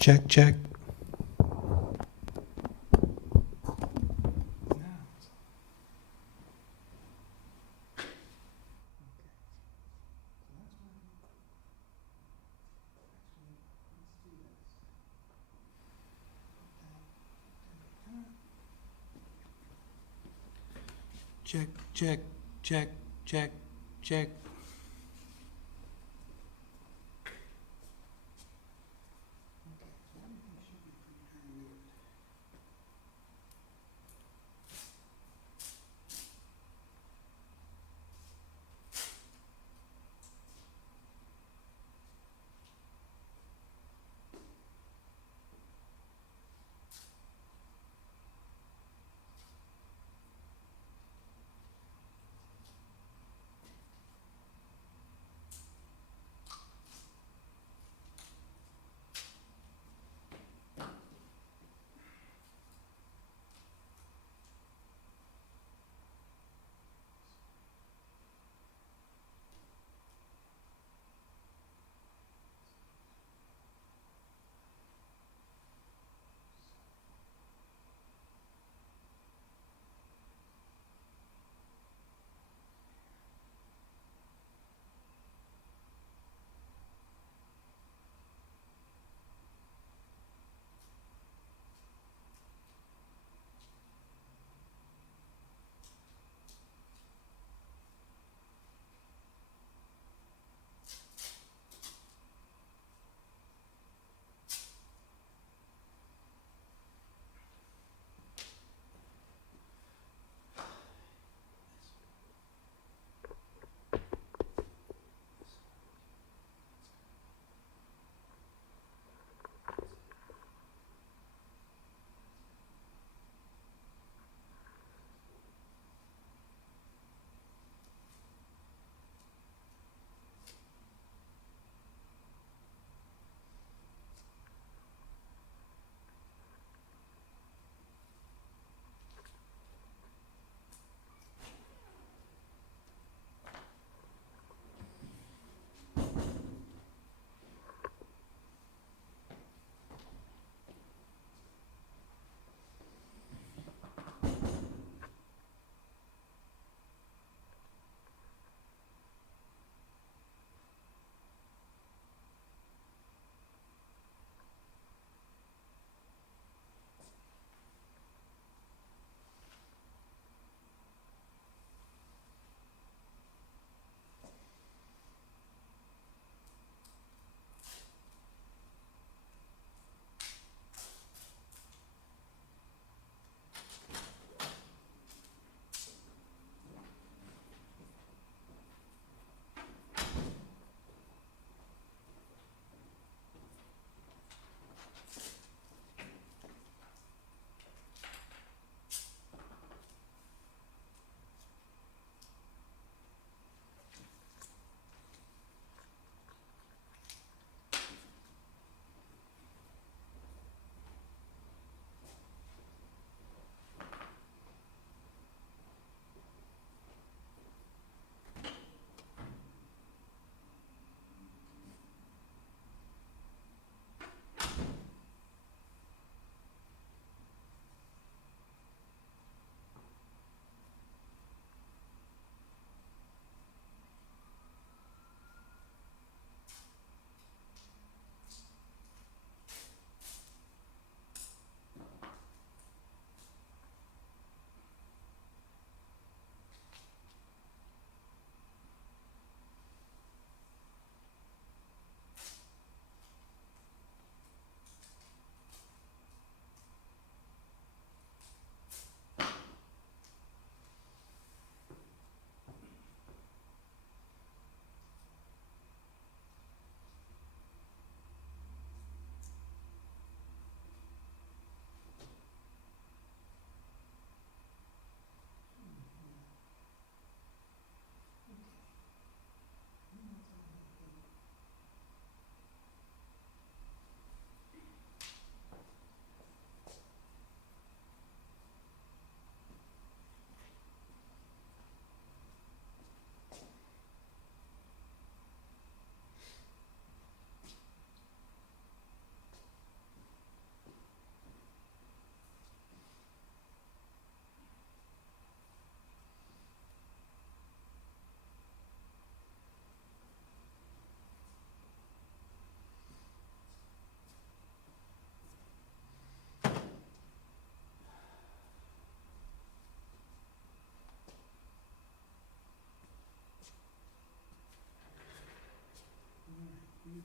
Check, check. Check, check, check, check, check.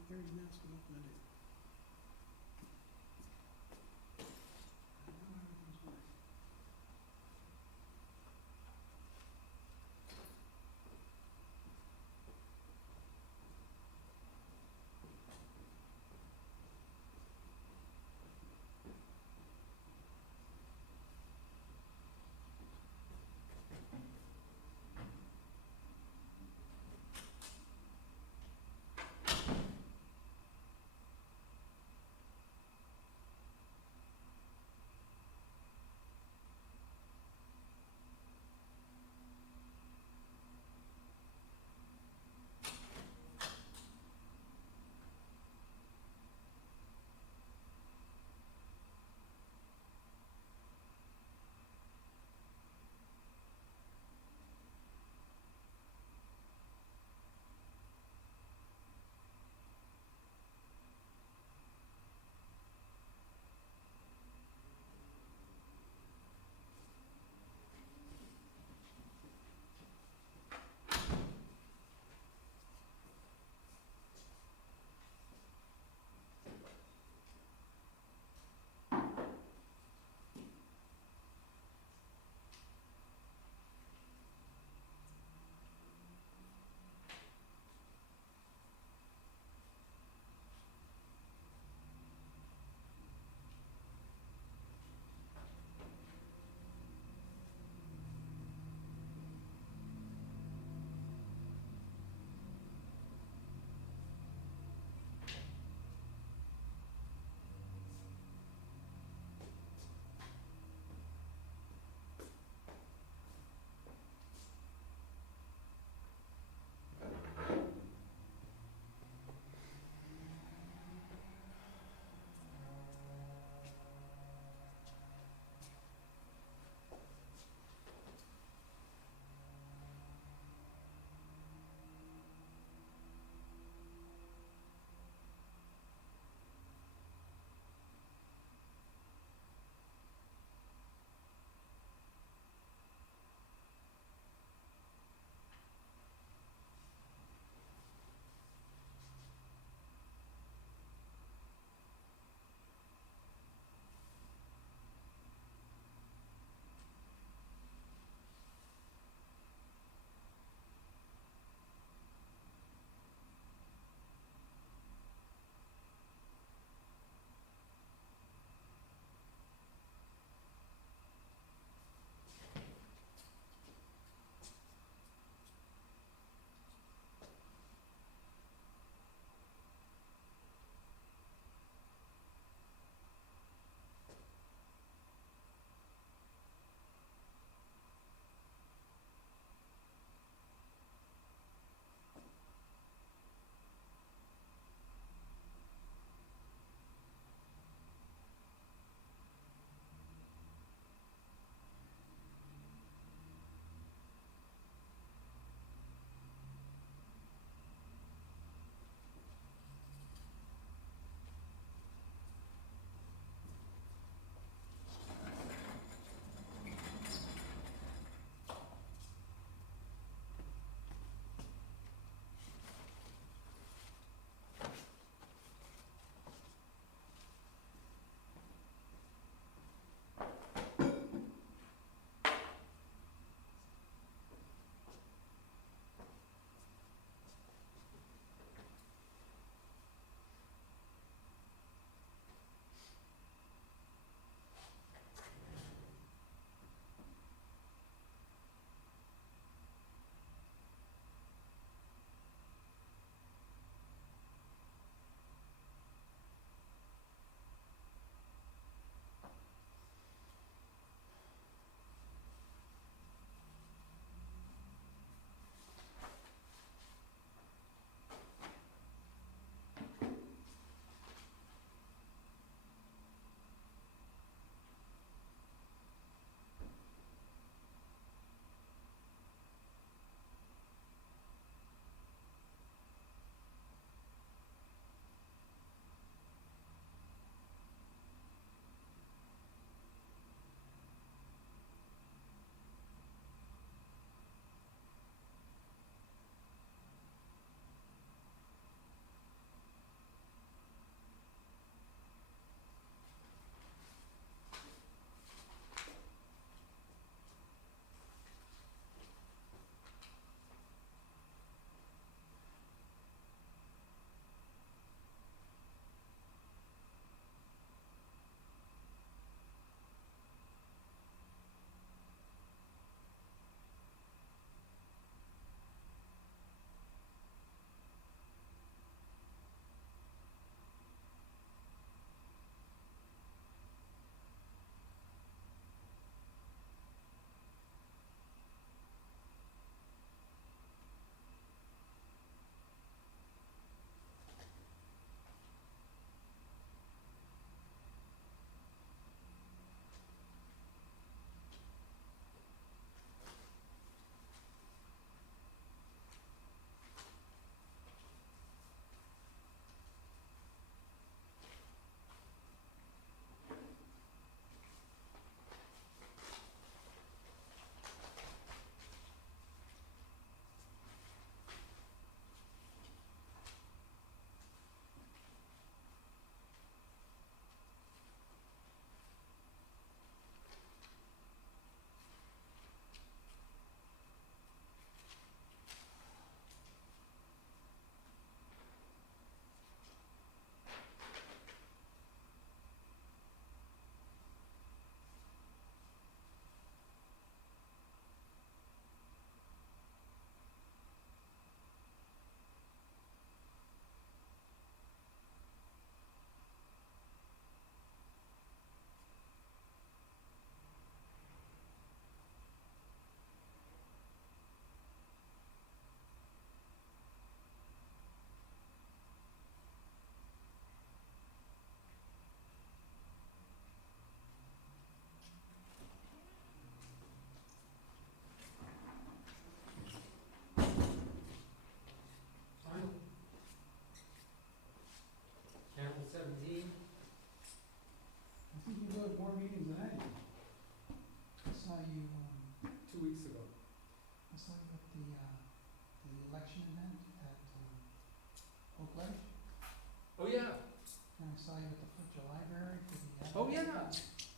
30 minutes to open it. I know everything's working.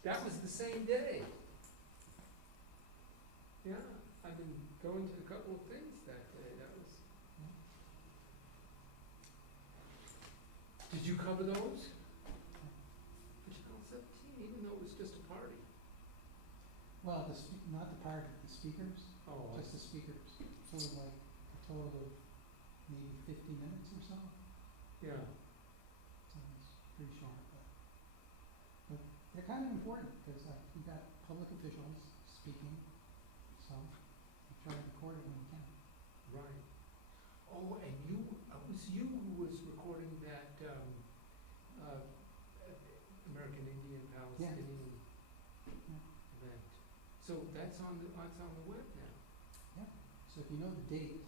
That was the same day. Yeah, I've been going to a couple of things that day, that was. Did you cover those? For Channel 17, even though it was just a party. Well, not the party, the speakers, Oh, just the speakers, sort of like a total of maybe 50 minutes or so. yeah, So it's pretty short, but they're kind of important because like you got public officials speaking, so you try to record it when you can. right. Oh, and you, it was you who was recording that, American Indian Palestinian Yeah. event. So that's on the web now. Yeah. So if you know the date,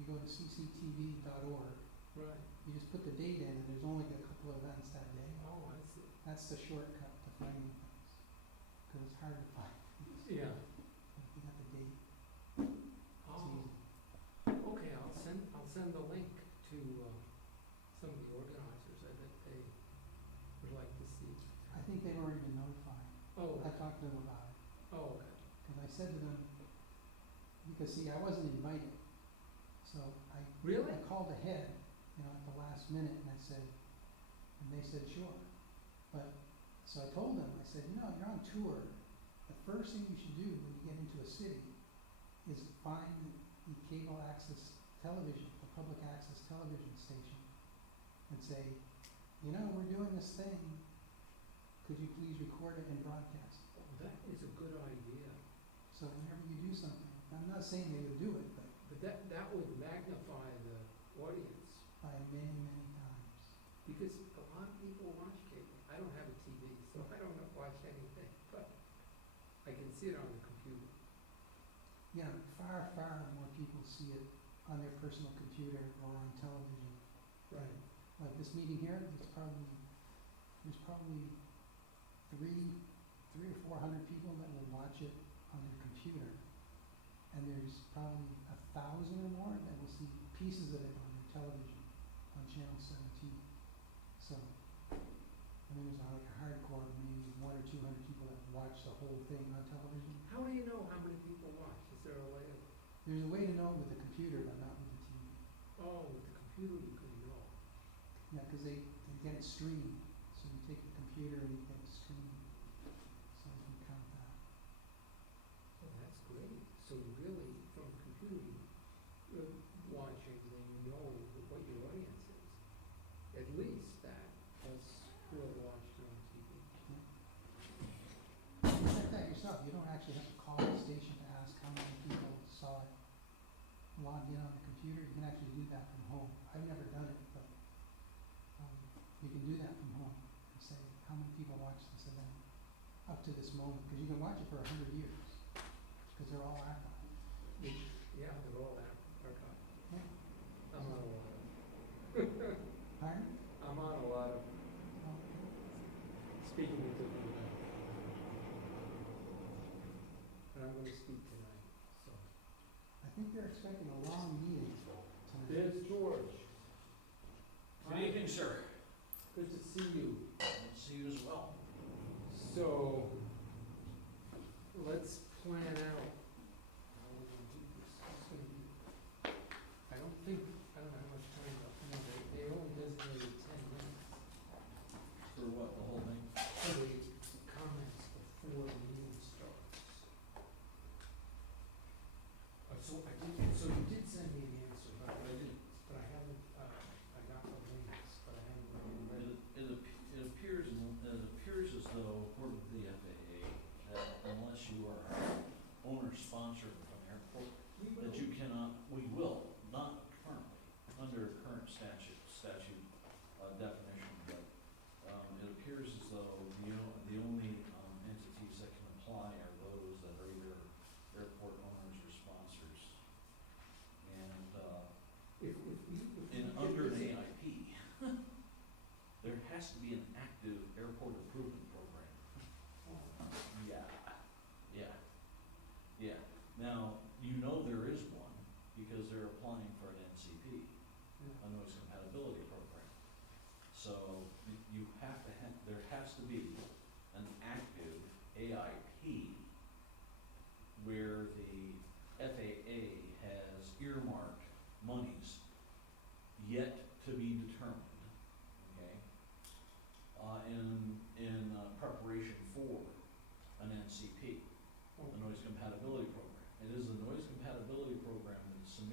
you go to cctv.org. Right. You just put the date in, and there's only a couple of events that day. Oh, I see. That's the shortcut to finding things, because it's hard to find. Yeah. If you got the date, it's Oh, easy. okay, I'll send the link to, some of the organizers. I bet they would like to see. I think they've already been notified. Oh, I talked to them about it, oh, okay. because I said to them, because see, I wasn't invited, so Really? I called ahead, at the last minute, and I said, and they said, sure. But, so I told them, I said, you're on tour. The first thing you should do when you get into a city is find the cable access television, the public access television station, and say, we're doing this thing. Could you please record it and broadcast it? Oh, that is a good idea. So whenever you do something, I'm not saying they would do it, but But that would magnify the audience, by many, many times. because a lot of people watch cable. I don't have a TV, so I don't watch anything, but I can see it on the computer. Far, far more people see it on their personal computer or on television. Right. Like this meeting here, there's probably three or 400 people that will watch it on their computer. And there's probably 1,000 or more that will see pieces of it on their television, on Channel 17. So, there's like a hardcore, maybe 100 or 200 people that watch the whole thing on television. How do you know how many people watch? Is there a way of, There's a way to know it with the computer, but not with the TV. oh, with the computer you can know. Yeah, because they get it streamed. So you take the computer and you get it streamed. So you can count that. Oh, that's great. So you really, from the computer, you're watching, then you know what your audience is. At least that, plus who have watched it on TV. You check that yourself. You don't actually have to call the station to ask how many people saw it logged in on the computer. You can actually do that from home. I've never done it, but you can do that from home and say how many people watched this event up to this moment. Because you can watch it for 100 years, because they're all archived. Yeah, they're all archived. Yeah. I'm on a lot of, Pardon? I'm on a lot of, Oh, speaking of different events. But I'm gonna speak tonight, so. I think they're expecting a long meeting tonight. There's George. Good evening, sir. Good to see you. Good to see you as well. So, let's plan out how we're gonna do this. It's gonna be, I don't know how much time left. No, they only designated 10 minutes For what, the whole thing? for the comments before the meeting starts. So you did send me an answer, but I did. I haven't, I got the links, but I haven't read it. It appears as though, according to the FAA, that unless you are owner-sponsored of an airport, that you cannot, we will, not currently, under current statute definition, but, it appears as though the only, entities that can apply are those that are either airport owners or sponsors. And, If we and get under an this- AIP, there has to be an active airport improvement program. Yeah. Now, there is one, because they're applying for an NCP, a noise compatibility program. So, you have to there has to be an active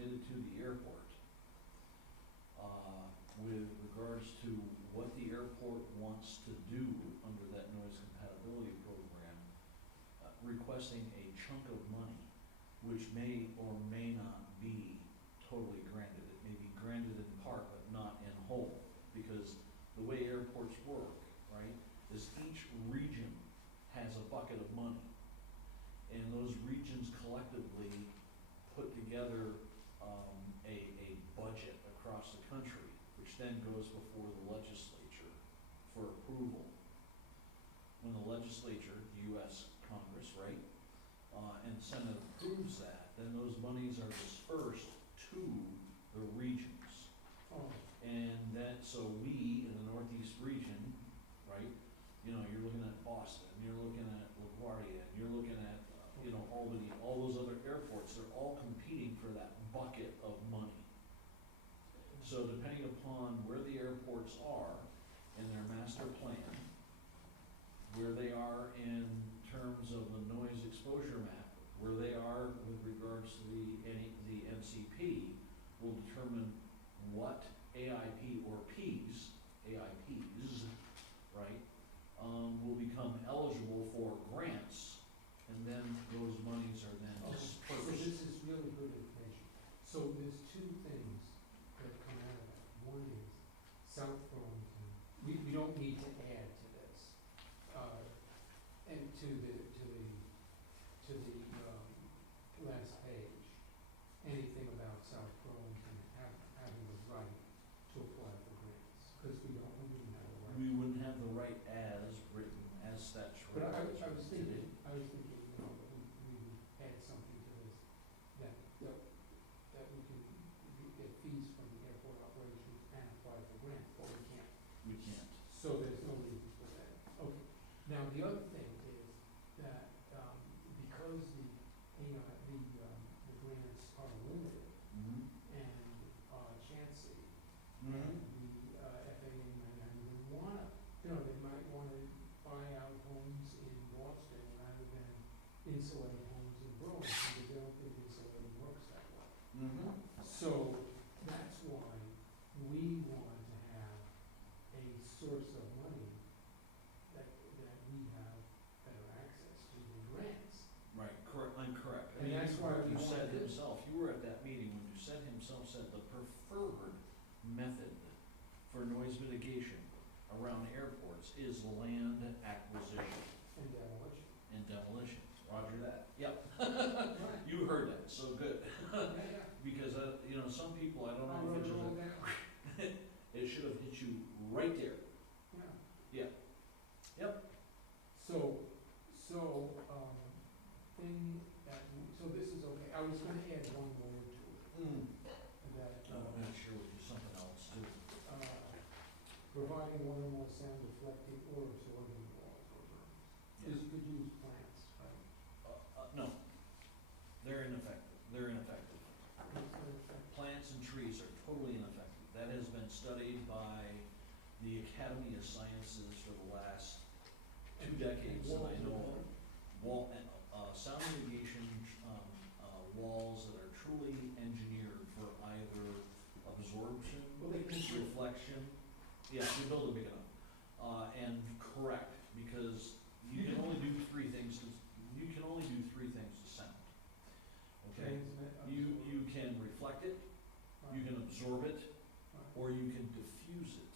related to the airport, with regards to what the airport wants to do under that noise compatibility program, requesting a chunk of money, which may or may not be totally granted. It may be granted in part, but not in whole, because the way airports work, right, is each region has a bucket of money. And those regions collectively put together, a budget across the country, which then goes before the legislature for approval. When the legislature, the US Congress, right, and Senate approves that, then those monies are dispersed to the regions. Oh, And that, so we in the Northeast region, right, you know, you're looking at Boston, you're looking at LaGuardia, you're looking at, you know, Albany, all those other airports, they're all competing for that bucket of money. So depending upon where the airports are in their master plan, where they are in terms of the noise exposure map, where they are with regards to the NCP, will determine what AIP or AIPs, right, will become eligible for grants, and then those monies are then okay. So dispersed. this is really good information. So there's two things that come out of that. One is South Burlington, we don't need to add to this, and to the last page, anything about South Burlington having the right to apply for grants, because we wouldn't have the right. We wouldn't have the right as written, as statutory. But I was thinking, today. you know, that we would add something to this, that we can get fees from the airport operations and apply for grants, but we can't. We can't. So there's no reason for that. Okay. Now, the other thing is that, because the grants are limited, Mm-hmm. and, Chansey, Mm-hmm. the, FAA might not even wanna, you know, they might wanna buy out homes in Boston rather than insulate homes in Burlington, because they don't think insulating works that well. Mm-hmm. So that's why we want to have a source of money that we have better access to the grants. Right, correct, I'm correct. And that's why we You said wanted- himself, you were at that meeting when you said himself said the preferred method for noise mitigation around airports is land acquisition And demolition. and demolition. Roger that. Yep, Right. you heard that, so good. Yeah. Because, you know, some people, I don't I know wrote if it it's all just, down. it should have hit you right there. Yeah. Yeah. Yep. So, thing that, so this is okay, I was gonna add one word to it, that, I'm not sure we do something else too. providing one or more sound deflecting or absorbing walls or berms. Yes. You could use plants, right? No, they're ineffective, That's not effective. Plants and trees are totally ineffective. That has been studied by the Academy of Sciences for the last 2 decades, and I know of. Sound mitigation, walls that are truly engineered for either absorption, Well, they can. reflection, yeah, if you build it big enough, and correct, because you can only do three things to sound. Okay? Transmit, You can reflect it, you can absorb it, Right. or you can diffuse it.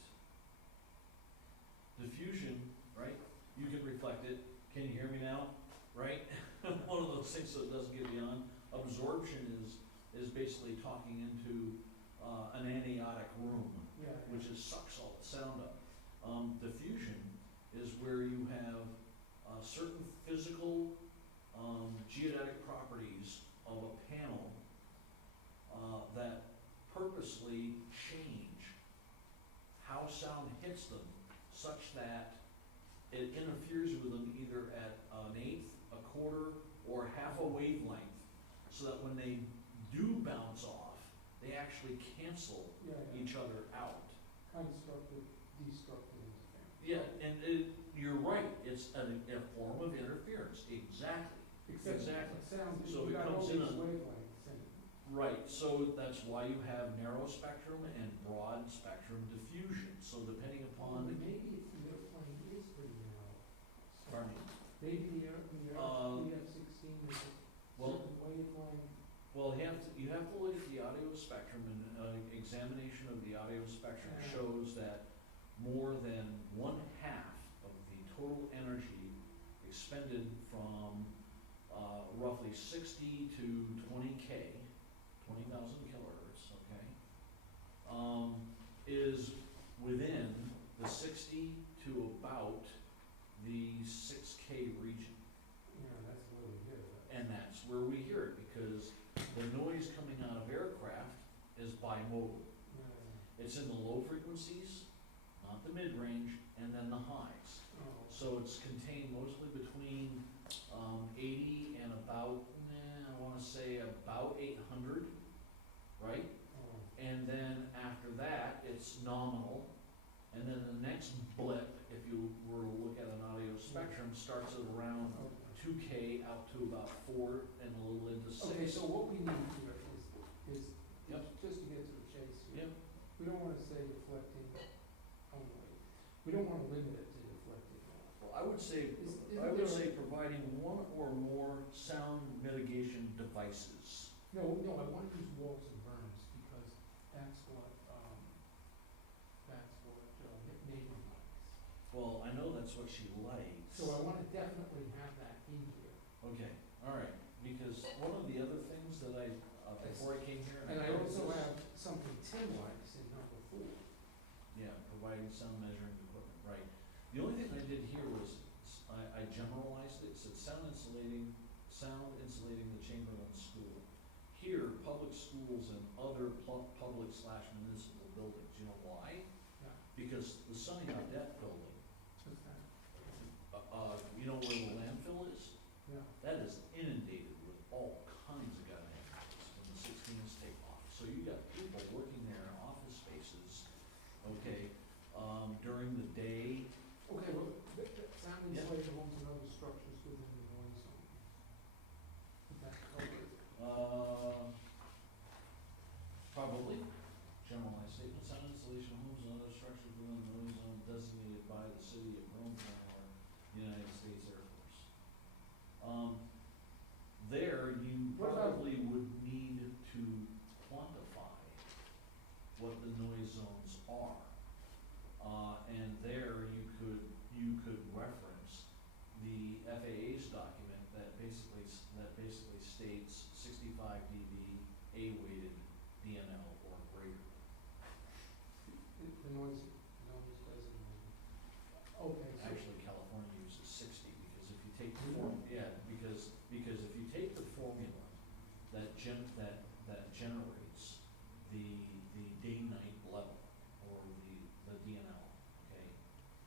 Diffusion, right, you can reflect it, can you hear me now, right? One of those things so it doesn't get beyond. Absorption is basically talking into, an amniotic room, Yeah. which is sucks all the sound up. Diffusion is where you have, certain physical, geodetic properties of a panel, that purposely change how sound hits them such that it interferes with them either at an eighth, a quarter, or half a wavelength, so that when they do bounce off, they actually cancel Yeah, each other out. constructive, destructive interference. Yeah, and you're right, it's a form of interference, exactly. Except Exactly. it sounds, So you it got all comes these in on- wavelengths and. Right, so that's why you have narrow spectrum and broad spectrum diffusion, so depending upon, Maybe if the airplane is pretty narrow. pardon me, Maybe the F-16 is a well, certain wavelength. well, you have to look at the audio spectrum, and examination of the audio spectrum Yeah. shows that more than one half of the total energy expended from roughly 60 to 20K, 20,000 kilohertz, okay, is within the 60 to about the 6K region. Yeah, that's where we hear that. And that's where we hear it, because the noise coming out of aircraft is bimodal. Yeah. It's in the low frequencies, not the mid-range, and then the highs. Oh. So it's contained mostly between 80 and about, I wanna say about 800, right? Oh. And then after that, it's nominal. And then the next blip, if you were to look at an audio spectrum, starts at around Okay. 2K out to about 4 and a little into 6. Okay, so what we need here is, Yep. just to get to the chase here. Yep. We don't wanna say deflecting only. We don't wanna limit it to deflecting only. Well, I would say, Isn't I would there say providing one or more sound mitigation devices. No, I wanna use walls and berms because that's what neighbor likes. Well, I know that's what she likes. So I wanna definitely have that in here. Okay, all right, because one of the other things that before I came here. And I covered also this- have something Tim likes in number 4. Yeah, providing sound measuring equipment, right. The only thing I did here was, I generalized it, said sound insulating the Chamberlain School. Here, public schools and other public/municipal buildings, you know why? Yeah. Because the Sunny Audette building, What's that? you know where the landfill is? Yeah. That is inundated with all kinds of goddamn things when the 16s take off. So you got people working there in office spaces, okay, during the day. Okay, well, sound Yeah. insulated homes and other structures within the noise zone. Is that covered? Probably, generalized statement, sound insulation homes and other structures within the noise zone designated by the city of Burlington or United States Air Force. There, you What about- probably would need to quantify what the noise zones are. And there you could reference the FAA's document that basically states 65 dB A-weighted DNL or greater. The noise designated. Okay, so. Actually, California uses 60, because if you take the because if you take the formula that generates the day-night level, or the DNL, okay?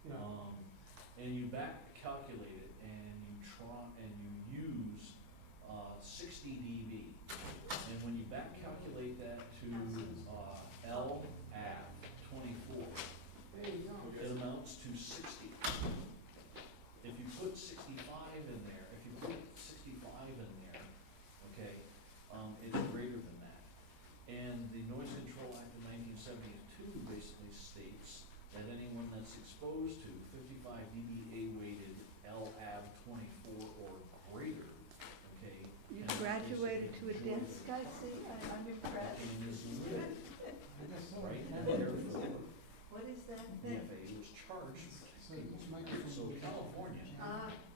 Yeah. And you back calculate it, and you use 60 dB. And when you back calculate that to LAV 24, There you go. it amounts to 60. If you put 65 in there, okay, it's greater than that. And the Noise Control Act of 1972 basically states that anyone that's exposed to 55 dBA weighted LAV 24 or greater, okay. You can graduated to a basically enjoy desk, I see, I'm impressed. in this lid, I guess so. right, Yeah. and therefore, What is that the thing? FAA was charged with So that. each microphone. So will be- California,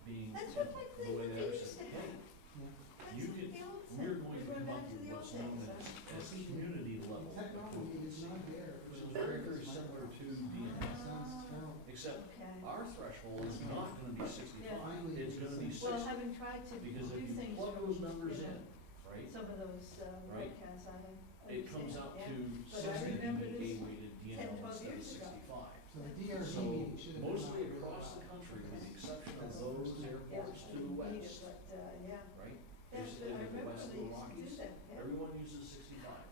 being That's what I the think way what they are they said, said. hey, Yeah. you That's could, the old we're thing. going to We went come up back to with the what's old known days, as community level Technology is equivalency, not there. which is for very, very this similar to microphone. DNS, Sounds terrible. except Okay. our threshold is not gonna be 65, Yeah. it's gonna be 60. Well, having tried to do Because if you things plug from, those numbers you know, in, right, some of those Right. broadcasts, I have. it comes out yeah. to But I 60 remember dB this A-weighted 10, DNL 12 instead of years ago. 65. So the DRB So meeting should have been. mostly out. across the country, with the exception of That's the those first time. Yeah, airports I to the didn't need it, west, but, yeah. right? That's, There's- I in the remember west of they the used to Rockies, do that, yeah. everyone uses 65.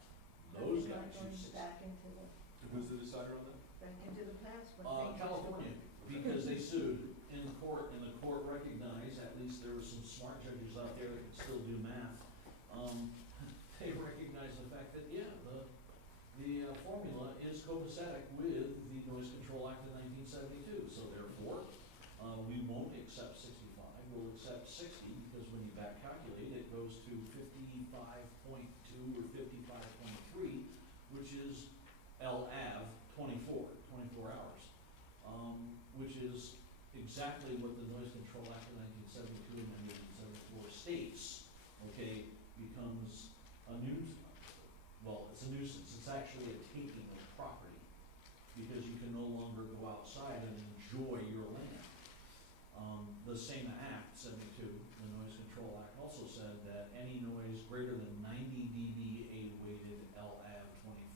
But Those we're not guys going use 60. back into the, Who's the decider on that? back into the past when things used to California, work. because they sued in the court, and the court recognized, at least there were some smart judges out there that could still do math. They recognized the copacetic with the Noise Control Act of 1972. So therefore, we won't accept 65, we'll accept 60, because when you back calculate, it goes to 55.2 or 55.3, which is LAV 24 hours, which is exactly what the Noise Control Act of 1972 and 1974 states, okay, becomes a it's a nuisance, it's actually a taking of property, because you can no longer go outside and enjoy your land. The same Act, 72, the Noise Control Act, also said that any noise greater than 90 dBA weighted LAV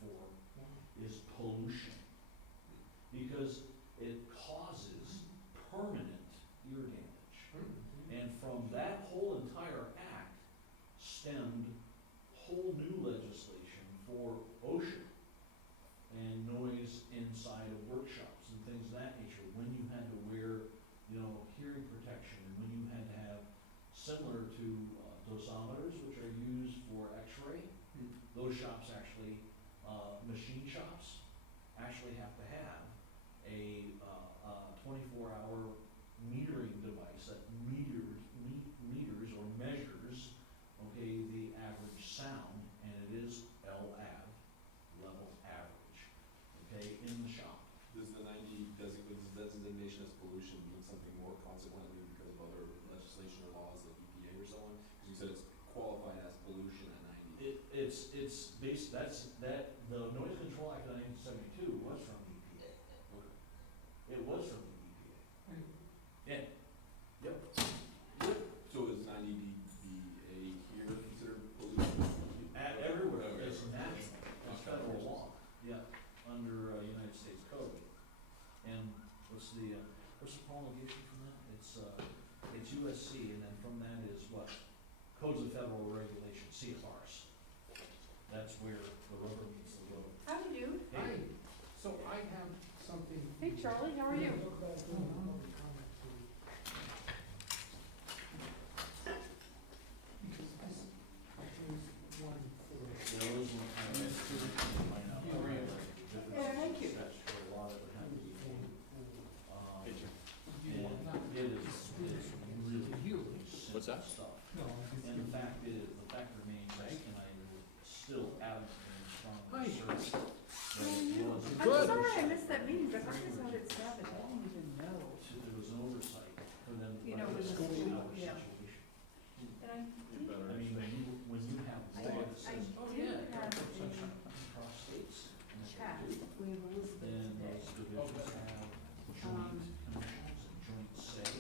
24 is pollution, because it causes permanent ear damage. And from that whole entire act stemmed whole new legislation for OSHA and noise inside of workshops and things of that nature, when you had to wear, hearing protection, and when you had to have, similar to dosimeters, which are used for x-ray, those shops actually, machine shops, actually have to have a 24-hour metering device that meters or measures, okay, the average sound, and it is LAV, level average, okay, in the shop. Does the 90 designation as pollution mean something more consequently because of other legislation or laws like EPA or so on? Because you said it's qualified as pollution at 90. It's based, the Noise Control Act of 1972 was from the EPA. It was from the EPA. Yeah. Yep. So is 90 dBA here considered pollution? Everywhere, it's national, it's federal law, yeah, under United States Code. And what's the promulgation from that? It's USC, and then from that is what? Codes of Federal Regulation, CFRs. That's where the rubber meets the road. How do you do? Hi, so I have something. Hey Charlie, how are you? Because there's one for. Yeah, those ones kind of might not. Yeah, thank you. Statutory law that would have to be, and it is really What's that? simple stuff. No, And the fact remains, Mike and I will still adamantly and Hi. strongly assert that it was. I'm Good. sorry I missed that meeting, but I was out at 7, I didn't even know. There was an oversight for them. You know, to with the scope school, our yeah. situation. And I did, I mean, when you have law that says, oh did yeah, have sunshine a across states, and if chat they do, with Elizabeth then today. those divisions have joint commissions and joint say.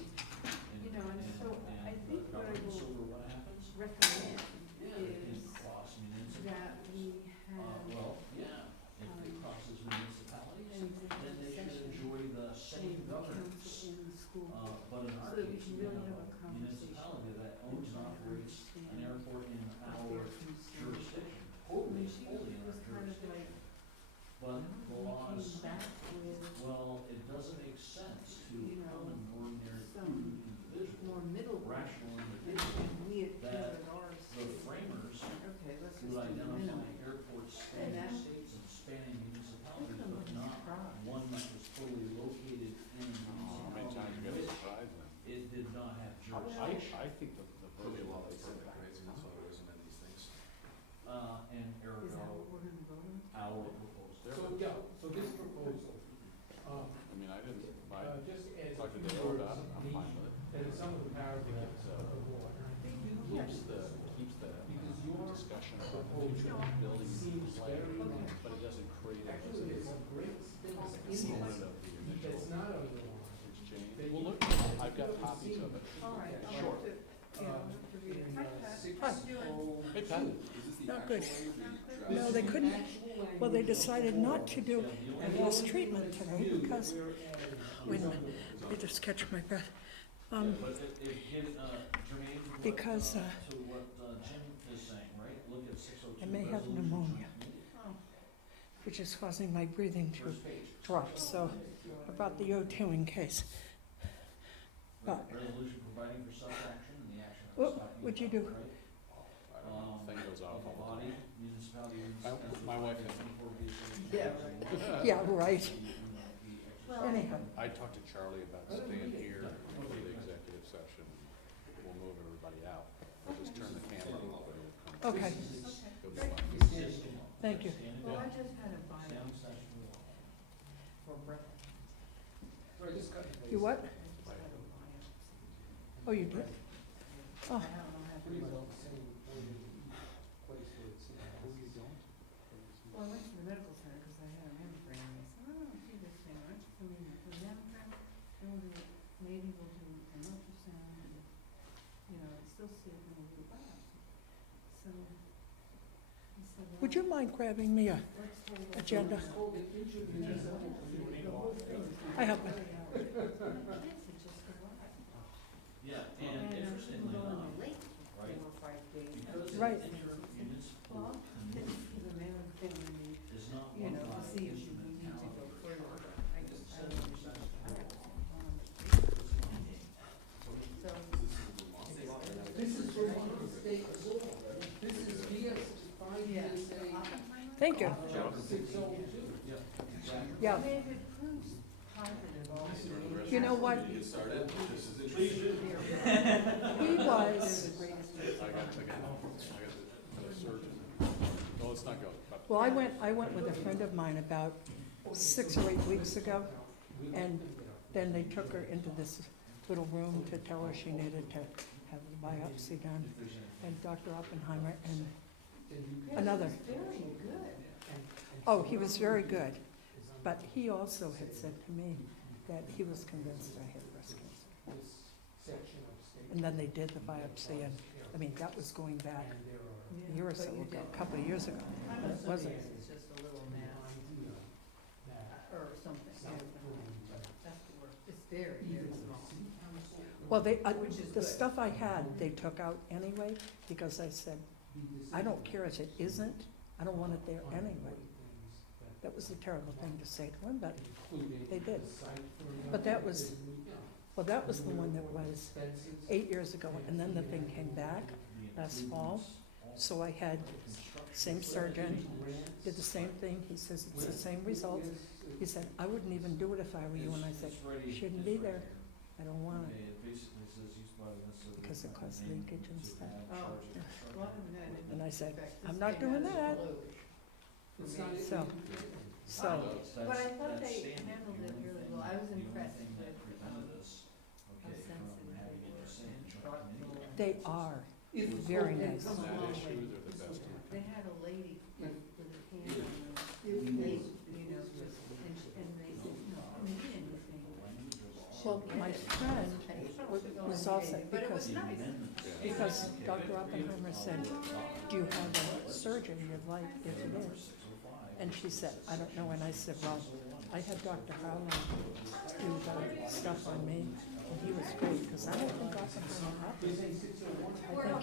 You know, and so I think what I will So what happens? recommend Yeah, they can is cross municipalities. that we have Well, yeah, if it crosses municipalities, an then they executive should session enjoy the in same the governance. council in the school. But in our So that we case, can we really have have a a conversation. municipality that owns and operates an airport in our jurisdiction, When totally, she wholly in our was kind of jurisdiction. like, But the laws, came back with well, it doesn't make sense to You know, come an ordinary some individual, more middle ground. rational And individual. we had that figured ours. The framers Okay, let's just do would the identify minimum. airports And spanning that- states and spanning municipalities, Look at but them not try. one that was totally located in a municipality which it did not have jurisdiction. I think the Burlington law is perfect, right? So that's why there isn't any of these things. And Is that ergo, what we're gonna vote on? our proposal. So, yeah, so this proposal, I mean, I didn't, just adds a talked to few Dale words about of it, I'm niche, fine with it. and in some of the paragraphs of the law, and I think you get Keeps the because your discussion about the proposal future of the building seems play, very nice. but it doesn't create a Actually, there's some great things in component this of the that's initial not underlined. exchange. that Well, you- look, I've got copies of it. All right, I'll Sure. have to, yeah, I'll have to read it. In, Hi, Pat. six How you doing? oh- Hey, Pat. Is this the Not actual good. language or the draft? No, they couldn't, well, they decided not to do advanced treatment today because, wait a minute, let me just catch my breath. But it gives, Jermaine, to what, Because, to what Jim is saying, right? Look at 602. I may have resolution pneumonia. Oh, which is causing my breathing to First page. drop, so about the O2 in case. But- Resolution providing for such action and the action of What the would you do? right? Thing goes off Of a all the body, time. municipality, My wife had, Yeah, right. Yeah, right. Anyhow, I talked to Charlie about staying here for the executive session. We'll move everybody out. I'll just turn the camera off and it'll come. okay, It'll be fine. thank you. Well, I just had a biopsy for breast. You what? I just had a biopsy. Oh, you did? Oh, I don't know how to. Well, I went to the medical center because I had a mammogram, and they said, oh, see this thing, why don't you come in for the mammogram, then we'll do, maybe we'll do an ultrasound, and, you know, it's still sick, and we'll do a biopsy. So, he said, well, would you mind grabbing me a let's hold off. agenda? The whole thing is I have one. 3 hours. The kids had just arrived. Yeah, and And interestingly going enough, late right, 4 or 5 days. because Right. the intermunicipal Well, committee the mammogram, we need, is not you one know, to by see if issue we need to town. go further. I just, I don't know. So, This is for one of the state law. This is VS five yeah. VSA Thank you. 602. Yeah, I mean, if it proves positive also. you know what? Get started, this is Please interesting. do. He They're was, the greatest. I got the surgeon. No, let's not go. But well, I went with a friend of mine about 6 or 8 weeks ago, and then they took her into this little room to tell her she needed to have the biopsy done. And Dr. Oppenheimer and another, Very good. oh, he was very good. But he also had said to me that he was convinced I had breast cancer. And then they did the biopsy, and, I mean, that was going back a year or so ago, a couple of years ago, but it wasn't. It's just a little mass or something. That's the word. It's very, very small. Well, they, Which is the good. stuff I had, they took out anyway, because I said, I don't care if it isn't, I don't want it there anyway. That was a terrible thing to say to him, but they did. But that was, well, that was the one that was 8 years ago, and then the thing came back last fall. So I had, same surgeon, did the same thing, he says it's the same results. He said, I wouldn't even do it if I were you, and I said, shouldn't be there, I don't want it, It basically says used by the necessary. because it causes leakage and stuff. Oh, well, I haven't had it. And I said, In fact, I'm this not came doing out as that. blue for me. So, But I thought they handled it really well. I was impressed with how sensitive they were and thoughtful. they are very nice. Come a that long issue, way. they're the best. They had a lady with a hand on the knee, you know, just, and they said, no, I mean, he didn't think. Well, my friend was also, But it was because, nice. because Dr. Oppenheimer said, do you have a surgeon you'd like if it is? And she said, I don't know, and I said, well, I had Dr. Howland do the stuff on me, and he was great, because I don't think Oppenheimer operates. I think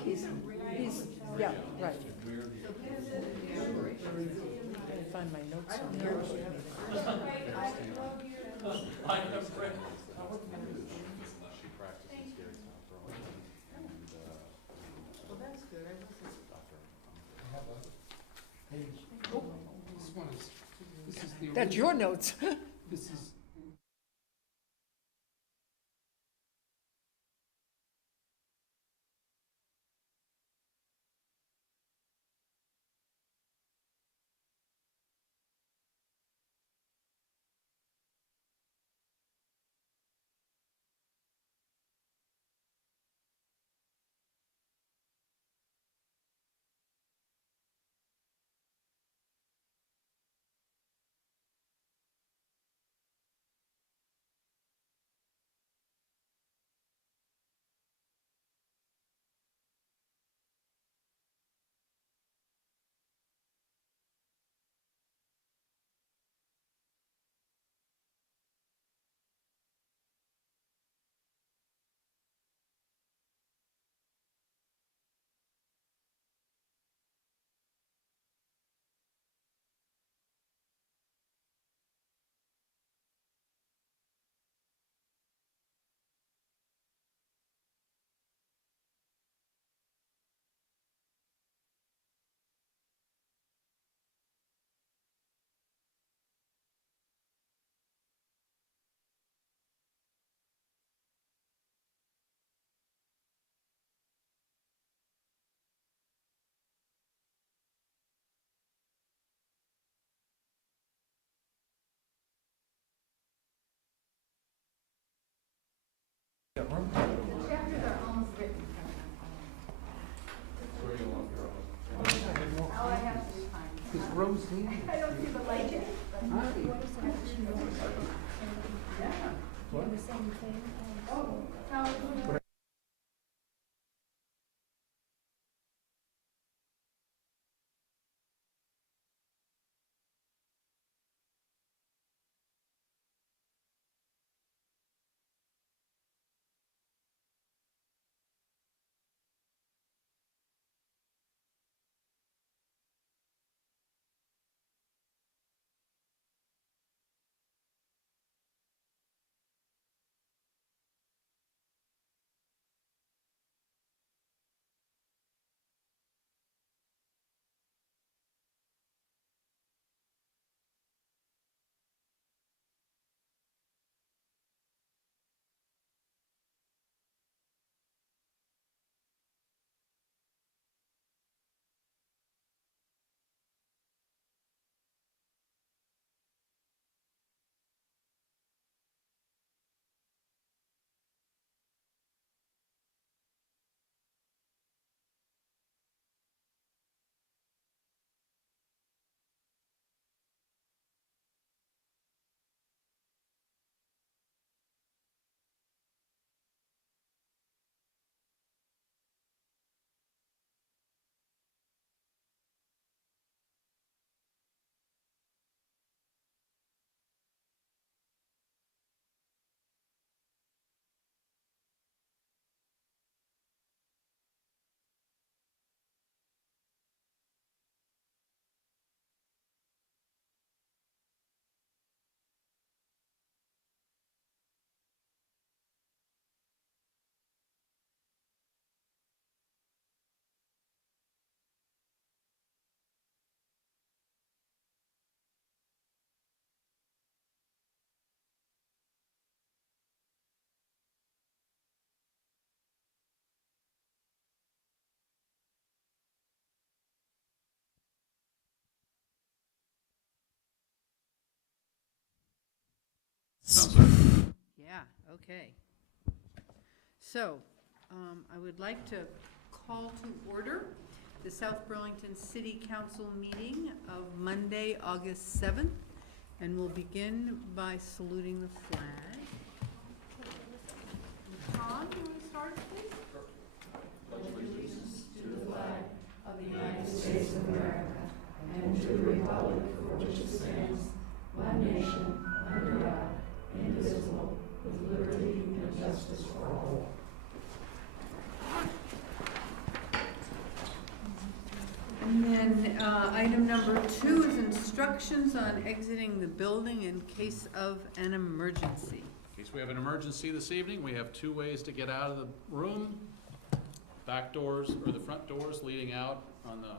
he's, yeah, right. I find my notes on here. She practices here in South Burlington. And, Well, that's good. I wasn't. This one is, this is the. That's your notes. This is It's Roseanne. I don't see the light yet. Hi. Yeah. What? Oh, how? Sounds good. Yeah, okay. So, I would like to call to order the South Burlington City Council meeting of Monday, August 7th, and we'll begin by saluting the flag. Tom, you want to start, please? And then, item number 2 is instructions on exiting the building in case of an emergency. In case we have an emergency this evening, we have 2 ways to get out of the room. Back doors, or the front doors leading out on the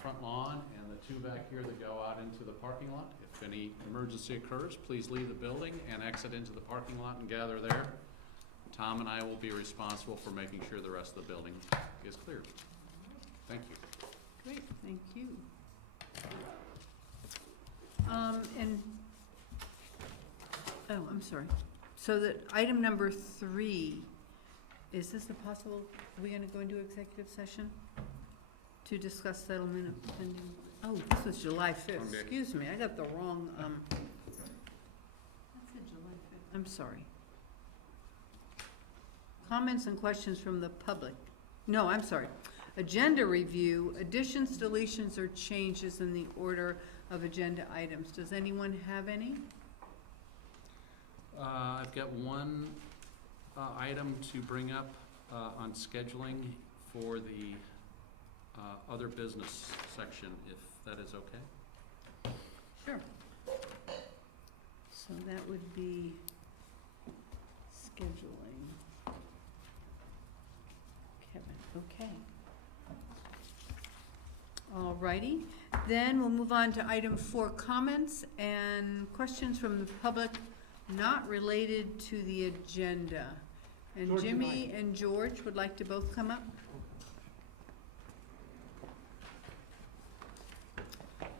front lawn, and the 2 back here that go out into the parking lot. If any emergency occurs, please leave the building and exit into the parking lot and gather there. Tom and I will be responsible for making sure the rest of the building is cleared. Thank you. Great, thank you. I'm sorry. So that item number 3, is this a possible, are we gonna go into executive session to discuss settlement of pending? Oh, this was July 5th, Okay. excuse me, I got the wrong, that's it, July 5th, I'm sorry. Comments and questions from the public. No, I'm sorry. Agenda review, additions, deletions, or changes in the order of agenda items. Does anyone have any? I've got one item to bring up on scheduling for the other business section, if that is okay. Sure. So that would be scheduling. Kevin, okay. All righty, then we'll move on to item 4, comments and questions from the public not related to the agenda. And George and Jimmy and George would like to both come up.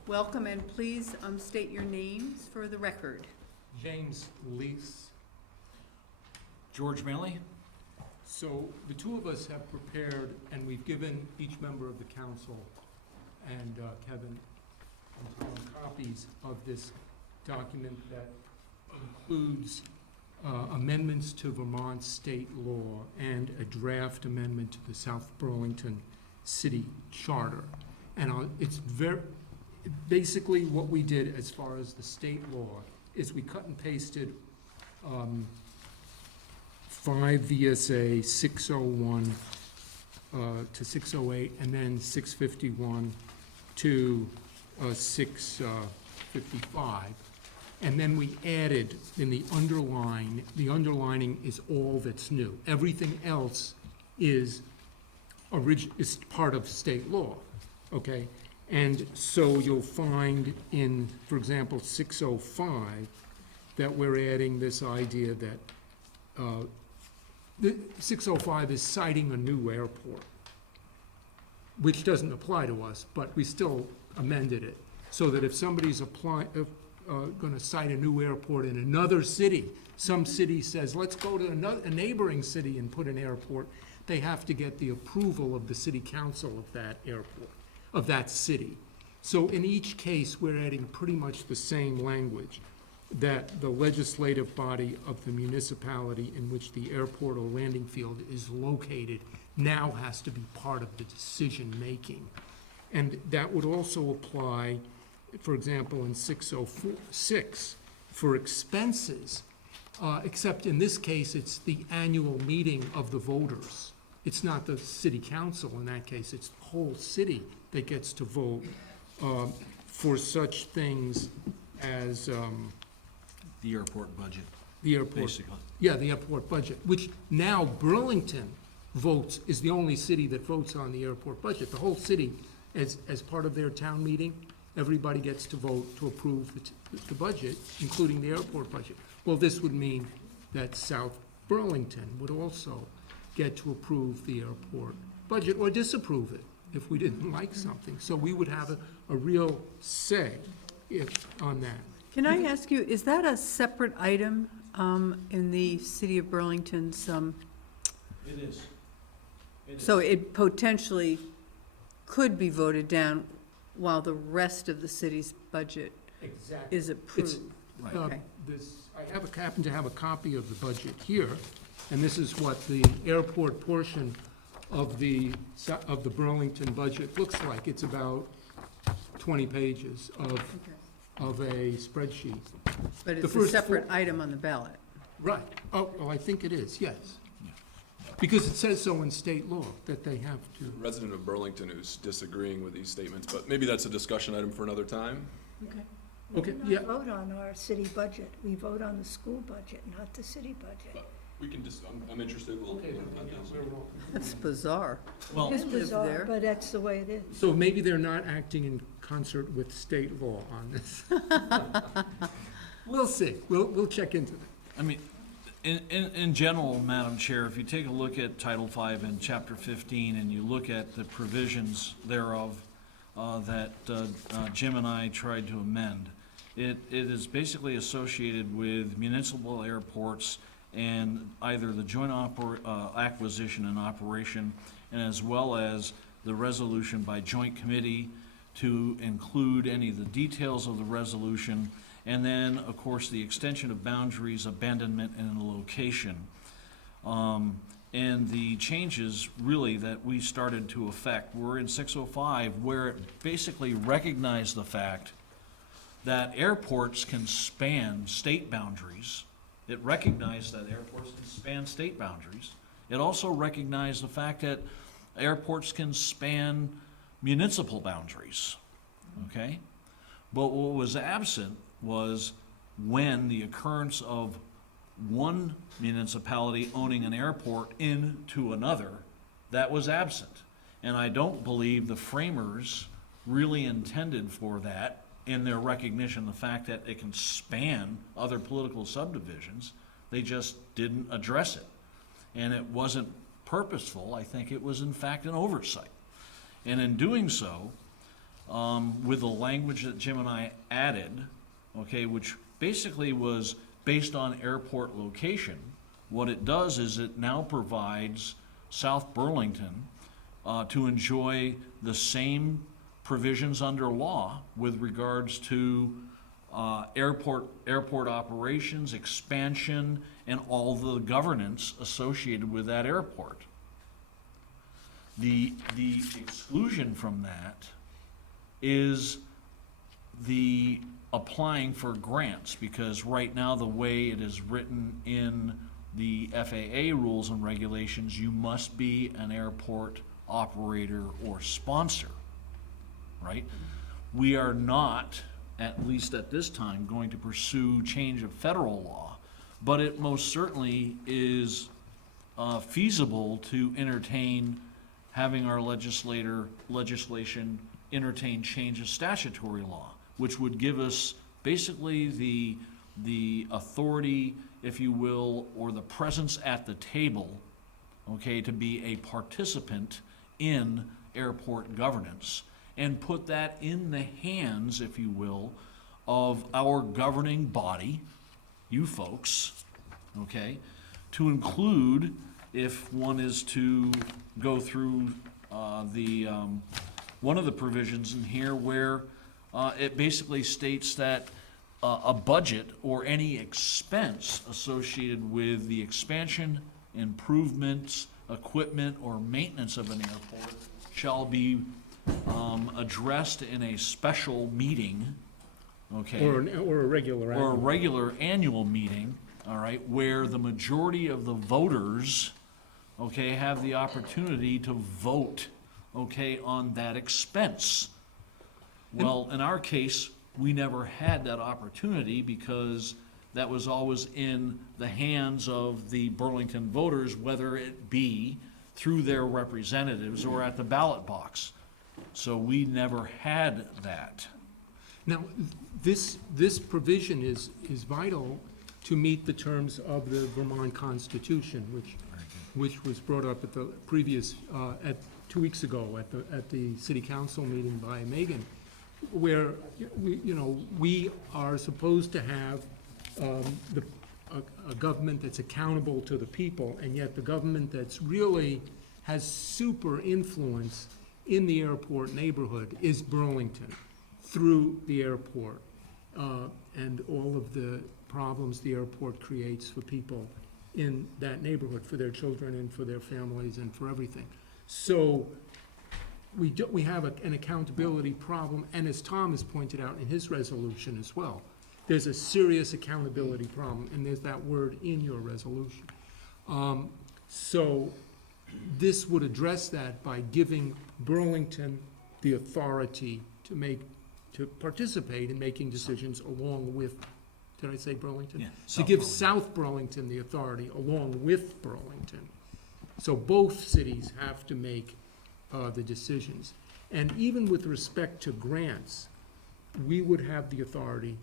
Welcome, and please state your names for the record. James Lease. George Maley? So the 2 of us have prepared, and we've given each member of the council and Kevin and Tom copies of this document that includes amendments to Vermont state law and a draft amendment to the South Burlington City Charter. And it's basically what we did as far as the state law is we cut and pasted 5 VSA 601 to 608, and then 651 to 655. And then we added in the underlining is all that's new. Everything else is part of state law, okay? And so you'll find in, for example, 605, that we're adding this idea that the 605 is citing a new airport, which doesn't apply to us, but we still amended it, so that if somebody's gonna cite a new airport in another city, some city says, let's go to a neighboring city and put an airport, they have to get the approval of the city council of that airport, of that city. So in each case, we're adding pretty much the same language, that the legislative body of the municipality in which the airport or landing field is located now has to be part of the decision-making. And that would also apply, for example, in 606, for expenses, except in this case, it's the annual meeting of the voters. It's not the city council in that case, it's the whole city that gets to vote for such things as The airport budget, the airport. basically. Yeah, the airport budget, which now Burlington votes, is the only city that votes on the airport budget. The whole city, as part of their town meeting, everybody gets to vote to approve the budget, including the airport budget. Well, this would mean that South Burlington would also get to approve the airport budget or disapprove it if we didn't like something. So we would have a real say on that. Can I ask you, is that a separate item in the city of Burlington's, It is. so it potentially could be voted down while the rest of the city's budget Exactly. is approved? Right. Okay. I happen to have a copy of the budget here, and this is what the airport portion of the Burlington budget looks like. It's about 20 pages of a spreadsheet. But The it's a first separate item on the ballot. Right. Oh, I think it is, yes. Because it says so in state law, that they have to. Resident of Burlington who's disagreeing with these statements, but maybe that's a discussion item for another time. Okay. Okay, We yeah. don't vote on our city budget. We vote on the school budget, not the city budget. But we can just, I'm interested, we'll. Okay, we'll- we're wrong. That's bizarre. Well, It's live bizarre, there. but that's the way it is. So maybe they're not acting in concert with state law on this. We'll see. We'll check into that. I mean, in general, Madam Chair, if you take a look at Title V and Chapter 15, and you look at the provisions thereof that Jim and I tried to amend, it is basically associated with municipal airports and either the joint acquisition and operation, and as well as the resolution by joint committee to include any of the details of the resolution, and then, of course, the extension of boundaries, abandonment, and location. And the changes, really, that we started to affect were in 605, where it basically recognized the fact that airports can span state boundaries. It recognized that airports can span state boundaries. It also recognized the fact that airports can span municipal boundaries, okay? But what was absent was when the occurrence of one municipality owning an airport into another, that was absent. And I don't believe the framers really intended for that in their recognition, the fact that it can span other political subdivisions. They just didn't address it. And it wasn't purposeful. I think it was in fact an oversight. And in doing so, with the language that Jim and I added, okay, which basically was based on airport location, what it does is it now provides South Burlington to enjoy the same provisions under law with regards to airport operations, expansion, and all the governance associated with that airport. The exclusion from that is the applying for grants, because right now, the way it is written in the FAA rules and regulations, you must be an airport operator or sponsor, right? We are not, at least at this time, going to pursue change of federal law, but it most certainly is feasible to entertain having our legislation entertain change of statutory law, which would give us basically the authority, if you will, or the presence at the table, okay, to be a participant in airport governance, and put that in the hands, if you will, of our governing body, you folks, okay, to include, if one is to go through one of the provisions in here where it basically states that a budget or any expense associated with the expansion, improvements, equipment, or maintenance of an airport shall be addressed in a special meeting, okay? Or a regular Or a annual. regular annual meeting, all right, where the majority of the voters, okay, have the opportunity to vote, okay, on that expense. Well, in our case, we never had that opportunity because that was always in the hands of the Burlington voters, whether it be through their representatives or at the ballot box. So we never had that. Now, this provision is vital to meet the terms of the Vermont Constitution, which was brought up at the previous, 2 weeks ago at the city council meeting by Megan, where we are supposed to have a government that's accountable to the people, and yet the government that's really has super influence in the airport neighborhood is Burlington, through the airport, and all of the problems the airport creates for people in that neighborhood, for their children and for their families and for everything. So we have an accountability problem, and as Tom has pointed out in his resolution as well, there's a serious accountability problem, and there's that word in your resolution. So this would address that by giving Burlington the authority to participate in making decisions along with, did I say Burlington? Yeah, To South give Burlington. South Burlington the authority along with Burlington. So both cities have to make the decisions. And even with respect to grants, we would have the authority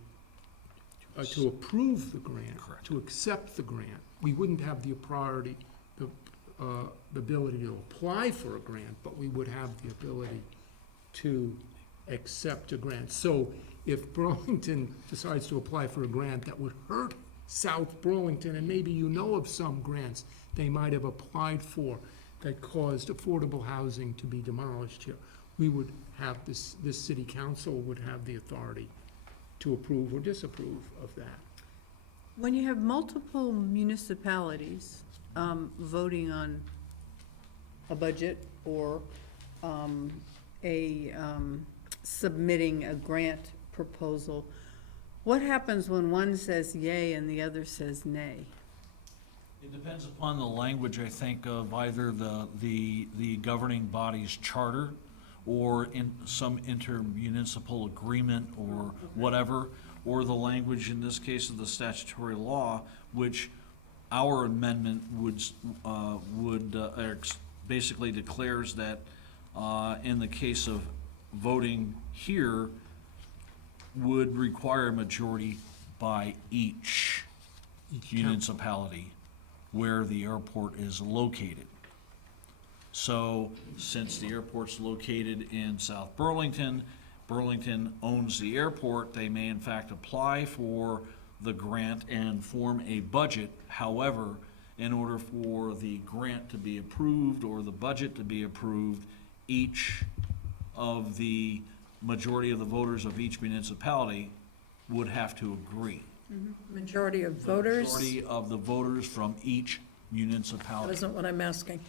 to approve the grant, Correct. to accept the grant. We wouldn't have the priority, the ability to apply for a grant, but we would have the ability to accept a grant. So if Burlington decides to apply for a grant that would hurt South Burlington, and maybe you know of some grants they might have applied for that caused affordable housing to be demolished here, we would have this city council would have the authority to approve or disapprove of that. When you have multiple municipalities voting on a budget or submitting a grant proposal, what happens when one says yay and the other says nay? It depends upon the language, I think, of either the governing body's charter or in some intermunicipal agreement or whatever, or the language, in this case of the statutory law, which our amendment basically declares that in the case of voting here, would require a majority by each municipality where the airport is located. So, since the airport's located in South Burlington, Burlington owns the airport, they may in fact apply for the grant and form a budget. However, in order for the grant to be approved or the budget to be approved, each of the majority of the voters of each municipality would have to agree. Majority of voters, Majority of the voters from each that municipality. isn't what I'm asking.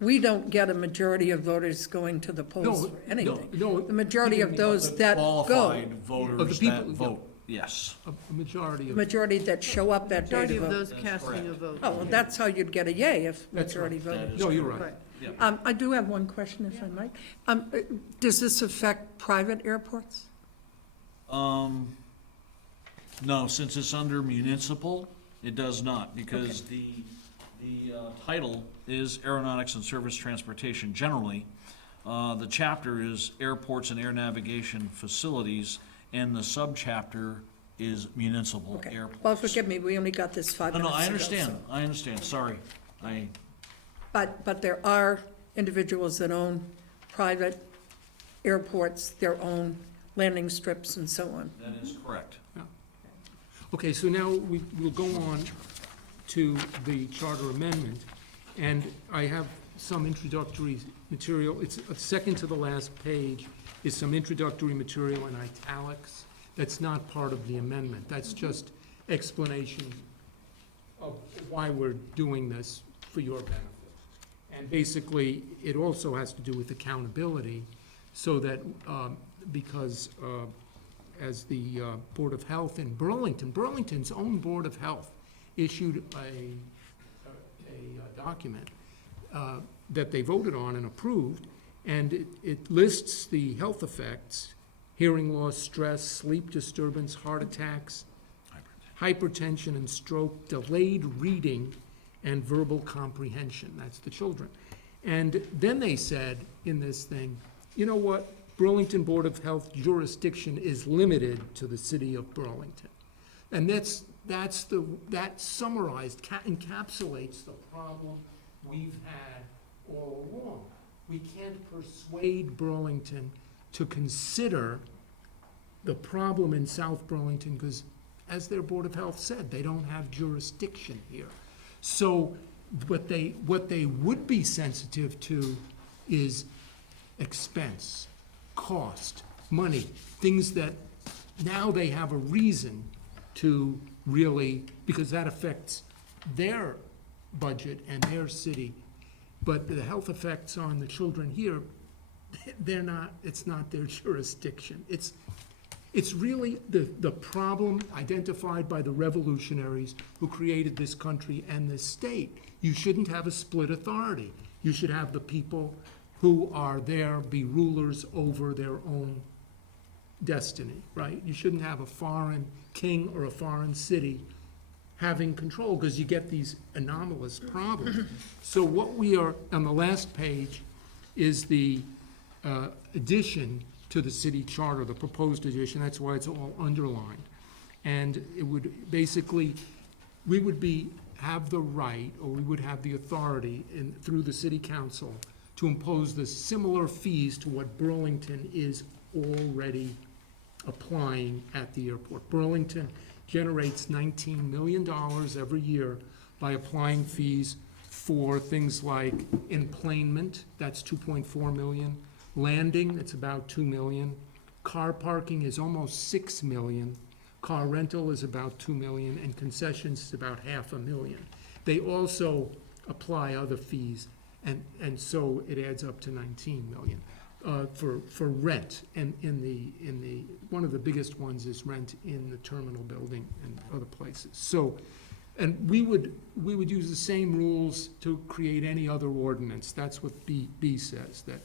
We don't get a majority of voters going to the polls No, for anything. No, The majority of those The that go, Qualified Of voters the that people, yeah. vote, yes. a majority the of, majority that show up that day Majority to of vote. those That's casting a correct. vote. Oh, well, that's how you'd get a yay if That's majority That voted. is no, you're correct. right. Yep. I do have one question, if I might. Does this affect private airports? No, since it's under municipal, it does not, because the title is Aeronautics and Surface Transportation generally. The chapter is Airports and Air Navigation Facilities, and the subchapter is Municipal Okay. Airports. Well, forgive me, we only got this 5 No, minutes ago. no, I understand, sorry. But there are individuals that own private airports, their own landing strips and so on. That is correct. Okay, so now we'll go on to the charter amendment, and I have some introductory material. It's second to the last page is some introductory material in italics. That's not part of the amendment. That's just explanation of why we're doing this for your benefit. And basically, it also has to do with accountability, so that, because as the Board of Health in Burlington, Burlington's own Board of Health issued a document that they voted on and approved, and it lists the health effects: hearing loss, stress, sleep disturbance, heart attacks, hypertension and stroke, delayed reading, and verbal comprehension. That's the children. And then they said in this thing, you know what? Burlington Board of Health jurisdiction is limited to the city of Burlington. And that summarized, encapsulates the problem we've had all along. We can't persuade Burlington to consider the problem in South Burlington because, as their Board of Health said, they don't have jurisdiction here. So what they would be sensitive to is expense, cost, money, things that now they have a reason to really, because that affects their budget and their city. But the health effects on the children here, it's not their jurisdiction. It's really the problem identified by the revolutionaries who created this country and this state. You shouldn't have a split authority. You should have the people who are there be rulers over their own destiny, right? You shouldn't have a foreign king or a foreign city having control, because you get these anomalous problems. So what we are, on the last page, is the addition to the city charter, the proposed addition. That's why it's all underlined. And it would basically, we would have the right, or we would have the authority through the city council to impose the similar fees to what Burlington is already applying at the airport. Burlington generates $19 million every year by applying fees for things like enplanement, that's $2.4 million. Landing, it's about $2 million. Car parking is almost $6 million. Car rental is about $2 million, and concessions is about $500,000. They also apply other fees, and so it adds up to $19 million for rent. And in the one of the biggest ones is rent in the terminal building and other places. So, and we would use the same rules to create any other ordinance. That's what B says, that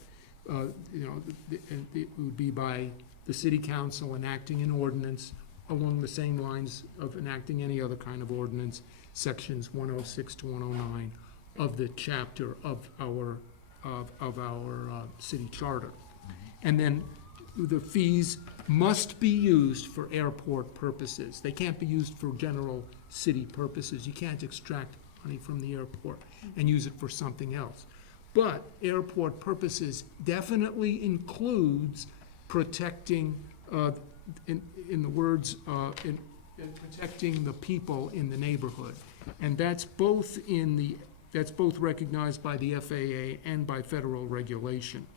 it would be by the city council enacting an ordinance along the same lines of enacting any other kind of ordinance, sections 106 to 109 of the chapter of our city charter. And then the fees must be used for airport purposes. They can't be used for general city purposes. You can't extract money from the airport and use it for something else. But airport purposes definitely includes protecting, in the words, in protecting the people in the neighborhood. And that's both recognized by the FAA and by federal regulation.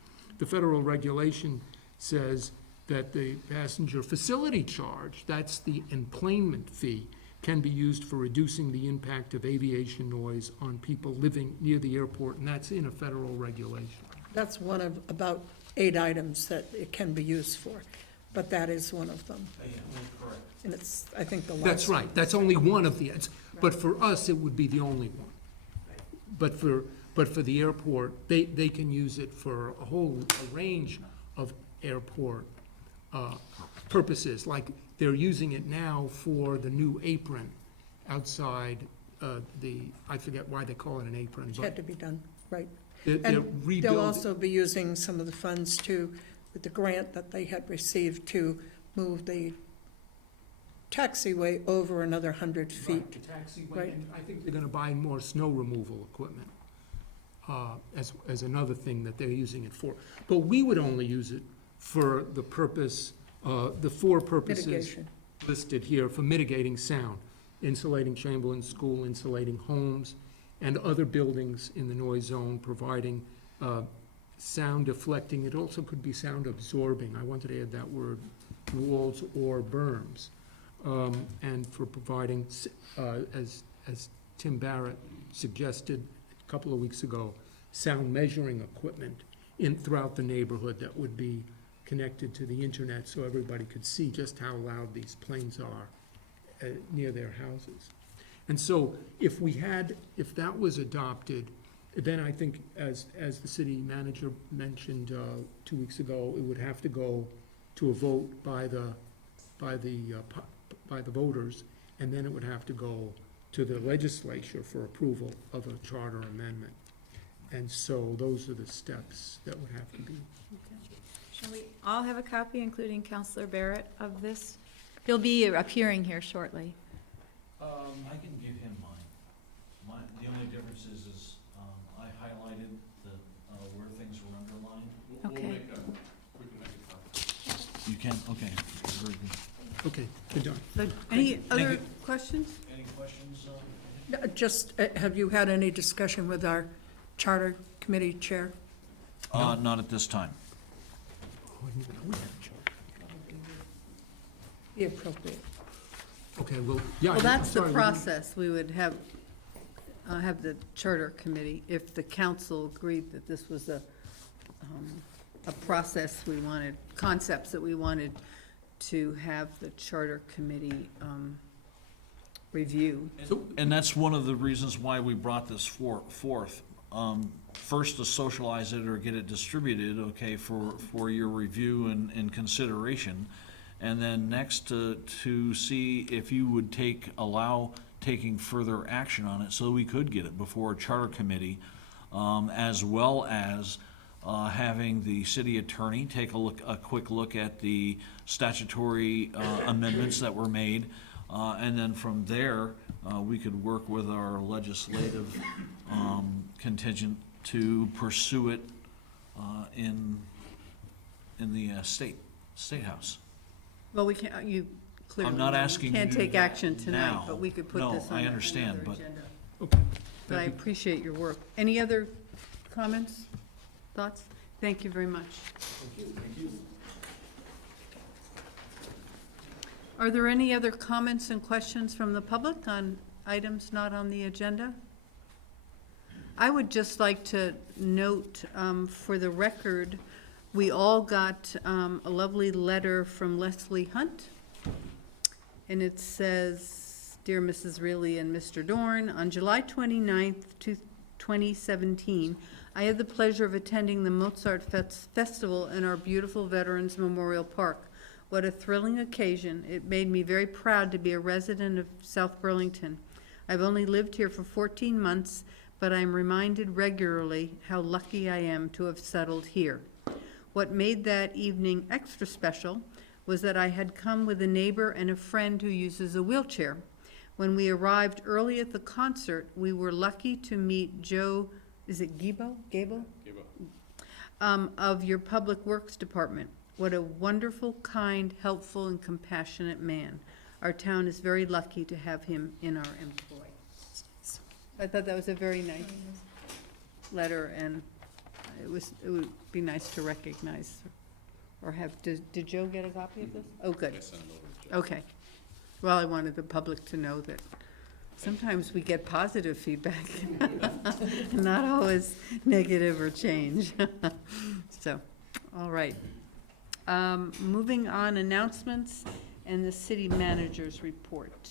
the federal regulation says that the passenger facility charge, that's the enplanement fee, can be used for reducing the impact of aviation noise on people living near the airport, and that's in a federal regulation. That's one of about 8 items that it can be used for, but that is one of them. Yeah, correct. And it's, I think, the last. That's right, that's only one of the, but for us, it would be the only one. But for the airport, they can use it for a range of airport purposes, like they're using it now for the new apron outside I forget why they call it an apron, Which but had to be done, right. they're And they'll rebuilding. also be using some of the funds too, with the grant that they had received to move the taxiway over another 100 feet. Right, the taxiway, Right. and I think they're gonna buy more snow removal equipment, as another thing that they're using it for. But we would only use it for the purpose, the 4 purposes Mitigation. listed here for mitigating sound, insulating Chamberlain School, insulating homes and other buildings in the noise zone, providing sound deflecting. It also could be sound absorbing. I wanted to add that word, walls or berms. And for providing, as Tim Barrett suggested a couple of weeks ago, sound measuring equipment throughout the neighborhood that would be connected to the internet so everybody could see just how loud these planes are near their houses. And so if that was adopted, then I think, as the city manager mentioned 2 weeks ago, it would have to go to a vote by the voters, and then it would have to go to the legislature for approval of a charter amendment. And so those are the steps that would have to be. Shall we all have a copy, including Counselor Barrett, of this? He'll be appearing here shortly. I can give him mine. The only difference is, I highlighted where things were underlined. Okay. We can make a copy. You can, okay, very good. Okay, good done. So, any Thank other you. questions? Any questions? Just, have you had any discussion with our charter committee chair? Not at this time. Oh, I didn't even know we had a charter. Be appropriate. Okay, well, yeah. Well, I'm that's the sorry, we didn't- process. We would have the charter committee, if the council agreed that this was a process we wanted, concepts that we wanted to have the charter committee review. And that's one of the reasons why we brought this forth. First, to socialize it or get it distributed, okay, for your review and consideration. And then next, to see if you would allow taking further action on it so we could get it before a charter committee, as well as having the city attorney take a quick look at the statutory amendments that were made. And then from there, we could work with our legislative contingent to pursue it in the state house. Well, we can't, you clearly. I'm not asking you can't to take do that action tonight, now. but we could put No, this on I another understand, agenda. but- Okay. But I Thank you. appreciate your work. Any other comments, thoughts? Thank you very much. Thank you. Are there any other comments and questions from the public on items not on the agenda? I would just like to note, for the record, we all got a lovely letter from Leslie Hunt. And it says, "Dear Mrs. Reilly and Mr. Dorn, on July 29th, 2017, I had the pleasure of attending the Mozart Festival in our beautiful Veterans Memorial Park. What a thrilling occasion. It made me very proud to be a resident of South Burlington. I've only lived here for 14 months, but I'm reminded regularly how lucky I am to have settled here. What made that evening extra special was that I had come with a neighbor and a friend who uses a wheelchair. When we arrived early at the concert, we were lucky to meet Joe, is it Gable? Of your Public Works Department. What a wonderful, kind, helpful, and compassionate man. Our town is very lucky to have him in our employ." I thought that was a very nice letter, and it would be nice to recognize or have, did Joe get a copy of this? Oh, good. I sent it over to Joe. Okay. Well, I wanted the public to know that sometimes we get positive feedback, not always negative or change. So, all right. Moving on, announcements and the city manager's report.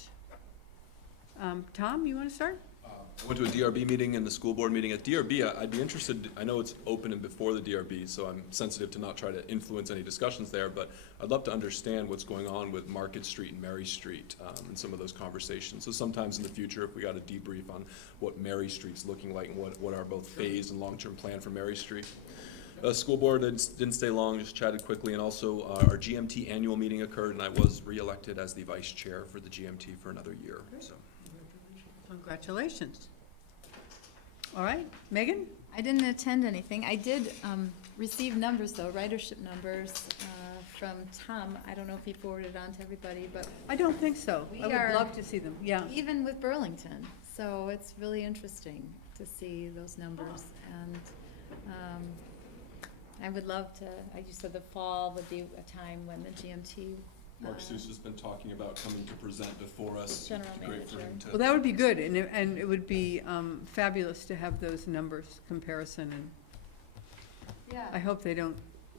Tom, you want to start? I went to a DRB meeting and the school board meeting. At DRB, I'd be interested, I know it's open and before the DRB, so I'm sensitive to not try to influence any discussions there, but I'd love to understand what's going on with Market Street and Mary Street and some of those conversations. So sometimes in the future, if we got a debrief on what Mary Street's looking like and what are both phased and long-term plan for Mary Street. School board didn't stay long, just chatted quickly, and also our GMT annual meeting occurred, and I was reelected as the vice chair for the GMT for another year, so. Congratulations. All right, Megan? I didn't attend anything. I did receive numbers, though, ridership numbers from Tom. I don't know if he forwarded on to everybody, but I don't think so. We I would are- love to see them, yeah. even with Burlington. So it's really interesting to see those numbers. And I would love to, like you said, the fall would be a time when the GMT. Mark Seuss has been talking about coming to present before us. General It'd be great for him manager. Well, that would be good, and it would be fabulous to have those numbers comparison, and Yeah. I hope they don't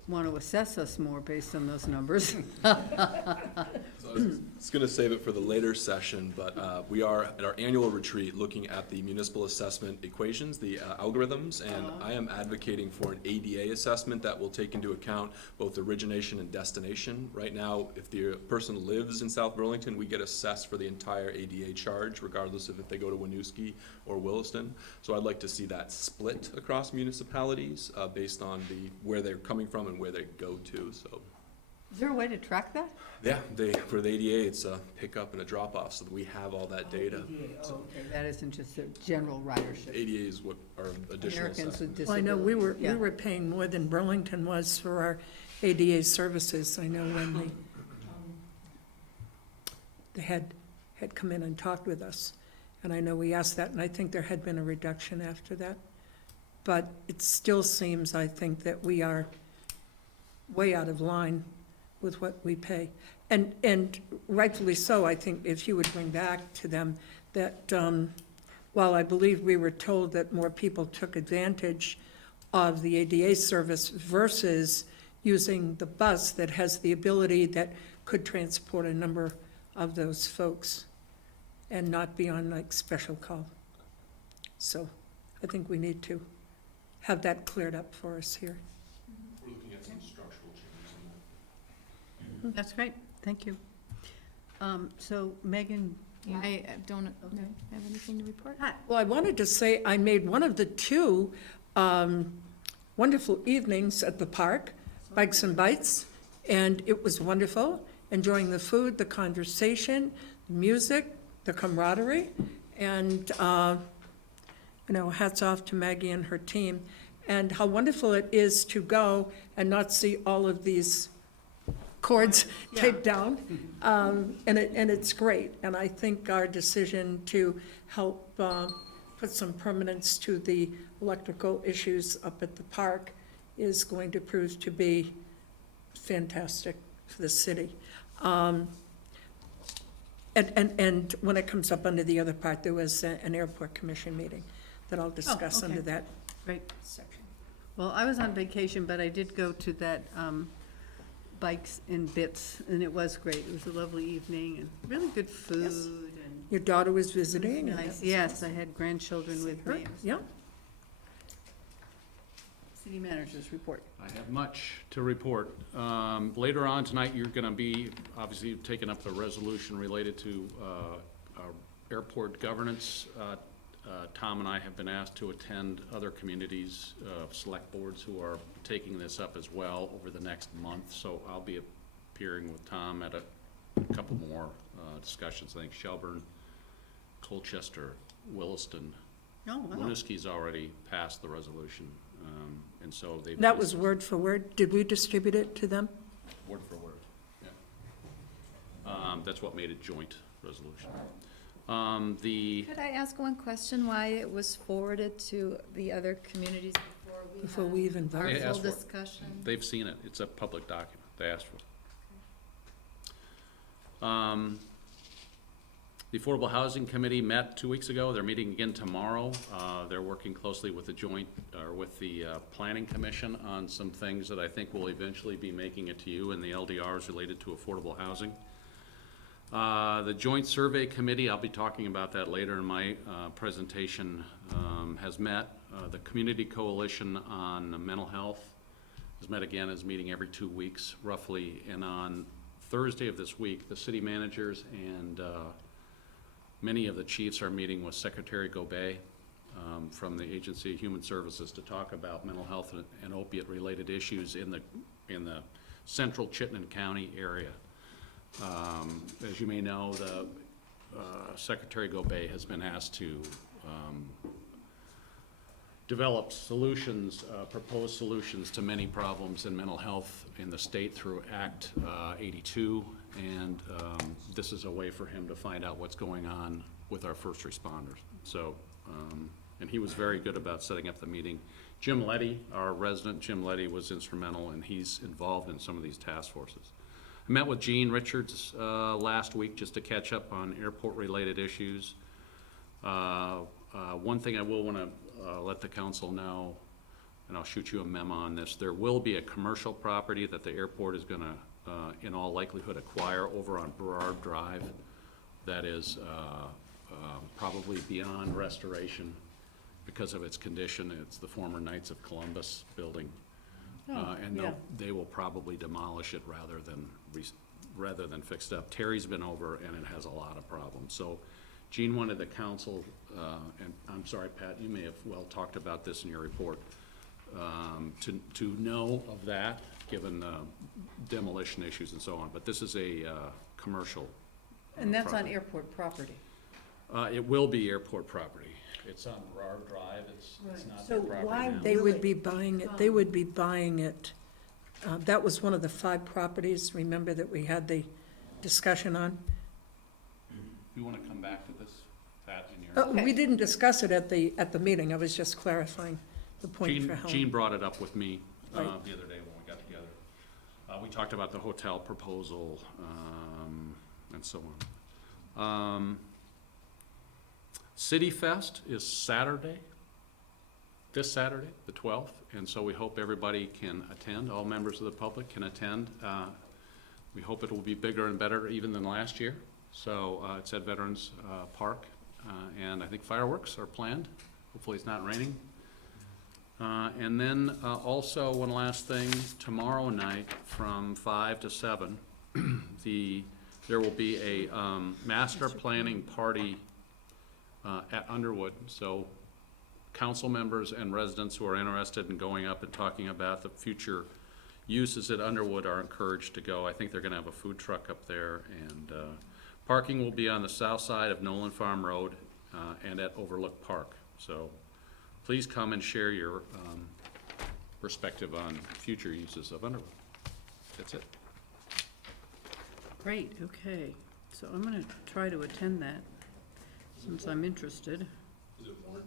want to assess us more based on those numbers. So I was gonna save it for the later session, but we are at our annual retreat looking at the municipal assessment equations, the algorithms, and I am advocating for an ADA assessment that will take into account both origination and destination. Right now, if the person lives in South Burlington, we get assessed for the entire ADA charge, regardless of if they go to Winooski or Williston. So I'd like to see that split across municipalities based on where they're coming from and where they go to, so. Is there a way to track that? Yeah, for the ADA, it's a pickup and a drop-off, so that we have all that data. So Okay, that isn't just a general ridership. ADA is what our additional Americans with assessment. Well, I know we were Yeah. paying more than Burlington was for our ADA services. I know when they had come in and talked with us. And I know we asked that, and I think there had been a reduction after that. But it still seems, I think, that we are way out of line with what we pay. And rightfully so, I think if you would bring back to them that, while I believe we were told that more people took advantage of the ADA service versus using the bus that has the ability that could transport a number of those folks and not be on like special call. So I think we need to have that cleared up for us here. We're looking at some structural changes in that. That's great, thank you. So Megan, you- I don't have anything to report. Well, I wanted to say I made one of the two wonderful evenings at the park, Bikes and Bites, and it was wonderful, enjoying the food, the conversation, the music, the camaraderie, and, hats off to Maggie and her team, and how wonderful it is to go and not see all of these cords taped down. And it's great, and I think our decision to help put some permanence to the electrical issues up at the park is going to prove to be fantastic for the city. And when it comes up under the other part, there was an airport commission meeting that I'll discuss under okay. that great. section. Well, I was on vacation, but I did go to that Bikes and Bits, and it was great. It was a lovely evening and really good food Yes. and Your daughter was it was visiting? and that nice. was Yes, I had grandchildren with me. It was- Yeah. City manager's report. I have much to report. Later on tonight, you're gonna be, obviously, taking up the resolution related to our airport governance. Tom and I have been asked to attend other communities, select boards who are taking this up as well over the next month. So I'll be appearing with Tom at a couple more discussions. I think Shelburne, Colchester, Williston. Oh, wow. Winooski's already passed the resolution, and so they've. That was word for word. Did we distribute it to them? Word for word, yeah. That's what made it joint resolution. The, Could I ask one question, why it was forwarded to the other communities before Before we even vote. our They full asked for it. discussion? They've seen it, it's a public document, they asked for it. The Affordable Housing Committee met 2 weeks ago, they're meeting again tomorrow. They're working closely with the joint, or with the Planning Commission on some things that I think will eventually be making it to you in the LDRs related to affordable housing. The Joint Survey Committee, I'll be talking about that later in my presentation, has met. The Community Coalition on Mental Health has met again, is meeting every 2 weeks roughly, and on Thursday of this week, the city managers and many of the chiefs are meeting with Secretary Gobet from the Agency of Human Services to talk about mental health and opiate-related issues in the central Chittenden County area. As you may know, the Secretary Gobet has been asked to develop solutions, propose solutions to many problems in mental health in the state through Act 82, and this is a way for him to find out what's going on with our first responders. So, and he was very good about setting up the meeting. Jim Letty, our resident, Jim Letty was instrumental, and he's involved in some of these task forces. I met with Gene Richards last week just to catch up on airport-related issues. One thing I will want to let the council know, and I'll shoot you a memo on this, there will be a commercial property that the airport is going to, in all likelihood, acquire over on Burrard Drive that is probably beyond restoration because of its condition. It's the former Knights of Columbus building. And they will probably demolish it rather than fix it up. Terry's been over and it has a lot of problems. So Gene wanted the council, and I'm sorry, Pat, you may have well talked about this in your report, to know of that, given the demolition issues and so on. But this is a commercial And that's on property. airport property. It will be airport property. It's on Burrard Drive. It's not So their property why now. They would be buying it, they would be buying it. That was one of the 5 properties, remember, that we had the discussion on? You want to come back to this, Pat, in your? Okay. We didn't discuss it at the meeting, I was just clarifying the point for Gene Helen. brought it up with me Right. the other day when we got together. We talked about the hotel proposal and so on. City Fest is Saturday, this Saturday, the 12th, and so we hope everybody can attend, all members of the public can attend. We hope it will be bigger and better even than last year. So it's at Veterans Park, and I think fireworks are planned. Hopefully it's not raining. And then also one last thing, tomorrow night from 5 to 7, there will be a master planning party at Underwood. So council members and residents who are interested in going up and talking about the future uses at Underwood are encouraged to go. I think they're gonna have a food truck up there, and parking will be on the south side of Nolan Farm Road and at Overlook Park. So please come and share your perspective on future uses of Underwood. That's it. Great, okay. So I'm gonna try to attend that, since I'm interested. Is it warned?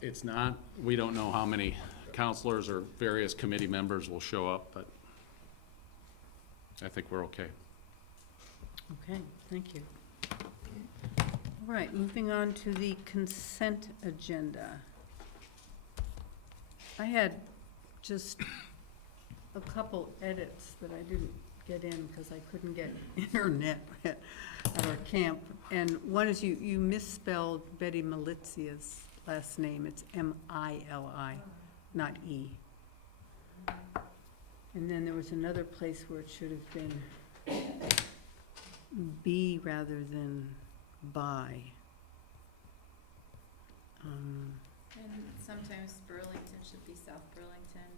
It's not, we don't know how many counselors or various committee members will show up, but I think we're okay. Okay, thank you. All right, moving on to the consent agenda. I had just a couple edits that I didn't get in because I couldn't get internet at our camp. And one is you misspelled Betty Malizia's last name. It's M-I-L-I, not E. And then there was another place where it should have been B rather than by. And sometimes Burlington should be South Burlington.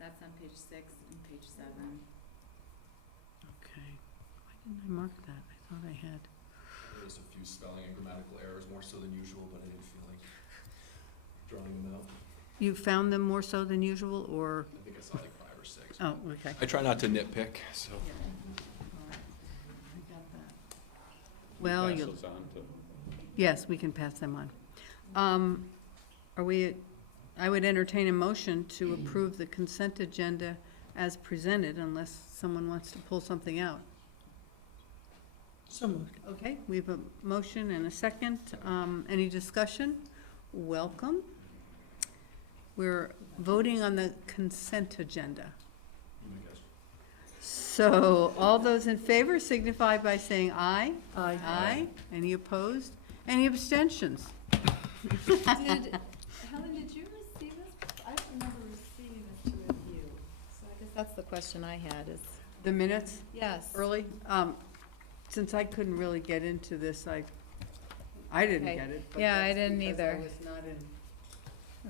That's on page 6 and page 7. Okay. Why didn't I mark that? I thought I had. There's a few spelling and grammatical errors, more so than usual, but I didn't feel like drawing them out. You found them more so than usual, or? I think I saw like 5 or 6. Oh, okay. I try not to nitpick, so. All right. I got that. Well, Pass you'll, those on to Yes, we can pass them on. I would entertain a motion to approve the consent agenda as presented unless someone wants to pull something out. So moved. Okay, we have a motion and a second. Any discussion? Welcome. We're voting on the consent agenda. So all those in favor signify by saying aye. Aye. Aye. Any opposed? Any abstentions? Helen, did you receive this? I don't remember receiving this to review. So I guess that's the question I had is, The minutes yes. early? Since I couldn't really get into this, I didn't Okay. get it. but Yeah, I that's didn't because either. I was not in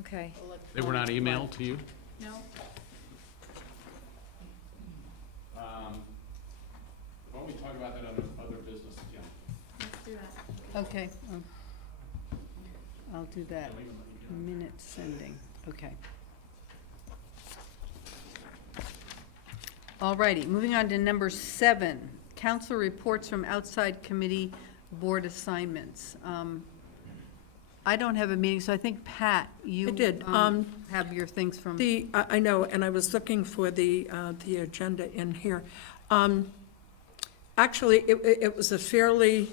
Okay. They were not electronic emailed to you? No? Why don't we talk about that under other business, Jim? Let's do that. Okay. I'll do that. Minute sending, okay. All righty, moving on to number 7, council reports from outside committee board assignments. I don't have a meeting, so I think, Pat, you I did. have your things from. I know, and I was looking for the agenda in here. Actually, it was a fairly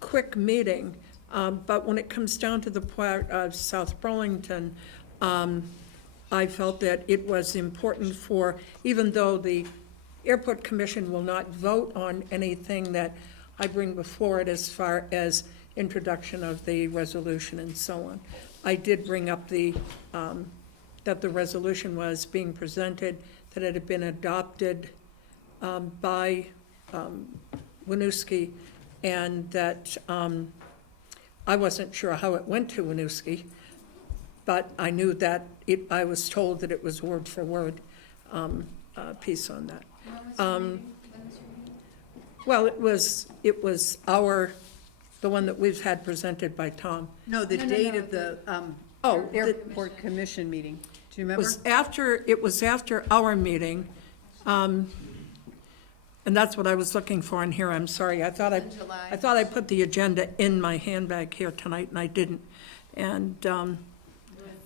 quick meeting, but when it comes down to the part of South Burlington, I felt that it was important for, even though the Airport Commission will not vote on anything that I bring before it as far as introduction of the resolution and so on, I did bring up that the resolution was being presented, that it had been adopted by Winooski, and that I wasn't sure how it went to Winooski, but I knew that I was told that it was word for word piece on that. Well, it was the one that we've had presented by Tom. No, the No, date of the Oh, airport commission meeting. Do you It remember? was after our meeting, and that's what I was looking for in here, I'm sorry. I thought I put the agenda in my handbag here tonight, and I didn't. And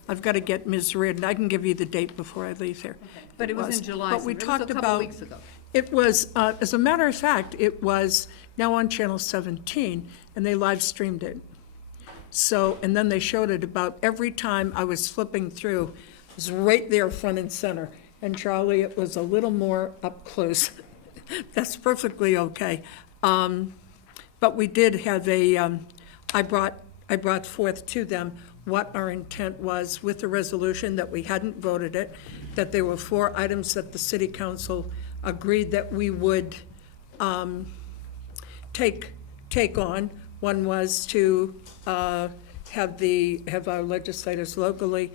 I've got to get Ms. Reardon, I can give you the date before I leave here. But it was in July, But so we it was talked a couple about- weeks ago. It was, as a matter of fact, it was now on Channel 17, and they live streamed it. So, and then they showed it about every time I was flipping through, it was right there front and center. And Charlie, it was a little more up close. That's perfectly okay. But we did have I brought forth to them what our intent was with the resolution, that we hadn't voted it, that there were 4 items that the city council agreed that we would take on. One was to have our legislators locally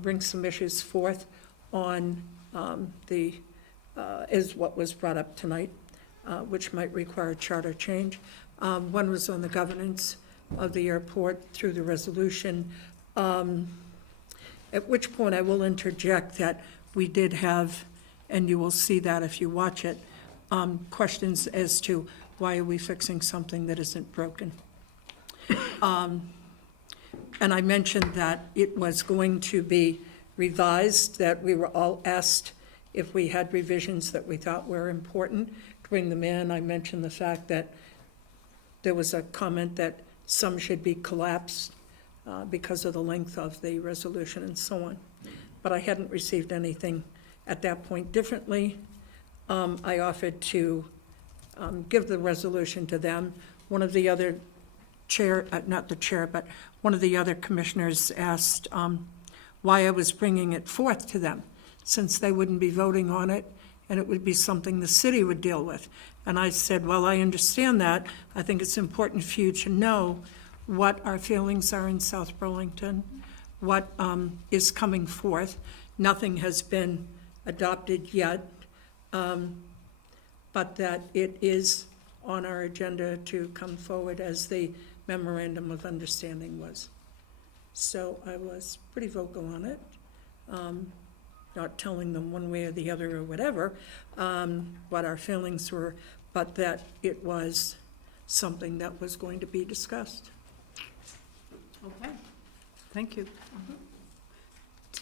bring some issues forth on is what was brought up tonight, which might require charter change. One was on the governance of the airport through the resolution, at which point I will interject that we did have, and you will see that if you watch it, questions as to why are we fixing something that isn't broken. And I mentioned that it was going to be revised, that we were all asked if we had revisions that we thought were important, to bring them in. I mentioned the fact that there was a comment that some should be collapsed because of the length of the resolution and so on. But I hadn't received anything at that point differently. I offered to give the resolution to them. One of the other not the chair, but one of the other commissioners asked why I was bringing it forth to them, since they wouldn't be voting on it, and it would be something the city would deal with. And I said, well, I understand that. I think it's important for you to know what our feelings are in South Burlington, what is coming forth. Nothing has been adopted yet, but that it is on our agenda to come forward as the memorandum of understanding was. So I was pretty vocal on it, not telling them one way or the other or whatever, what our feelings were, but that it was something that was going to be discussed. Okay, thank you.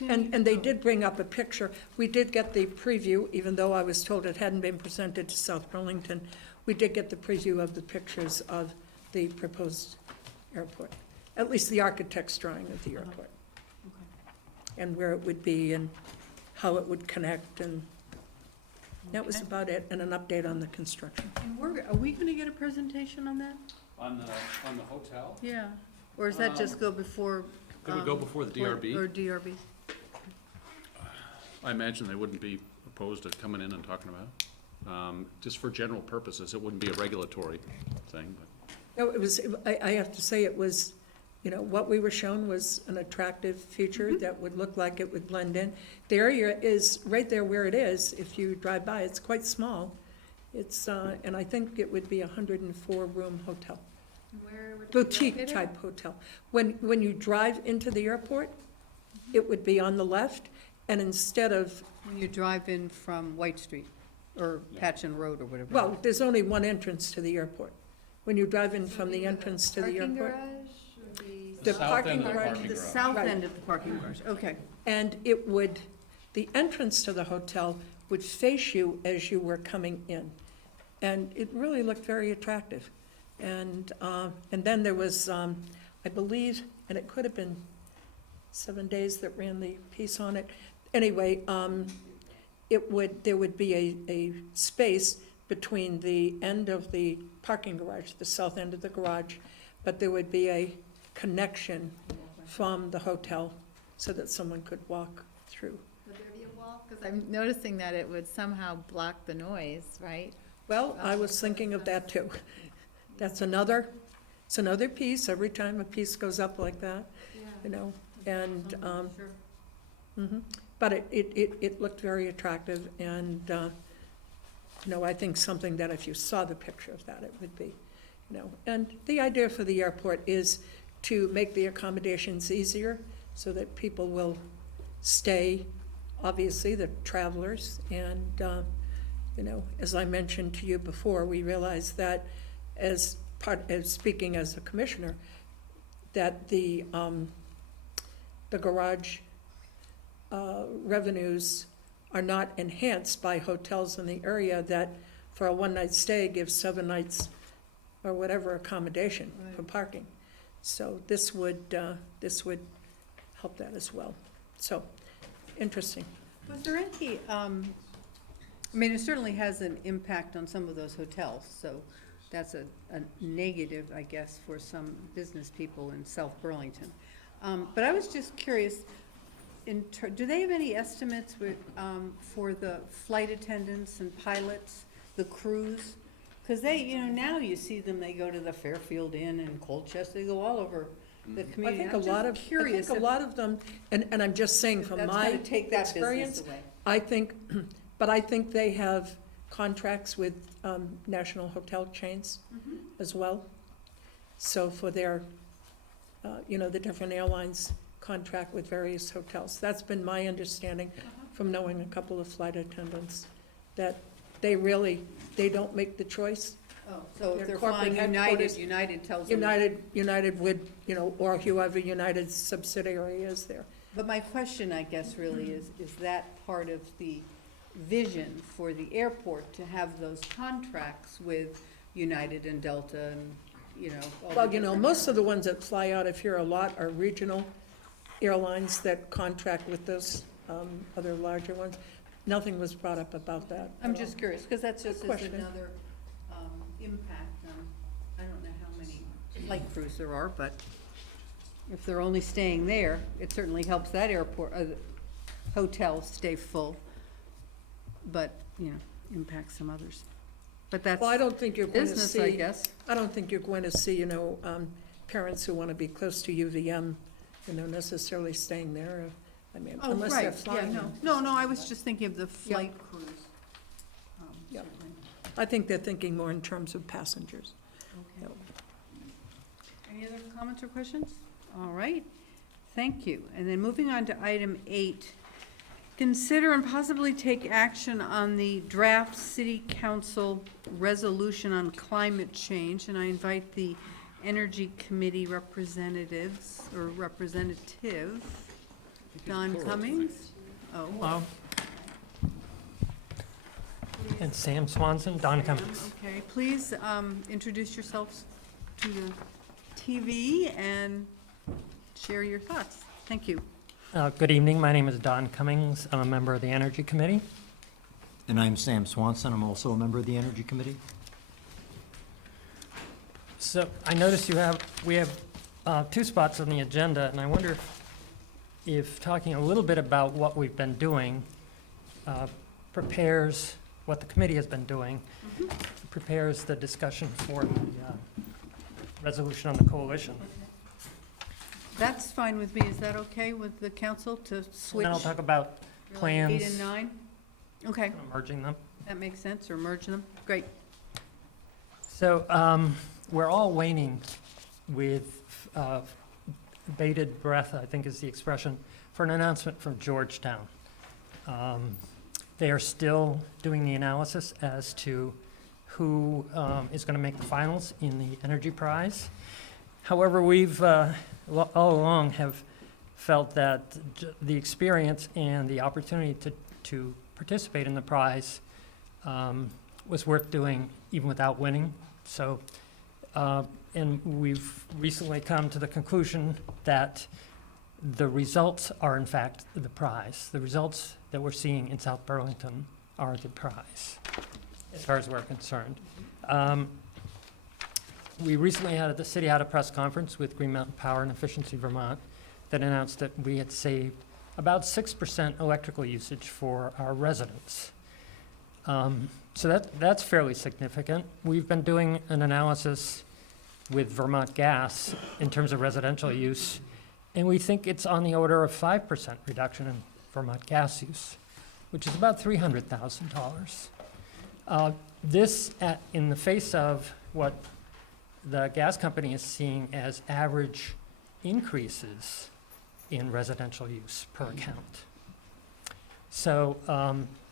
And they did bring up a picture. We did get the preview, even though I was told it hadn't been presented to South Burlington. We did get the preview of the pictures of the proposed airport, at least the architect's drawing of the airport, and where it would be and how it would connect, and that was Okay. about it, and an update on the construction. And are we gonna get a presentation on that? On the hotel, Yeah, or does that just go before? it would go before the DRB. Or DRB? I imagine they wouldn't be opposed to coming in and talking about it. Just for general purposes, it wouldn't be a regulatory thing, but. No, it was, I have to say, it was, you know, what we were shown was an attractive feature that would look like it would blend in. The area is right there where it is, if you drive by, it's quite small. It's, and I think it would be a 104-room hotel, Where would it be boutique located? type hotel. When you drive into the airport, it would be on the left, and instead of, When you drive in from White Street, or Patchen Road, or whatever. well, there's only one entrance to the airport. When you drive in from the entrance to the Parking airport. garage would be. The south parking end of the garage- parking The garage. south Right. end of the parking garage, okay. And it would, the entrance to the hotel would face you as you were coming in. And it really looked very attractive. And then there was, I believe, and it could have been 7 Days that ran the piece on it. Anyway, there would be a space between the end of the parking garage, the south end of the garage, but there would be a connection from the hotel so that someone could walk through. Would there be a wall? Because I'm noticing that it would somehow block the noise, right? Well, I was thinking of that too. It's another piece, every time a piece goes up like that, you know, and, Sure. mhm. But it looked very attractive, and, you know, I think something that if you saw the picture of that, it would be, you know. And the idea for the airport is to make the accommodations easier so that people will stay, obviously, the travelers. And, you know, as I mentioned to you before, we realize that as speaking as a commissioner, that the garage revenues are not enhanced by hotels in the area that for a one-night stay gives 7 nights or whatever accommodation for parking. So this would help that as well. So, interesting. Was there any, I mean, it certainly has an impact on some of those hotels, so that's a negative, I guess, for some business people in South Burlington. But I was just curious, do they have any estimates for the flight attendants and pilots, the crews? Because they, you know, now you see them, they go to the Fairfield Inn in Colchester, they go all over the I community. think I'm just I curious think a if lot of them, and I'm just saying from that's my gonna take that experience, business away. I think, but I think they have contracts with national hotel chains as well. So for their, you know, the different airlines contract with various hotels. That's been my understanding from knowing a couple of flight attendants, that they don't make the choice. Oh, so if Their they're corporate flying United, headquarters- United tells them. United would, you know, or whoever United's subsidiary is there. But my question, I guess, really is that part of the vision for the airport to have those contracts with United and Delta and, you know, all the Well, you know, different most of the ones that fly out of here a lot are regional airlines that contract with those other larger ones. Nothing was brought up about that. I'm at all. just curious, because that's just Good question. another impact on, I don't know how many flight crews there are, but if they're only staying there, it certainly helps that airport, hotel stay full, but, you know, impacts some others. But that's Well, I don't think you're going to business, I see, guess. I don't think you're going to see, you know, parents who want to be close to UVM, you know, necessarily staying there. I mean, Oh, unless they're right, yeah, flying. no, I was just thinking of the flight crews. Yeah. Certainly. I think they're thinking more in terms of passengers. Okay. Any other comments or questions? All right, thank you. And then moving on to item 8, Consider and possibly take action on the draft city council resolution on climate change, and I invite the Energy Committee representatives, or representative, Don Cummings. Oh, Hello. And Sam Swanson, Don Cummings. okay, please, introduce yourselves to the TV and share your thoughts. Thank you. Good evening, my name is Don Cummings. I'm a member of the Energy Committee. And I'm Sam Swanson. I'm also a member of the Energy Committee. So I noticed we have 2 spots on the agenda, and I wonder if talking a little bit about what we've been doing prepares what the committee has been doing, prepares the discussion for the resolution on the coalition. That's fine with me. Is that okay with the council to And switch? then I'll talk about plans. 8 and 9? Okay, Merging them. that makes sense, or merge them. Great. So we're all waiting with bated breath, I think is the expression, for an announcement from Georgetown. They are still doing the analysis as to who is going to make the finals in the Energy Prize. However, we've all along have felt that the experience and the opportunity to participate in the prize was worth doing even without winning. So, and we've recently come to the conclusion that the results are in fact the prize. The results that we're seeing in South Burlington are the prize, as far as we're concerned. We recently the city had a press conference with Green Mountain Power and Efficiency Vermont that announced that we had saved about 6% electrical usage for our residents. So that's fairly significant. We've been doing an analysis with Vermont Gas in terms of residential use, and we think it's on the order of 5% reduction in Vermont gas use, which is about $300,000. This, in the face of what the gas company is seeing as average increases in residential use per account. So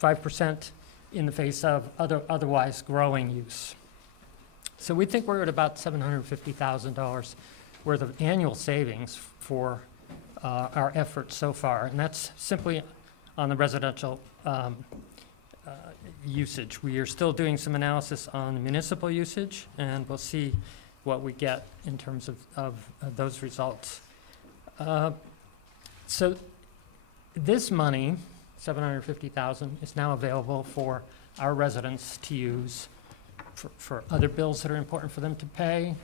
5% in the face of otherwise growing use. So we think we're at about $750,000 worth of annual savings for our efforts so far, and that's simply on the residential usage. We are still doing some analysis on the municipal usage, and we'll see what we get in terms of those results. So this money, $750,000, is now available for our residents to use for other bills that are important for them to pay,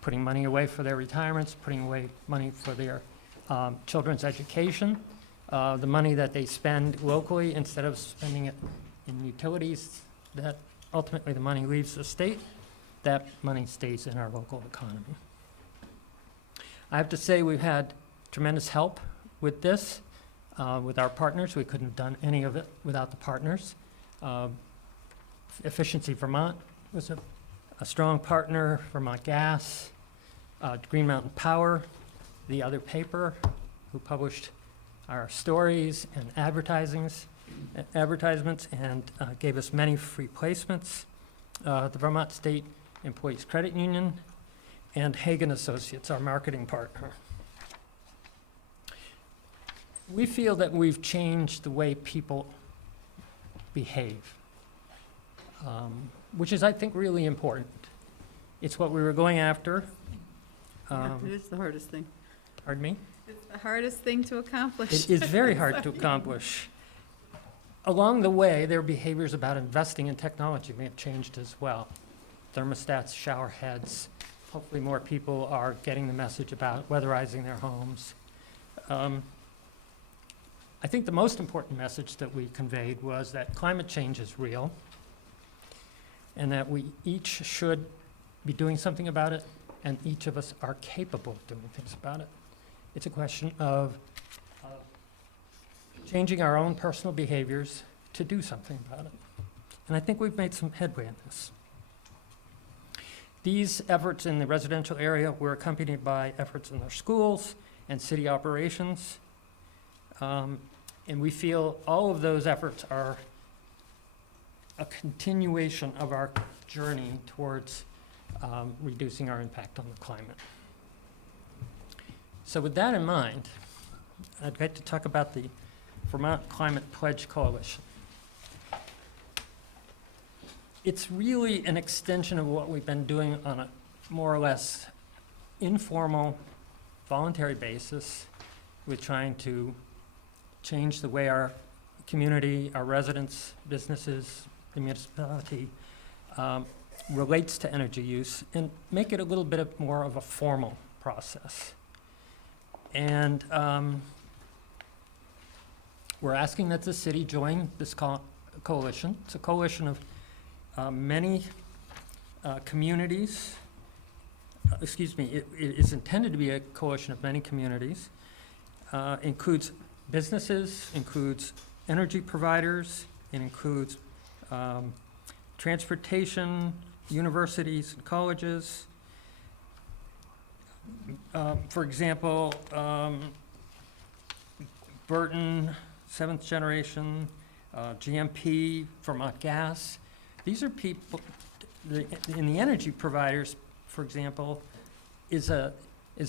putting money away for their retirements, putting away money for their children's education, the money that they spend locally instead of spending it in utilities, that ultimately the money leaves the state, that money stays in our local economy. I have to say we've had tremendous help with this, with our partners. We couldn't have done any of it without the partners. Efficiency Vermont was a strong partner, Vermont Gas, Green Mountain Power, the other paper who published our stories and advertisements and gave us many free placements, the Vermont State Employees Credit Union, and Hagen Associates, our marketing partner. We feel that we've changed the way people behave, which is, I think, really important. It's what we were going after. Yeah, it is the hardest thing. Pardon me? It's the hardest thing to accomplish. It is very hard to accomplish. Along the way, their behaviors about investing in technology may have changed as well. Thermostats, shower heads, hopefully more people are getting the message about weatherizing their homes. I think the most important message that we conveyed was that climate change is real and that we each should be doing something about it, and each of us are capable of doing things about it. It's a question of changing our own personal behaviors to do something about it. And I think we've made some headway in this. These efforts in the residential area were accompanied by efforts in our schools and city operations. And we feel all of those efforts are a continuation of our journey towards reducing our impact on the climate. So with that in mind, I'd like to talk about the Vermont Climate Pledge Coalition. It's really an extension of what we've been doing on a more or less informal, voluntary basis with trying to change the way our community, our residents, businesses, the municipality relates to energy use and make it a little bit more of a formal process. And we're asking that the city join this coalition. It's a coalition of many communities. It is intended to be a coalition of many communities. Includes businesses, includes energy providers, it includes transportation, universities and colleges. For example, Burton, seventh generation, GMP, Vermont Gas. These are people, in the energy providers, for example, is a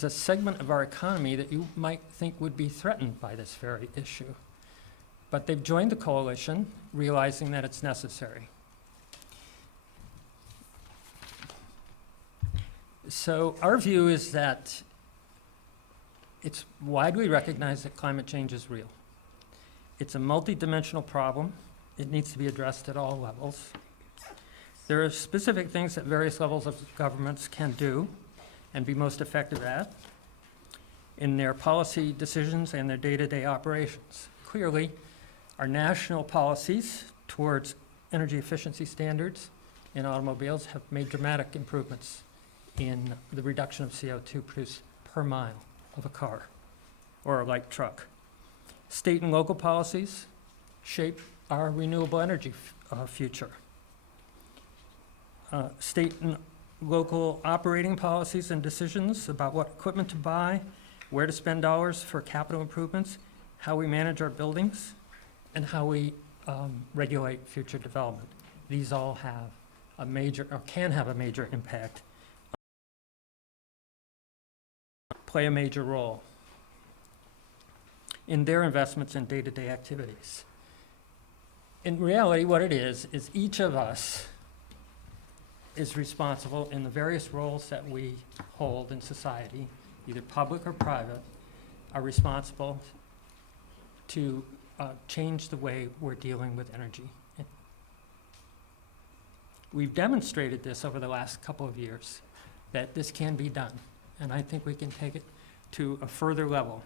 segment of our economy that you might think would be threatened by this very issue. But they've joined the coalition, realizing that it's necessary. So our view is that it's widely recognized that climate change is real. It's a multidimensional problem. It needs to be addressed at all levels. There are specific things that various levels of governments can do and be most effective at in their policy decisions and their day-to-day operations. Clearly, our national policies towards energy efficiency standards in automobiles have made dramatic improvements in the reduction of CO2 produced per mile of a car or a light truck. State and local policies shape our renewable energy future. State and local operating policies and decisions about what equipment to buy, where to spend dollars for capital improvements, how we manage our buildings, and how we regulate future development. These all have a major, or can have a major impact, play a major role in their investments in day-to-day activities. In reality, what it is each of us is responsible in the various roles that we hold in society, either public or private, are responsible to change the way we're dealing with energy. We've demonstrated this over the last couple of years, that this can be done, and I think we can take it to a further level.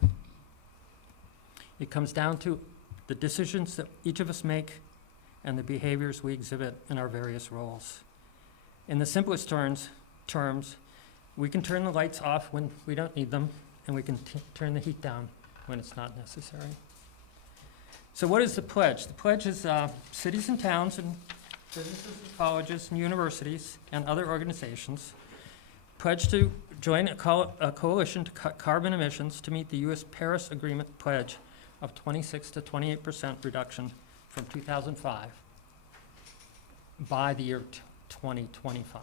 It comes down to the decisions that each of us make and the behaviors we exhibit in our various roles. In the simplest terms, we can turn the lights off when we don't need them, and we can turn the heat down when it's not necessary. So what is the pledge? The pledge is cities and towns and businesses and colleges and universities and other organizations pledge to join a coalition to cut carbon emissions to meet the U.S. Paris Agreement pledge of 26 to 28% reduction from 2005 by the year 2025.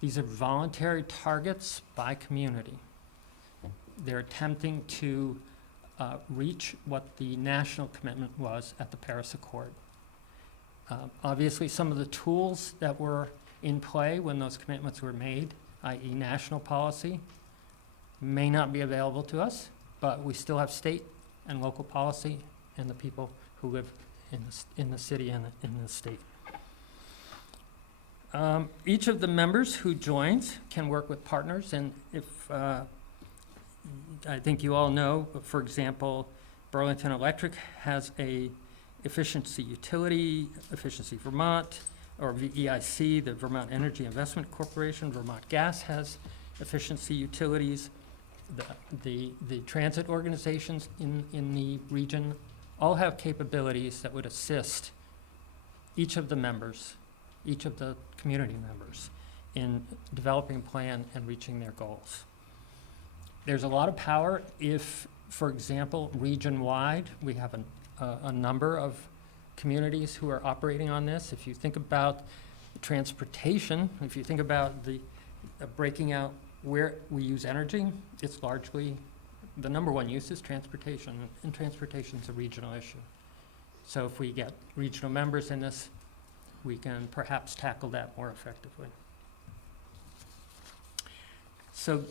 These are voluntary targets by community. They're attempting to reach what the national commitment was at the Paris Accord. Obviously, some of the tools that were in play when those commitments were made, i.e. national policy, may not be available to us, but we still have state and local policy and the people who live in the city and in the state. Each of the members who joins can work with partners, and if I think you all know, for example, Burlington Electric has a efficiency utility, Efficiency Vermont, or VEIC, the Vermont Energy Investment Corporation. Vermont Gas has efficiency utilities. The transit organizations in the region all have capabilities that would assist each of the members, each of the community members, in developing a plan and reaching their goals. There's a lot of power if For example, region-wide, we have a number of communities who are operating on this. If you think about transportation, if you think about the breaking out where we use energy, it's largely, the number one use is transportation, and transportation is a regional issue. So if we get regional members in this, we can perhaps tackle that more effectively. So,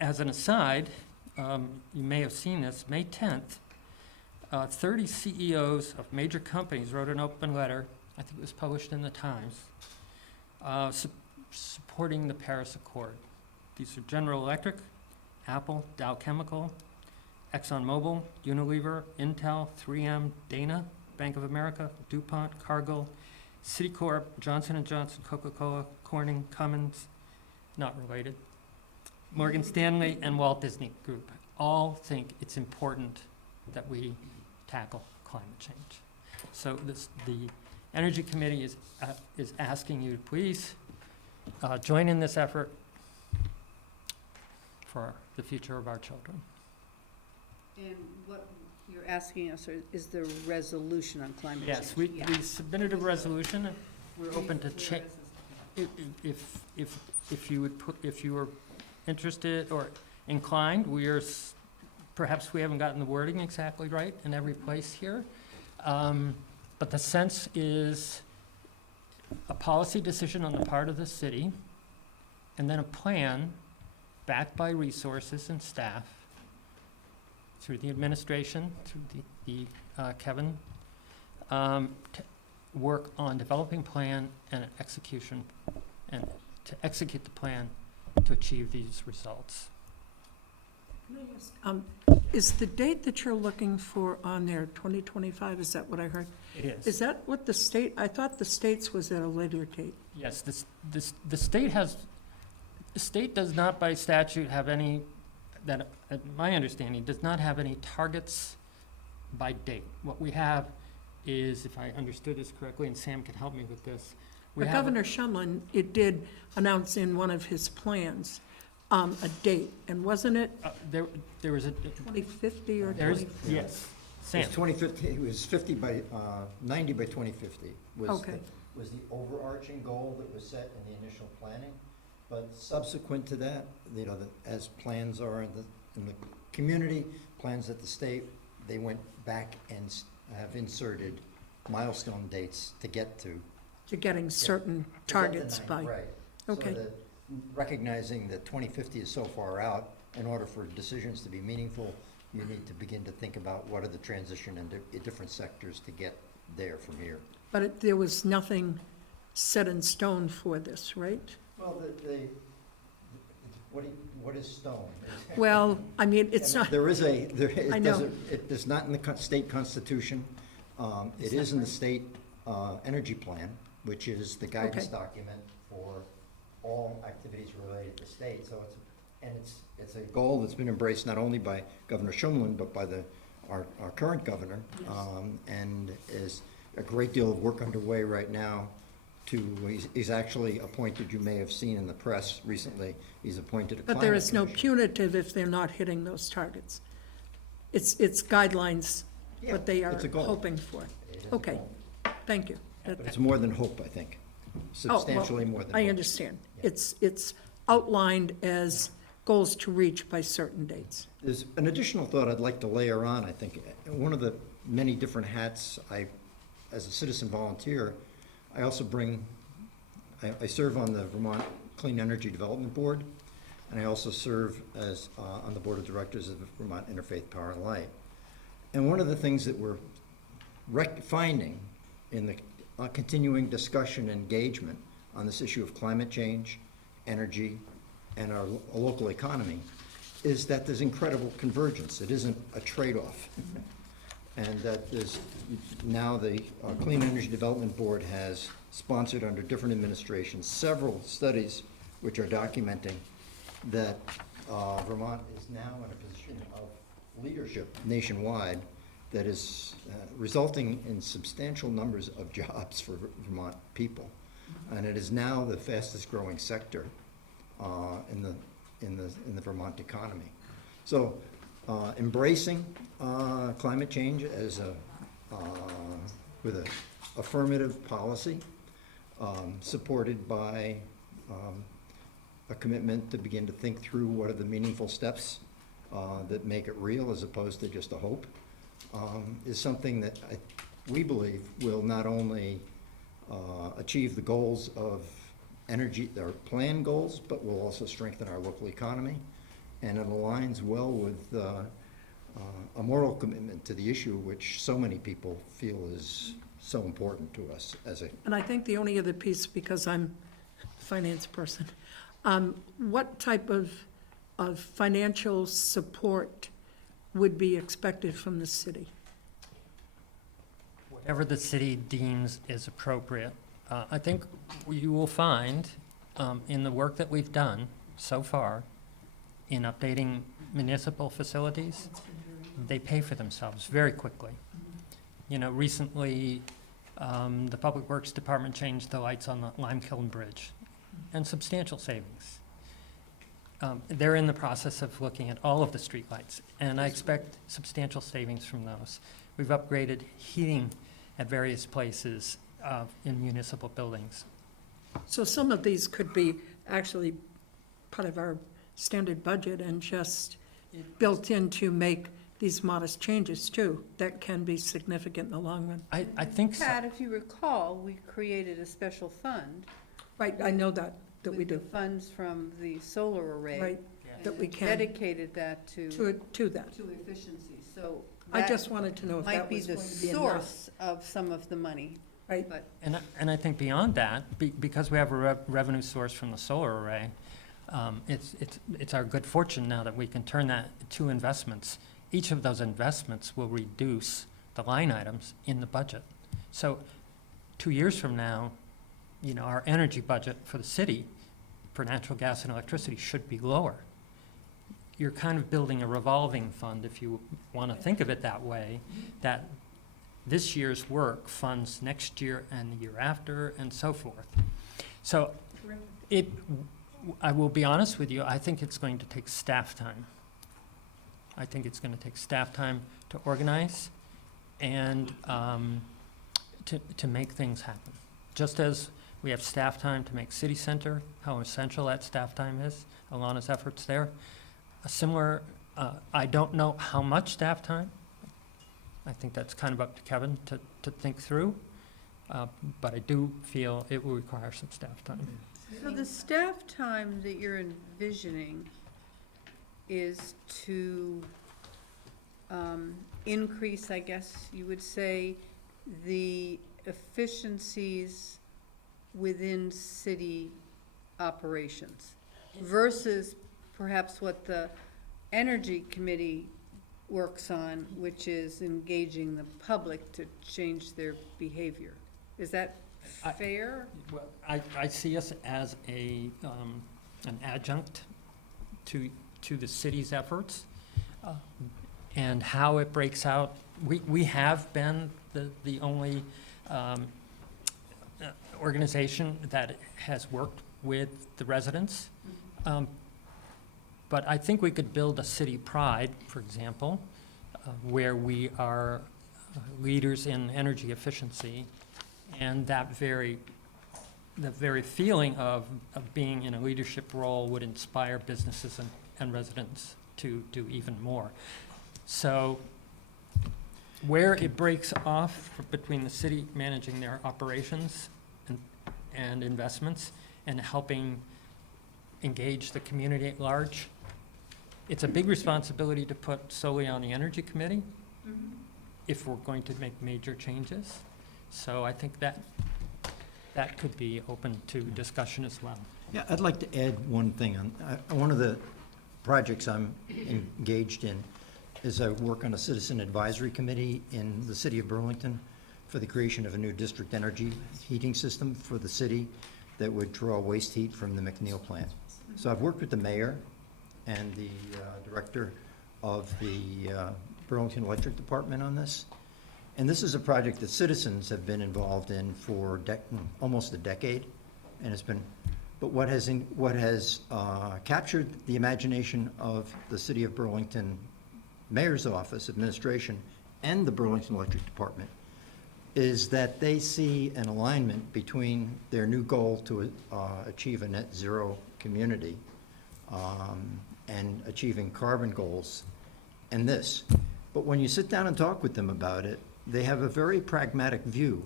as an aside, you may have seen this, May 10th, 30 CEOs of major companies wrote an open letter, I think it was published in the Times, supporting the Paris Accord. These are General Electric, Apple, Dow Chemical, ExxonMobil, Unilever, Intel, 3M, Dana, Bank of America, DuPont, Cargill, Citicorp, Johnson & Johnson, Coca-Cola, Corning, Cummins, not related, Morgan Stanley, and Walt Disney Group all think it's important that we tackle climate change. So the Energy Committee is asking you to please join in this effort for the future of our children. And what you're asking us is the resolution on climate change? Yes, we submitted a resolution. We're open to change. If you would put, if you were interested or inclined, perhaps we haven't gotten the wording exactly right in every place here. But the sense is a policy decision on the part of the city, and then a plan backed by resources and staff through the administration, through the Kevin, to work on developing plan and execution, and to execute the plan to achieve these results. Can I ask, is the date that you're looking for on there 2025, is that what I heard? It is. Is that what the state, I thought the state's was at a later date. Yes, the state does not by statute have any, that, my understanding, does not have any targets by date. What we have is, if I understood this correctly, and Sam can help me with this, we But have. Governor Shumlin, it did announce in one of his plans, a date, and wasn't it There was a. 2050 or There's, 2050? yes, Sam. It's 2050, it was 50 by, 90 by 2050 was Okay. was the overarching goal that was set in the initial planning. But subsequent to that, you know, as plans are in the community, plans at the state, they went back and have inserted milestone dates to get to. To getting certain targets by, Right. okay. So that recognizing that 2050 is so far out, in order for decisions to be meaningful, you need to begin to think about what are the transition in different sectors to get there from here. But there was nothing set in stone for this, right? Well, what is stone? Well, I mean, it's not, There is I know. it is not in the state constitution. It is in the state energy plan, which is the guidance Okay. document for all activities related to state. So it's a goal that's been embraced not only by Governor Shumlin, but by our current governor. And is a great deal of work underway right now he's actually appointed, you may have seen in the press recently, he's appointed a climate but there is no commission. punitive if they're not hitting those targets. It's guidelines, Yeah, what they are it's a goal. hoping for. It is a Okay, goal. thank you. But it's more than hope, I think. Substantially more than hope. I understand. Yeah. It's outlined as goals to reach by certain dates. There's an additional thought I'd like to layer on, I think. One of the many different hats as a citizen volunteer, I also I serve on the Vermont Clean Energy Development Board, and I also serve as, on the board of directors of the Vermont Interfaith Power and Light. And one of the things that we're finding in the continuing discussion and engagement on this issue of climate change, energy, and our local economy is that there's incredible convergence. It isn't a trade-off. And that there's now the Clean Energy Development Board has sponsored under different administrations several studies which are documenting that Vermont is now in a position of leadership nationwide that is resulting in substantial numbers of jobs for Vermont people. And it is now the fastest growing sector in the Vermont economy. So embracing climate change as with an affirmative policy, supported by a commitment to begin to think through what are the meaningful steps that make it real as opposed to just a hope, is something that we believe will not only achieve the goals of energy, our planned goals, but will also strengthen our local economy. And it aligns well with a moral commitment to the issue, which so many people feel is so important to us as a. And I think the only other piece, because I'm a finance person, what type of financial support would be expected from the city? Whatever the city deems is appropriate. I think you will find in the work that we've done so far in updating municipal facilities, they pay for themselves very quickly. You know, recently, the Public Works Department changed the lights on the Lime Kiln Bridge, and substantial savings. They're in the process of looking at all of the streetlights, and I expect substantial savings from those. We've upgraded heating at various places in municipal buildings. So some of these could be actually part of our standard budget and just built in to make these modest changes too, that can be significant in the long run. I think so. Pat, if you recall, we created a special fund. Right, I know that we With do, the funds from the solar array. right, that we and can, Dedicated that to that. efficiency, so. I that just wanted to know if might that be was the going to be enough. source of some of the money, Right, but And I think beyond that, because we have a revenue source from the solar array, it's our good fortune now that we can turn that to investments. Each of those investments will reduce the line items in the budget. So 2 years from now, you know, our energy budget for the city for natural gas and electricity should be lower. You're kind of building a revolving fund, if you want to think of it that way, that this year's work funds next year and the year after and so forth. So I will be honest with you, I think it's going to take staff time. I think it's going to take staff time to organize and to make things happen. Just as we have staff time to make city center, how essential that staff time is, Alana's efforts there. A similar, I don't know how much staff time. I think that's kind of up to Kevin to think through. But I do feel it will require some staff time. so the staff time that you're envisioning is to increase, I guess you would say, the efficiencies within city operations versus perhaps what the Energy Committee works on, which is engaging the public to change their behavior. Is that fair? Well, I see us as an adjunct to the city's efforts, and how it breaks out. We have been the only organization that has worked with the residents. But I think we could build a city pride, for example, where we are leaders in energy efficiency, and the very feeling of being in a leadership role would inspire businesses and residents to do even more. So where it breaks off between the city managing their operations and investments and helping engage the community at large, it's a big responsibility to put solely on the Energy Committee if we're going to make major changes. So I think that could be open to discussion as well. Yeah, I'd like to add one thing. One of the projects I'm engaged in is I work on a citizen advisory committee in the city of Burlington for the creation of a new district energy heating system for the city that would draw waste heat from the McNeil plant. So I've worked with the mayor and the director of the Burlington Electric Department on this. And this is a project that citizens have been involved in for almost a decade, and it's been. But what has captured the imagination of the city of Burlington mayor's office, administration, and the Burlington Electric Department is that they see an alignment between their new goal to achieve a net zero community and achieving carbon goals and this. But when you sit down and talk with them about it, they have a very pragmatic view.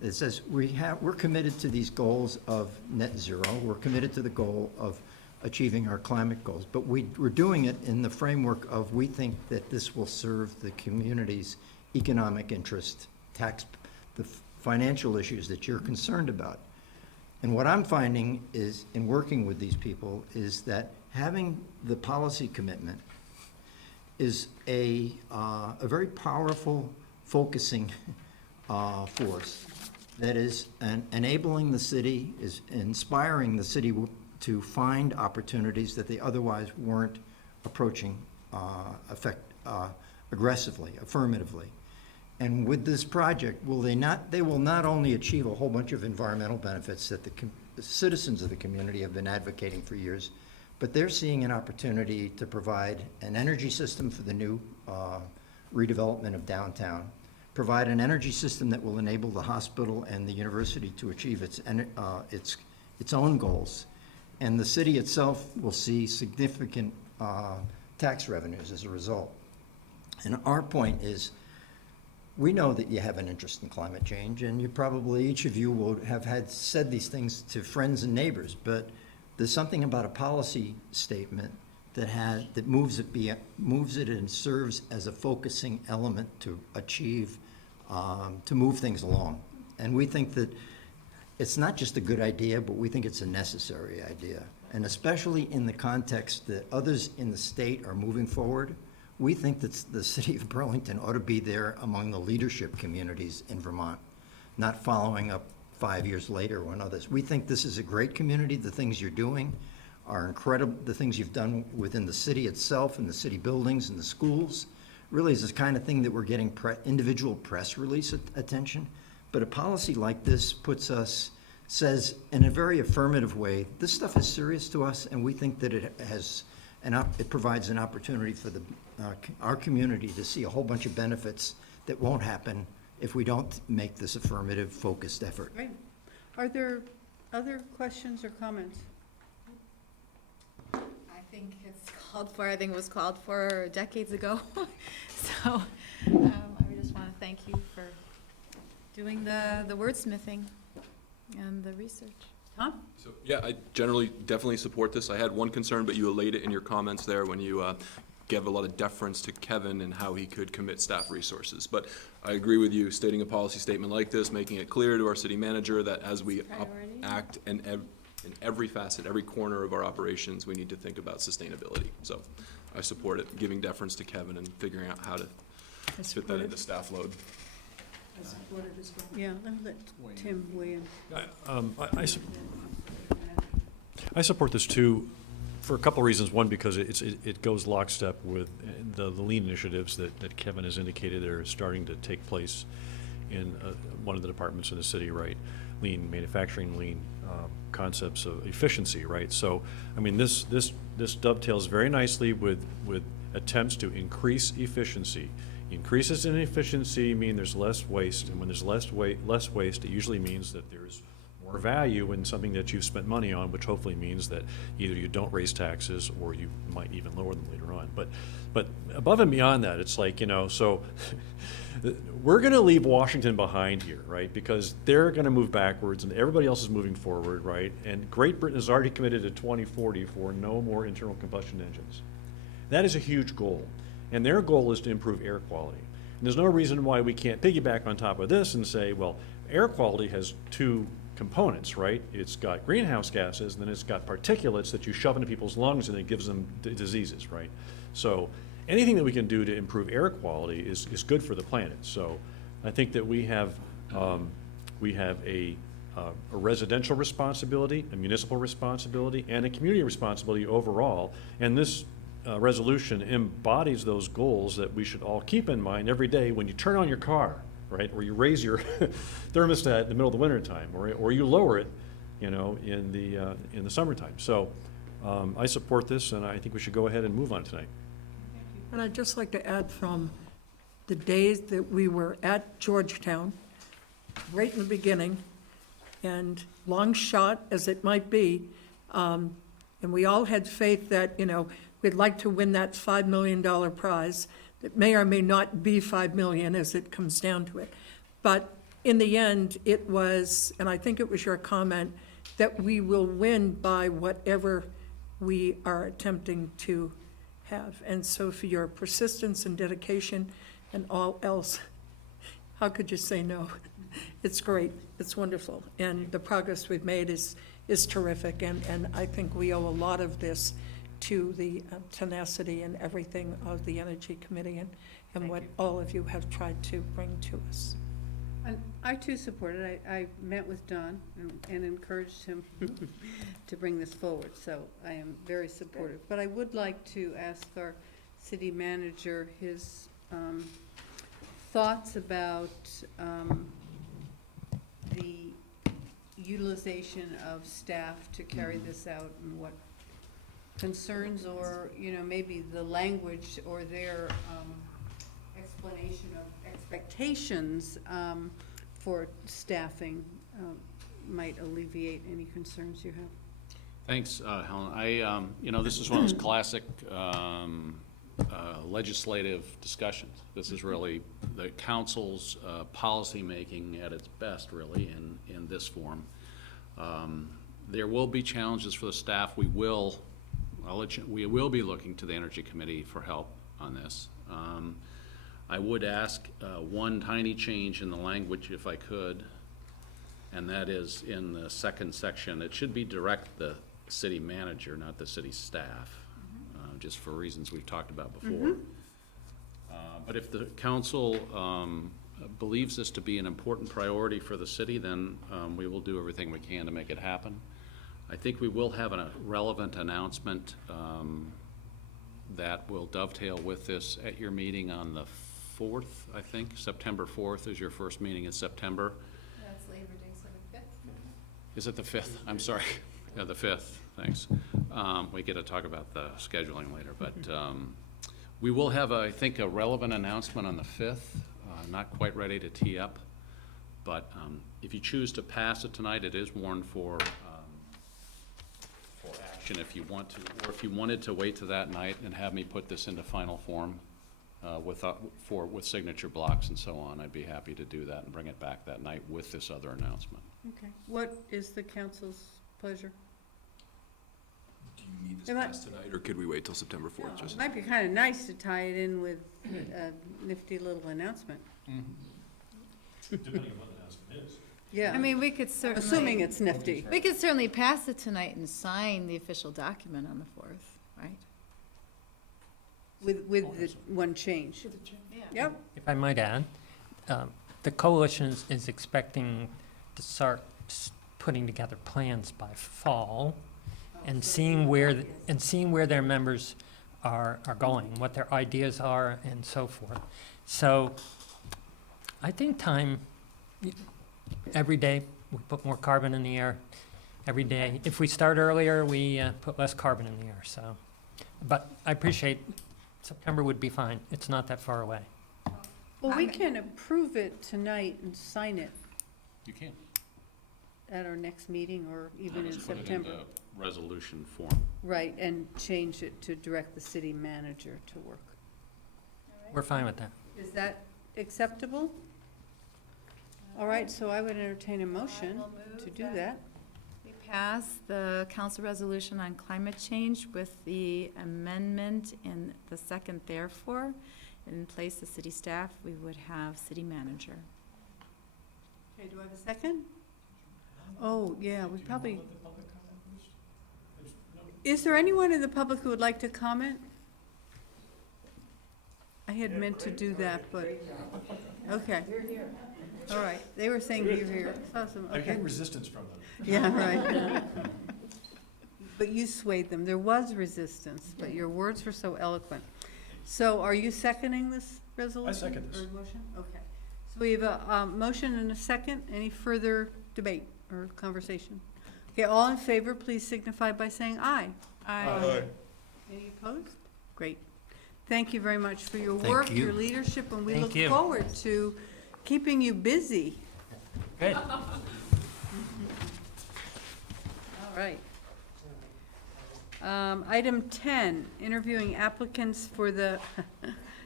It says we're committed to these goals of net zero. We're committed to the goal of achieving our climate goals. But we're doing it in the framework of we think that this will serve the community's economic interest, the financial issues that you're concerned about. And what I'm finding is, in working with these people, is that having the policy commitment is a very powerful focusing force that is enabling the city, is inspiring the city to find opportunities that they otherwise weren't approaching aggressively, affirmatively. And with this project, they will not only achieve a whole bunch of environmental benefits that the citizens of the community have been advocating for years, but they're seeing an opportunity to provide an energy system for the new redevelopment of downtown, provide an energy system that will enable the hospital and the university to achieve its own goals. And the city itself will see significant tax revenues as a result. And our point is, we know that you have an interest in climate change, and you probably, each of you will have said these things to friends and neighbors, but there's something about a policy statement that moves it and serves as a focusing element to achieve, to move things along. And we think that it's not just a good idea, but we think it's a necessary idea. And especially in the context that others in the state are moving forward, we think that the city of Burlington ought to be there among the leadership communities in Vermont, not following up 5 years later when others. We think this is a great community. The things you're doing are incredible. The things you've done within the city itself and the city buildings and the schools really is the kind of thing that we're getting individual press release attention. But a policy like this says in a very affirmative way, this stuff is serious to us, and we think that it provides an opportunity for our community to see a whole bunch of benefits that won't happen if we don't make this affirmative, focused effort. Right. Are there other questions or comments? I think it's called for, I think it was called for decades ago. So I just want to thank you for doing the wordsmithing and the research. Tom? So, yeah, I definitely support this. I had one concern, but you allayed it in your comments there when you gave a lot of deference to Kevin and how he could commit staff resources. But I agree with you, stating a policy statement like this, making it clear to our city manager that as we act in every facet, every corner of our operations, we need to think about sustainability. So I support it, giving deference to Kevin and figuring out how to fit that into staff load. I support it as well. Yeah, let Tim weigh in. I support this too, for a couple of reasons. One, because it goes lockstep with the lean initiatives that Kevin has indicated are starting to take place in one of the departments in the city, right? Lean manufacturing, lean concepts of efficiency, right? So, I mean, this dovetails very nicely with attempts to increase efficiency. Increases in efficiency mean there's less waste, and when there's less waste, it usually means that there's more value in something that you've spent money on, which hopefully means that either you don't raise taxes or you might even lower them later on. But above and beyond that, it's like, so we're going to leave Washington behind here, right? Because they're going to move backwards and everybody else is moving forward, right? And Great Britain has already committed to 2040 for no more internal combustion engines. That is a huge goal. And their goal is to improve air quality. And there's no reason why we can't piggyback on top of this and say, well, air quality has two components, right? It's got greenhouse gases, and then it's got particulates that you shove into people's lungs and it gives them diseases, right? So anything that we can do to improve air quality is good for the planet. So I think that we have a residential responsibility, a municipal responsibility, and a community responsibility overall. And this resolution embodies those goals that we should all keep in mind every day when you turn on your car, right? Or you raise your thermostat in the middle of the winter time, or you lower it, in the summertime. So I support this, and I think we should go ahead and move on tonight. Thank you. And I'd just like to add from the days that we were at Georgetown, right in the beginning, and long shot as it might be, and we all had faith that, we'd like to win that $5 million prize. That may or may not be 5 million as it comes down to it. But in the end, it was, and I think it was your comment, that we will win by whatever we are attempting to have. And so for your persistence and dedication and all else, how could you say no? It's great, it's wonderful, and the progress we've made is terrific, and I think we owe a lot of this to the tenacity and everything of the Energy Committee and what all of you have tried to bring to us. And I too support it. I met with Don and encouraged him to bring this forward, so I am very supportive. But I would like to ask our city manager his thoughts about the utilization of staff to carry this out, and what concerns or, maybe the language or their explanation of expectations for staffing might alleviate any concerns you have. Thanks, Helen. This is one of those classic legislative discussions. This is really the council's policymaking at its best, really, in this form. There will be challenges for the staff. We will be looking to the Energy Committee for help on this. I would ask one tiny change in the language if I could, and that is in the second section. It should be direct the city manager, not the city staff, just for reasons we've talked about before. But if the council believes this to be an important priority for the city, then we will do everything we can to make it happen. I think we will have a relevant announcement that will dovetail with this at your meeting on the 4th, I think. September 4th is your first meeting in September. That's Labor Day, so the 5th. Is it the 5th? I'm sorry. Yeah, the 5th. Thanks. We get to talk about the scheduling later, but we will have, I think, a relevant announcement on the 5th. Not quite ready to tee up, but if you choose to pass it tonight, it is warned for action if you want to, or if you wanted to wait to that night and have me put this into final form with signature blocks and so on, I'd be happy to do that and bring it back that night with this other announcement. Okay. What is the council's pleasure? Do you need this Am I- passed tonight, or could we wait till September 4th? It Just might be kind of nice to tie it in with a nifty little announcement. Depending on what the announcement is. Yeah. I mean, we could certainly. Assuming it's nifty. We could certainly pass it tonight and sign the official document on the 4th, right? With the one change. Yep. If I might add, the coalition is expecting to start putting together plans by fall and seeing where their members are going, what their ideas are, and so forth. So I think every day we put more carbon in the air. Every day, if we start earlier, we put less carbon in the air. So, but I appreciate September would be fine. It's not that far away. Well, we can approve it tonight and sign it You can. at our next meeting or even in Just put it September. into resolution form. Right, and change it to direct the city manager to work. We're fine with that. Is that acceptable? All right, so I would entertain a motion I will move to do that. We pass the council resolution on climate change with the amendment in the second therefore. In place of city staff, we would have city manager. Okay, do I have a second? Oh, yeah, we probably, is there anyone in the public who would like to comment? I had meant to do that, but, okay. All right, they were saying here. Awesome, I okay. get resistance from them. Yeah, right. But you swayed them. There was resistance, but your words were so eloquent. So are you seconding this resolution? I second this. Or motion? Okay. So we have a motion and a second. Any further debate or conversation? Okay, all in favor, please signify by saying aye. Aye. Any opposed? Great. Thank you very much for your Thank work, you. your leadership, and we Thank look you. forward to keeping you busy. Good. All right. Item 10, interviewing applicants for the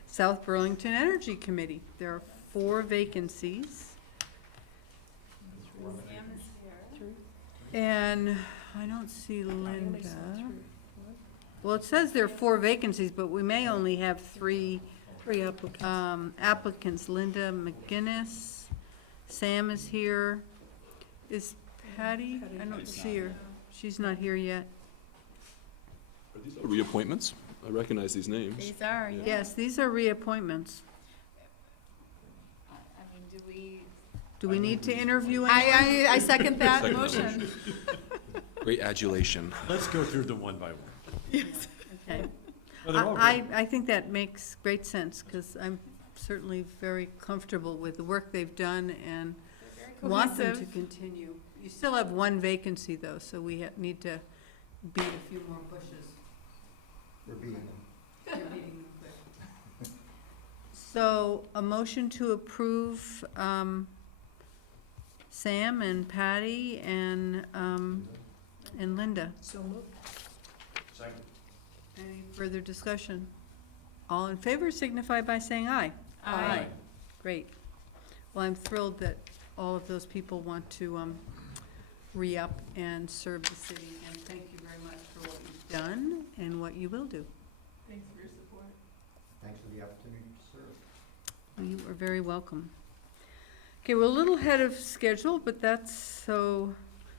South Burlington Energy Committee. There are 4 vacancies. And I don't see Linda. Well, it says there are 4 vacancies, but we may only have 3 applicants. Linda McGinnis, Sam is here. Is Patty? I don't see her. She's not here yet. Are these reappointments? I recognize these names. These are, yeah. Yes, these are reappointments. I mean, do we? Do we need to interview anyone? I second that Second that motion. Great adulation. Let's go through them one by one. Okay. Well, they're all I think that makes great sense, because I'm certainly very comfortable with the work they've done and want them to cohesive. continue. You still have 1 vacancy, though, so we need to beat a few more bushes. We're beating them. You're beating them quick. So, a motion to approve Sam and Patty and Linda. So moved. Second. Any further discussion? All in favor signify by saying aye. Aye. Great. Well, I'm thrilled that all of those people want to re-up and serve the city, and thank you very much for what you've done and what you will do. Thanks for your support. Thanks for the opportunity to serve. You are very welcome. Okay, we're a little ahead of schedule, but that's so,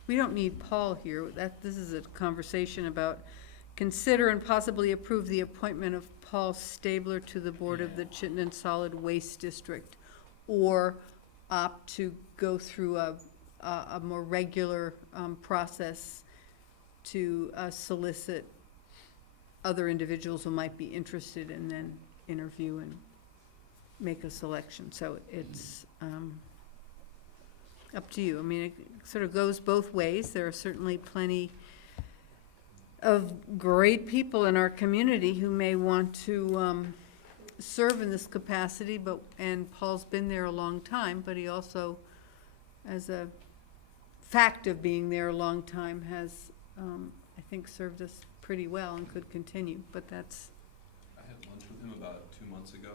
we don't need Paul here. This is a conversation about consider and possibly approve the appointment of Paul Stabler to the board of the Chittenden Solid Waste District, or opt to go through a more regular process to solicit other individuals who might be interested, and then interview and make a selection. So it's up to you. I mean, it sort of goes both ways. There are certainly plenty of great people in our community who may want to serve in this capacity, and Paul's been there a long time, but he also, as a fact of being there a long time, has, I think, served us pretty well and could continue, but that's, I had lunch with him about 2 months ago.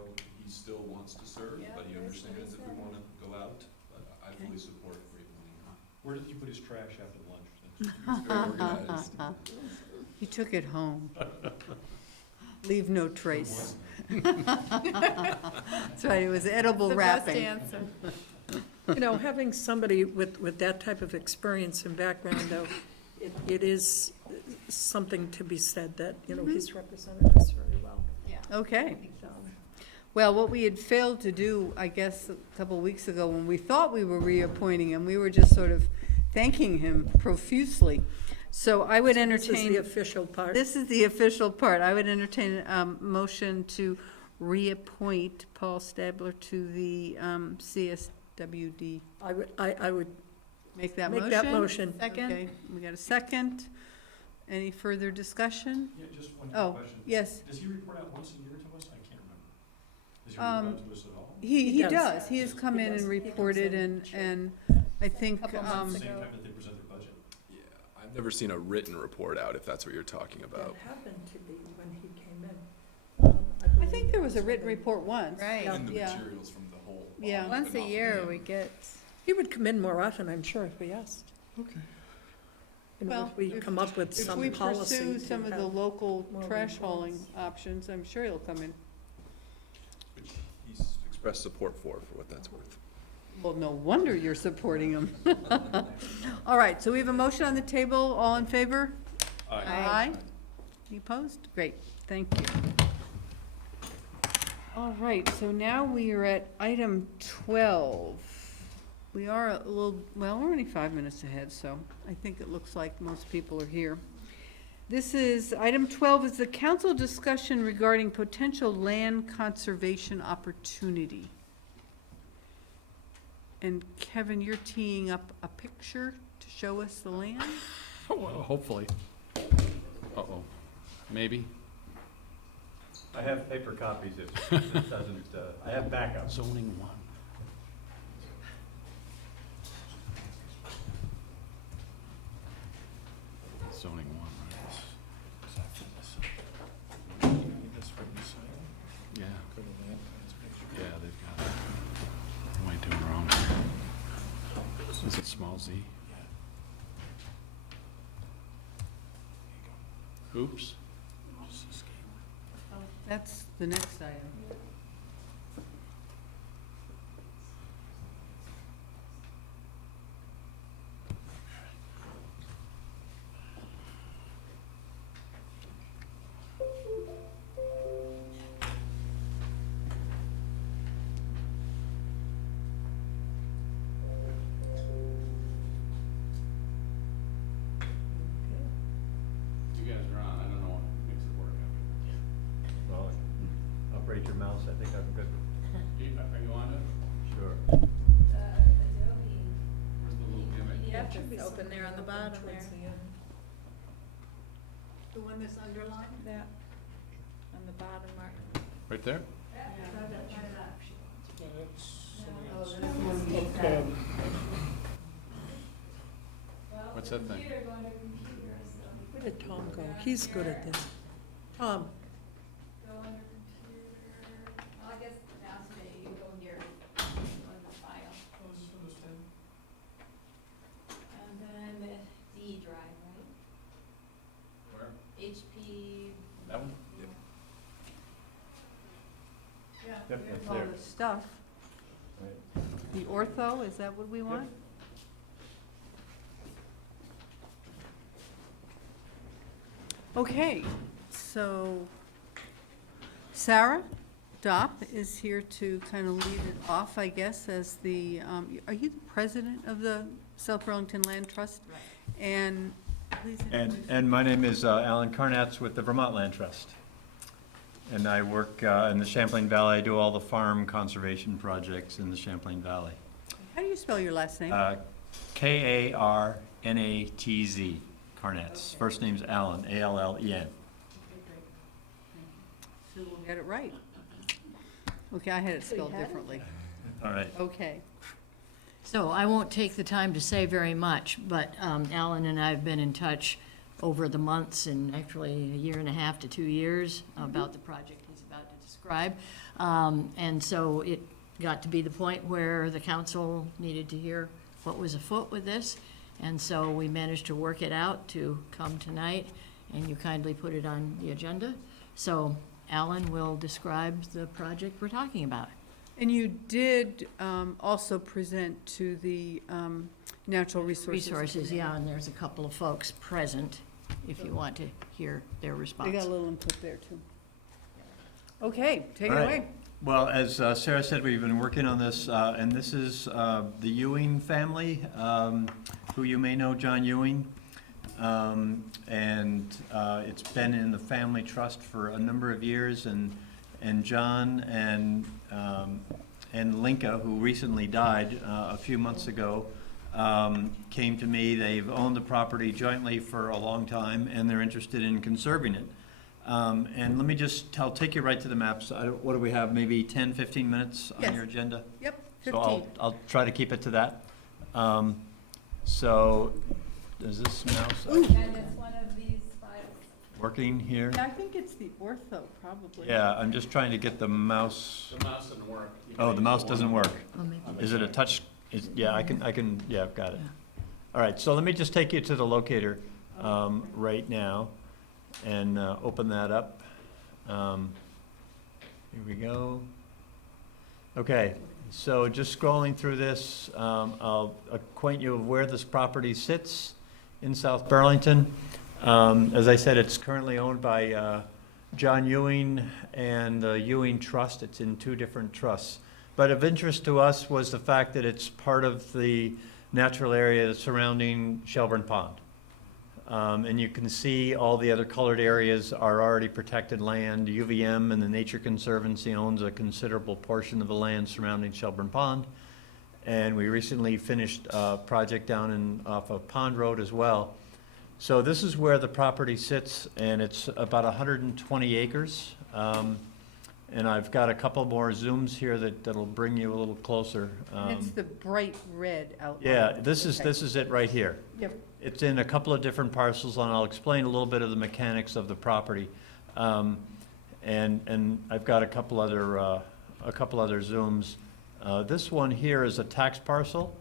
He still wants to serve, but he understands if we want to go out. But I fully support reappointing him. Where did he put his trash after lunch? He's very organized. he took it home. Leave no trace. That's right, it was edible wrapping. answer. You know, having somebody with that type of experience and background, though, it is something to be said that, you know, he's represented us very well. Yeah. Okay. So, Well, what we had failed to do, I guess, a couple of weeks ago, when we thought we were reappointing him, we were just sort of thanking him profusely. So I would entertain. This is the official part. This is the official part. I would entertain a motion to reappoint Paul Stabler to the CSWD. I would Make that make motion? that motion. Second? Okay, we got a second. Any further discussion? Yeah, just one Oh, quick question. yes. Does he report out once a year to us? I can't remember. Does he Um, report out to us at all? He He does. does. He has come He in does. and He comes reported, in, sure. and I think, Couple At months the same ago. time that they present their budget? Yeah, I've never seen a written report out, if that's what you're talking That about. happened to be when he came in. I believe think there was a that's written when report once. Right. And the Yeah. materials from the whole. Yeah. but Once a not from year, him. we get, He would come in more often, I'm sure, if we asked. Okay. You know, Well, if we if- come up with If some we policy. pursue to some of the have- local more trash hauling reports. options, I'm sure he'll come in. Which he's expressed support for what that's worth. Well, no wonder you're supporting him. All right, so we have a motion on the table. All in favor? Aye. Any opposed? Great, thank you. All right, so now we are at item 12. We are a little, well, we're only 5 minutes ahead, so I think it looks like most people are here. This is, item 12 is the council discussion regarding potential land conservation opportunity. And Kevin, you're teeing up a picture to show us the land? Well, hopefully. Uh-oh, maybe. I have paper copies if this doesn't, I have backup. Zoning one. Zoning one, right? Is that for this? Yeah. Yeah, they've got it. What am I doing wrong here? Is it small z? Oops. That's the next item. You guys are on, I don't know what makes it work after Well, operate your mouse, I think I'm good. that. Are you on it? Sure. Where's the little gimmick? Yep, it's open there on the bottom there. The one that's underlined? Yeah, on the bottom mark. Right there? What's that thing? Where did Tom go? He's good at this. Tom, Go under computer, well, I guess now today you go here, on the file. And then the D drive, right? Where? HP. That one? Yeah. Yep, There's that's all there. the stuff. Right. The ortho, is that what we want? Okay, so Sarah Dopp is here to kind of lead it off, I guess, as the, are you the president of the South Burlington Land Trust? Right. And please introduce. And my name is Alan Carnatz with the Vermont Land Trust. And I work in the Champlain Valley. I do all the farm conservation projects in the Champlain Valley. How do you spell your last name? Karnatz, Carnatz. Okay. First name's Alan, Allen. Okay, great. Thank you. So we'll get it right. Okay, I had it spelled differently. All right. Okay. So I won't take the time to say very much, but Alan and I have been in touch over the months and actually a year and a half to 2 years about the project he's about to describe. And so it got to be the point where the council needed to hear what was afoot with this. And so we managed to work it out to come tonight, and you kindly put it on the agenda. So Alan will describe the project we're talking about. And you did also present to the Natural Resources. Resources, yeah, and there's a couple of folks present if you want to hear their response. They got a little input there, too. Okay, take it All right. away. Well, as Sarah said, we've been working on this, and this is the Ewing family, who you may know, John Ewing. And it's been in the family trust for a number of years, and John and Linka, who recently died a few months ago, came to me. They've owned the property jointly for a long time, and they're interested in conserving it. And let me I'll take you right to the maps. What do we have, maybe 10, 15 minutes on Yes. your agenda? Yep, So 15. I'll try to keep it to that. So, does this mouse And it's one of these files. working here? Yeah, I think it's the ortho, probably. Yeah, I'm just trying to get the mouse. The mouse didn't work. You Oh, can the mouse use doesn't one. work. Oh, maybe. Is it a touch? Yeah, I can, yeah, got it. Yeah. All right, so let me just take you to the locator right now and open that up. Here we go. Okay, so just scrolling through this, I'll acquaint you of where this property sits in South Burlington. As I said, it's currently owned by John Ewing and the Ewing Trust. It's in 2 different trusts. But of interest to us was the fact that it's part of the natural area surrounding Shelburne Pond. And you can see all the other colored areas are already protected land. UVM and the Nature Conservancy owns a considerable portion of the land surrounding Shelburne Pond. And we recently finished a project down off of Pond Road as well. So this is where the property sits, and it's about 120 acres. And I've got a couple more zooms here that'll bring you a little closer. It's the bright red outline. Yeah, this Okay. is it right here. Yep. It's in a couple of different parcels, and I'll explain a little bit of the mechanics of the property. And I've got a couple other zooms. This one here is a tax parcel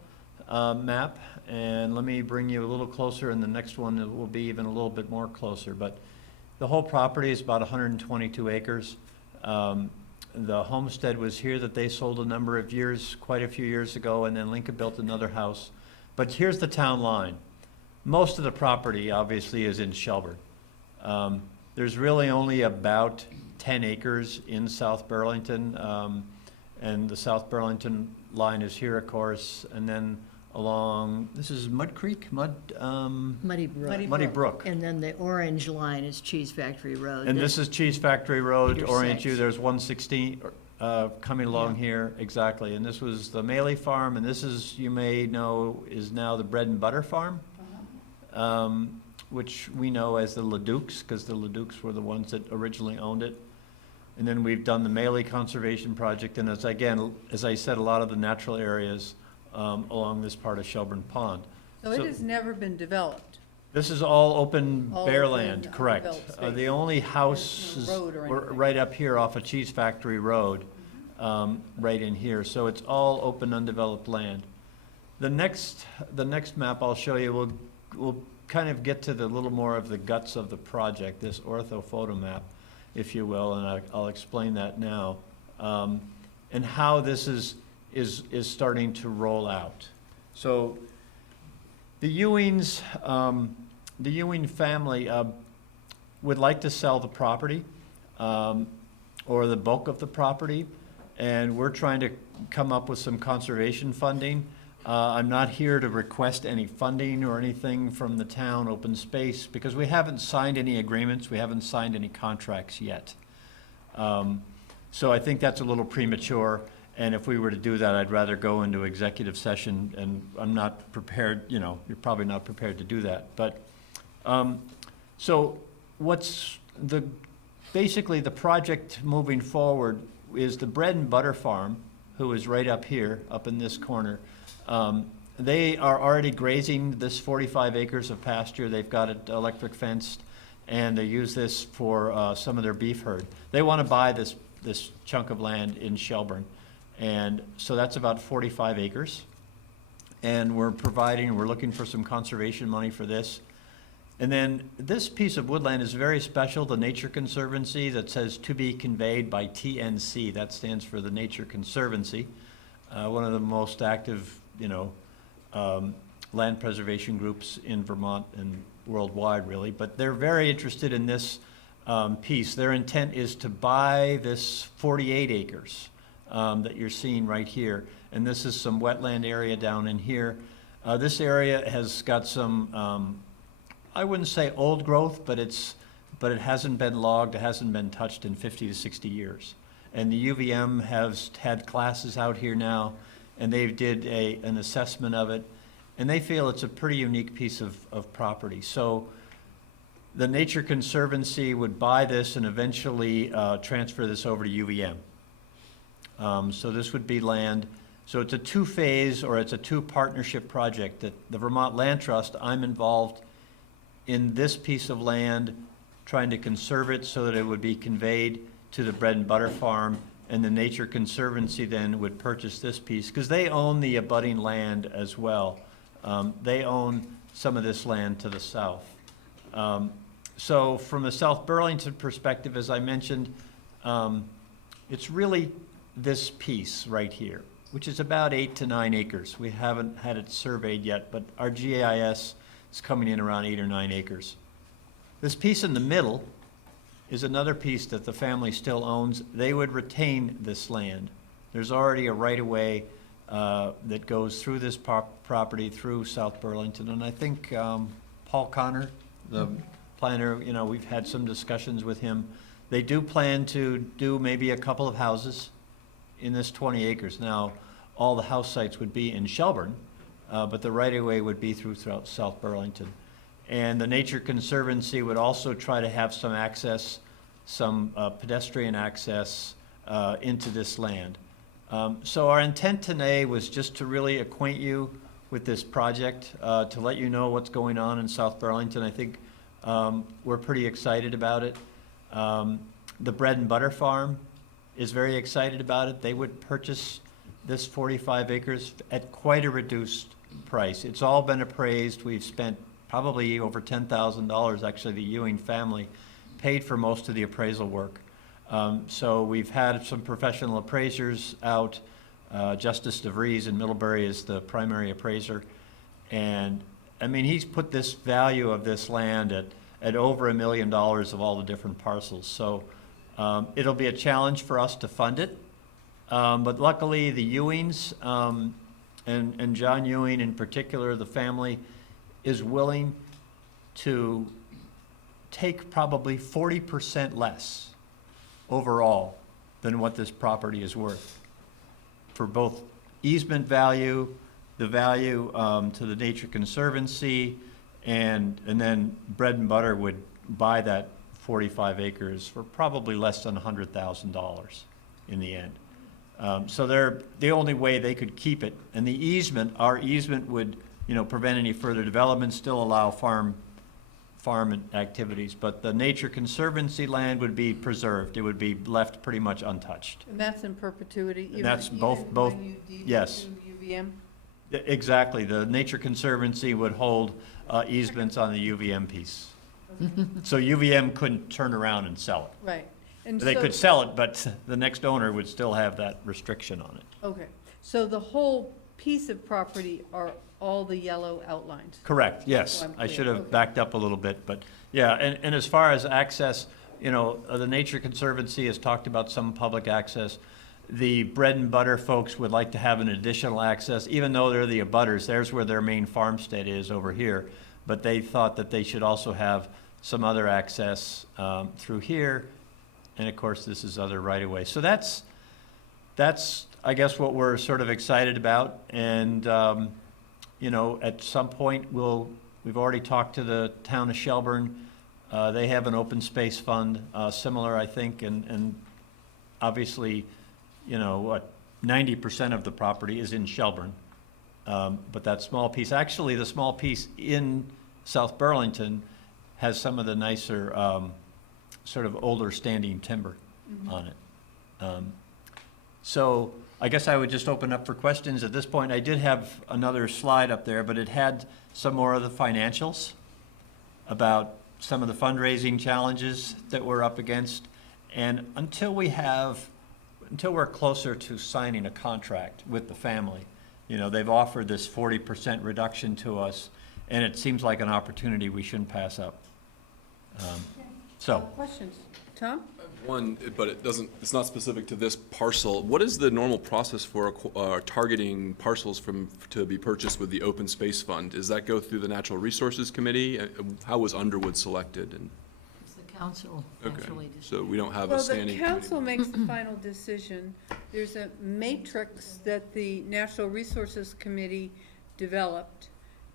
map, and let me bring you a little closer, and the next one will be even a little bit more closer. But the whole property is about 122 acres. The homestead was here that they sold a number of years, quite a few years ago, and then Lincoln built another house. But here's the town line. Most of the property, obviously, is in Shelburne. There's really only about 10 acres in South Burlington, and the South Burlington line is here, of course, and then along, this is Mud Creek, Muddy Brook. Muddy Brook. And then the orange line is Cheese Factory Road. And this is Cheese Factory Road, Orient U, intersects. there's 116 coming along here, exactly. And this was the Maley Farm, and this is, you may know, is now the Bread and Butter Farm, which we know as the Ledukes, because the Ledukes were the ones that originally owned it. And then we've done the Maley Conservation Project, and as I said, a lot of the natural areas along this part of Shelburne Pond. So it has never been developed. This is all open, All bare open, land, correct. undeveloped space. The only houses road or were anything. right up here off of Cheese Factory Road, right in here. So it's all open, undeveloped land. The next map I'll show you will kind of get to the little more of the guts of the project, this orthophoto map, if you will, and I'll explain that now, and how this is starting to roll out. So the Ewing family would like to sell the property, or the bulk of the property, and we're trying to come up with some conservation funding. I'm not here to request any funding or anything from the town open space, because we haven't signed any agreements, we haven't signed any contracts yet. So I think that's a little premature. And if we were to do that, I'd rather go into executive session, and I'm not prepared, you're probably not prepared to do that. But, so basically the project moving forward is the Bread and Butter Farm, who is right up here, up in this corner. They are already grazing this 45 acres of pasture. They've got it electric fenced, and they use this for some of their beef herd. They want to buy this chunk of land in Shelburne. And so that's about 45 acres. And we're looking for some conservation money for this. And then this piece of woodland is very special, the Nature Conservancy, that says to be conveyed by TNC. That stands for the Nature Conservancy, one of the most active, land preservation groups in Vermont and worldwide, really. But they're very interested in this piece. Their intent is to buy this 48 acres. That you're seeing right here. And this is some wetland area down in here. This area has got some, I wouldn't say old growth, but it hasn't been logged, it hasn't been touched in 50 to 60 years. And the UVM has had classes out here now, and they did an assessment of it, and they feel it's a pretty unique piece of property. So the Nature Conservancy would buy this and eventually transfer this over to UVM. So this would be land. So it's a two-phase, or it's a two-partnership project that the Vermont Land Trust, I'm involved in this piece of land, trying to conserve it so that it would be conveyed to the Bread and Butter Farm, and the Nature Conservancy then would purchase this piece, because they own the abutting land as well. They own some of this land to the south. So from a South Burlington perspective, as I mentioned, it's really this piece right here, which is about 8 to 9 acres. We haven't had it surveyed yet, but our GIS is coming in around 8 or 9 acres. This piece in the middle is another piece that the family still owns. They would retain this land. There's already a right-of-way that goes through this property through South Burlington, and I think Paul Connor, the planner, we've had some discussions with him. They do plan to do maybe a couple of houses in this 20 acres. Now, all the house sites would be in Shelburne, but the right-of-way would be throughout South Burlington. And the Nature Conservancy would also try to have some access some pedestrian access into this land. So our intent today was just to really acquaint you with this project, to let you know what's going on in South Burlington. I think we're pretty excited about it. The Bread and Butter Farm is very excited about it. They would purchase this 45 acres at quite a reduced price. It's all been appraised. We've spent probably over $10,000, actually the Ewing family paid for most of the appraisal work. So we've had some professional appraisers out. Justice DeVries in Middlebury is the primary appraiser. And I mean, he's put this value of this land at over $1 million of all the different parcels. So it'll be a challenge for us to fund it. But luckily the Ewings, and John Ewing in particular, the family, is willing to take probably 40% less overall than what this property is worth for both easement value, the value to the Nature Conservancy, and then Bread and Butter would buy that 45 acres for probably less than $100,000 in the end. So they're the only way they could keep it. And the easement, our easement would, prevent any further development, still allow farm activities, but the Nature Conservancy land would be preserved. It would be left pretty much untouched. And that's in perpetuity? And that's even both, when you deed it yes. to UVM? Exactly. The Nature Conservancy would hold easements on the UVM piece. So UVM couldn't turn around and sell it. Right. And They so- could sell it, but the next owner would still have that restriction on it. Okay, so the whole piece of property are all the yellow outlines? Correct, yes. So I'm I clear, should have okay. backed up a little bit, but, yeah, and as far as access, the Nature Conservancy has talked about some public access. The Bread and Butter folks would like to have an additional access, even though they're the abutters, there's where their main farmstead is over here. But they thought that they should also have some other access through here, and of course, this is other right-of-way. So that's, I guess, what we're sort of excited about, and, at some point, we've already talked to the town of Shelburne. They have an open space fund, similar, I think, and obviously, 90% of the property is in Shelburne. But that small piece, actually, the small piece in South Burlington has some of the nicer, sort of older standing timber on it. So I guess I would just open up for questions at this point. I did have another slide up there, but it had some more of the financials about some of the fundraising challenges that we're up against. And until we're closer to signing a contract with the family, they've offered this 40% reduction to us, and it seems like an opportunity we shouldn't pass up. Questions? Tom? One, but it's not specific to this parcel. What is the normal process for targeting parcels to be purchased with the Open Space Fund? Does that go through the Natural Resources Committee? How was Underwood selected? It's the council Okay, actually. so we don't have a Well, standing the committee. council makes the final decision. There's a matrix that the Natural Resources Committee developed,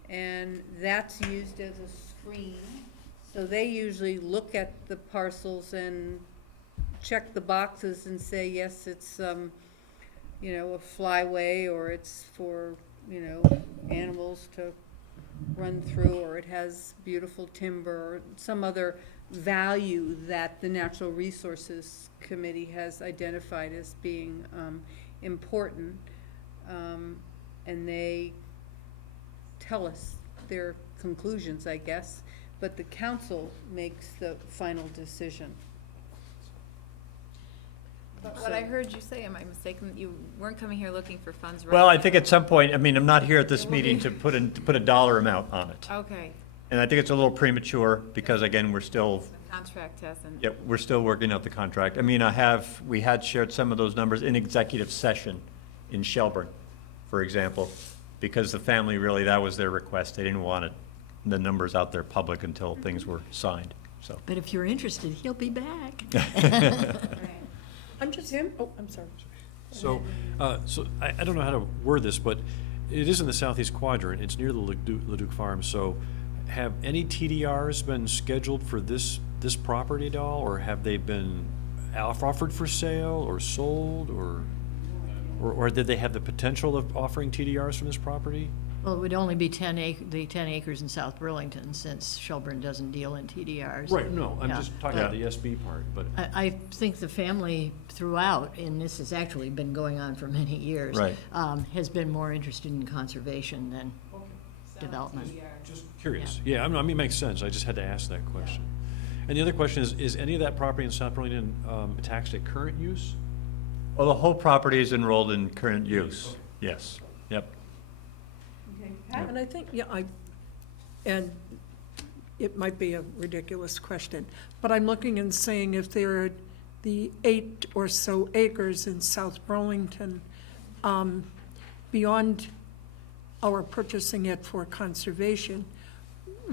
and that's used as a screen. So they usually look at the parcels and check the boxes and say, yes, it's, a flyway, or it's for, animals to run through, or it has beautiful timber, or some other value that the Natural Resources Committee has identified as being important. And they tell us their conclusions, I guess, but the council makes the final decision. But what I heard you say, am I mistaken, that you weren't coming here looking for funds right Well, I now? think at some point, I'm not here at this meeting to put a dollar amount on it. Okay, And I think it's a little premature, because again, we're still, the contract hasn't. we're still working out the contract. we had shared some of those numbers in executive session in Shelburne, for example, because the family really, that was their request. They didn't want the numbers out there public until things were signed, so. But if you're interested, he'll be back. I'm just, I'm sorry. So I don't know how to word this, but it is in the southeast quadrant. It's near the Leduc Farm. So have any TDRs been scheduled for this this property at all, or have they been offered for sale or sold, or did they have the potential of offering TDRs from this property? Well, it would only be 10 acres in South Burlington, since Shelburne doesn't deal in TDRs. Right, no, I'm Yeah. just talking about the SB part, but. I think the family throughout, and this has actually been going on for many years. Right. Has been more interested in conservation than development. Just curious. Yeah, I mean, it makes sense. I just had to ask that question. And the other question is any of that property in South Burlington taxed at current use? Well, the whole property is enrolled in current use, yes, yep. Okay, Pat? And I think, and it might be a ridiculous question, but I'm looking and saying if there are the 8 or so acres in South Burlington, beyond our purchasing it for conservation,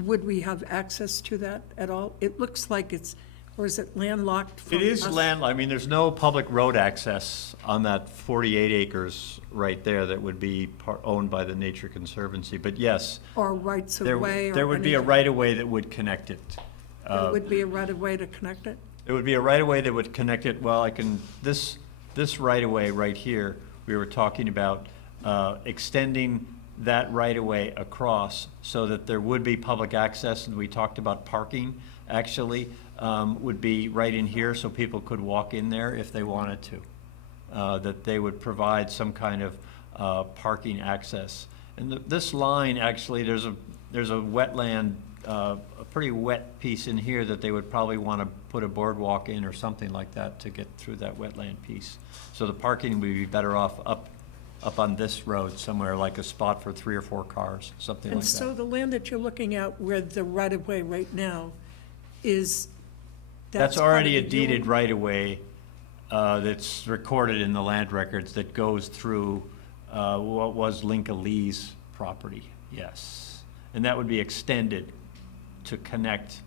would we have access to that at all? It looks like it's, or is it landlocked from It is us? I mean, there's no public road access on that 48 acres right there that would be owned by the Nature Conservancy, but yes. Or rights of There way or there would be a anything? right-of-way that would connect it. There would be a right of way to connect it? There would be a right-of-way that would connect it, well, this right-of-way right here, we were talking about extending that right-of-way across so that there would be public access, and we talked about parking, actually, would be right in here, so people could walk in there if they wanted to. That they would provide some kind of parking access. And this line, actually, there's a wetland, a pretty wet piece in here that they would probably want to put a boardwalk in or something like that to get through that wetland piece. So the parking would be better off up on this road somewhere, like a spot for 3 or 4 cars, something like And that. so the land that you're looking at where the right of way right now is, That's part of already a the deeded Ewing- right-of-way that's recorded in the land records that goes through what was Linka Lee's property, yes. And that would be extended to connect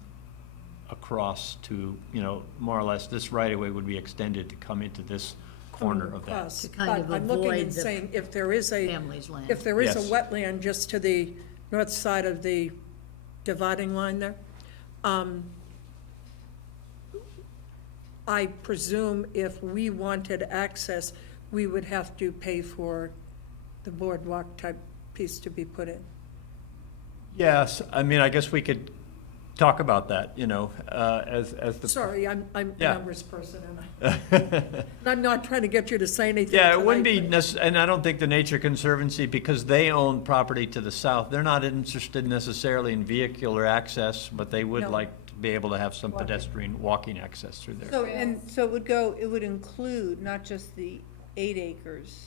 across to, more or less, this right-of-way would be extended to come into this corner of that. us. To kind of But I'm looking avoid and the saying, if there is a, Family's land. if there is a Yes. wetland just to the north side of the dividing line there, I presume if we wanted access, we would have to pay for the boardwalk type piece to be put in. Yes, I mean, I guess we could talk about that, as the. Sorry, I'm a Yeah. numbers person, and I'm not trying to get you to say anything Yeah, it wouldn't tonight, be, and I don't think the Nature Conservancy, because they own property to the south, they're not interested necessarily in vehicular access, but they would No. like to be able to have some Walking. pedestrian walking access through there. So it would include not just the 8 acres,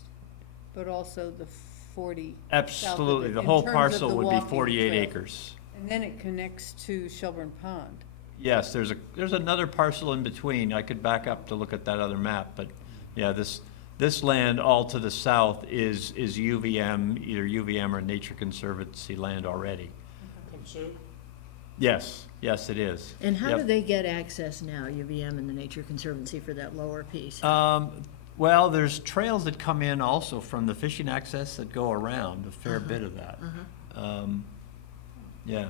but also the 40. Absolutely, the in whole terms of parcel the would be walking 48 trail. acres. And then it connects to Shelburne Pond. Yes, there's another parcel in between, I could back up to look at that other map, but, yeah, this land all to the south is UVM, either UVM or Nature Conservancy land already. Yes, it is. And how Yep. do they get access now, UVM and the Nature Conservancy, for that lower piece? Well, there's trails that come in also from the fishing access that go around, a fair bit of that. Yeah.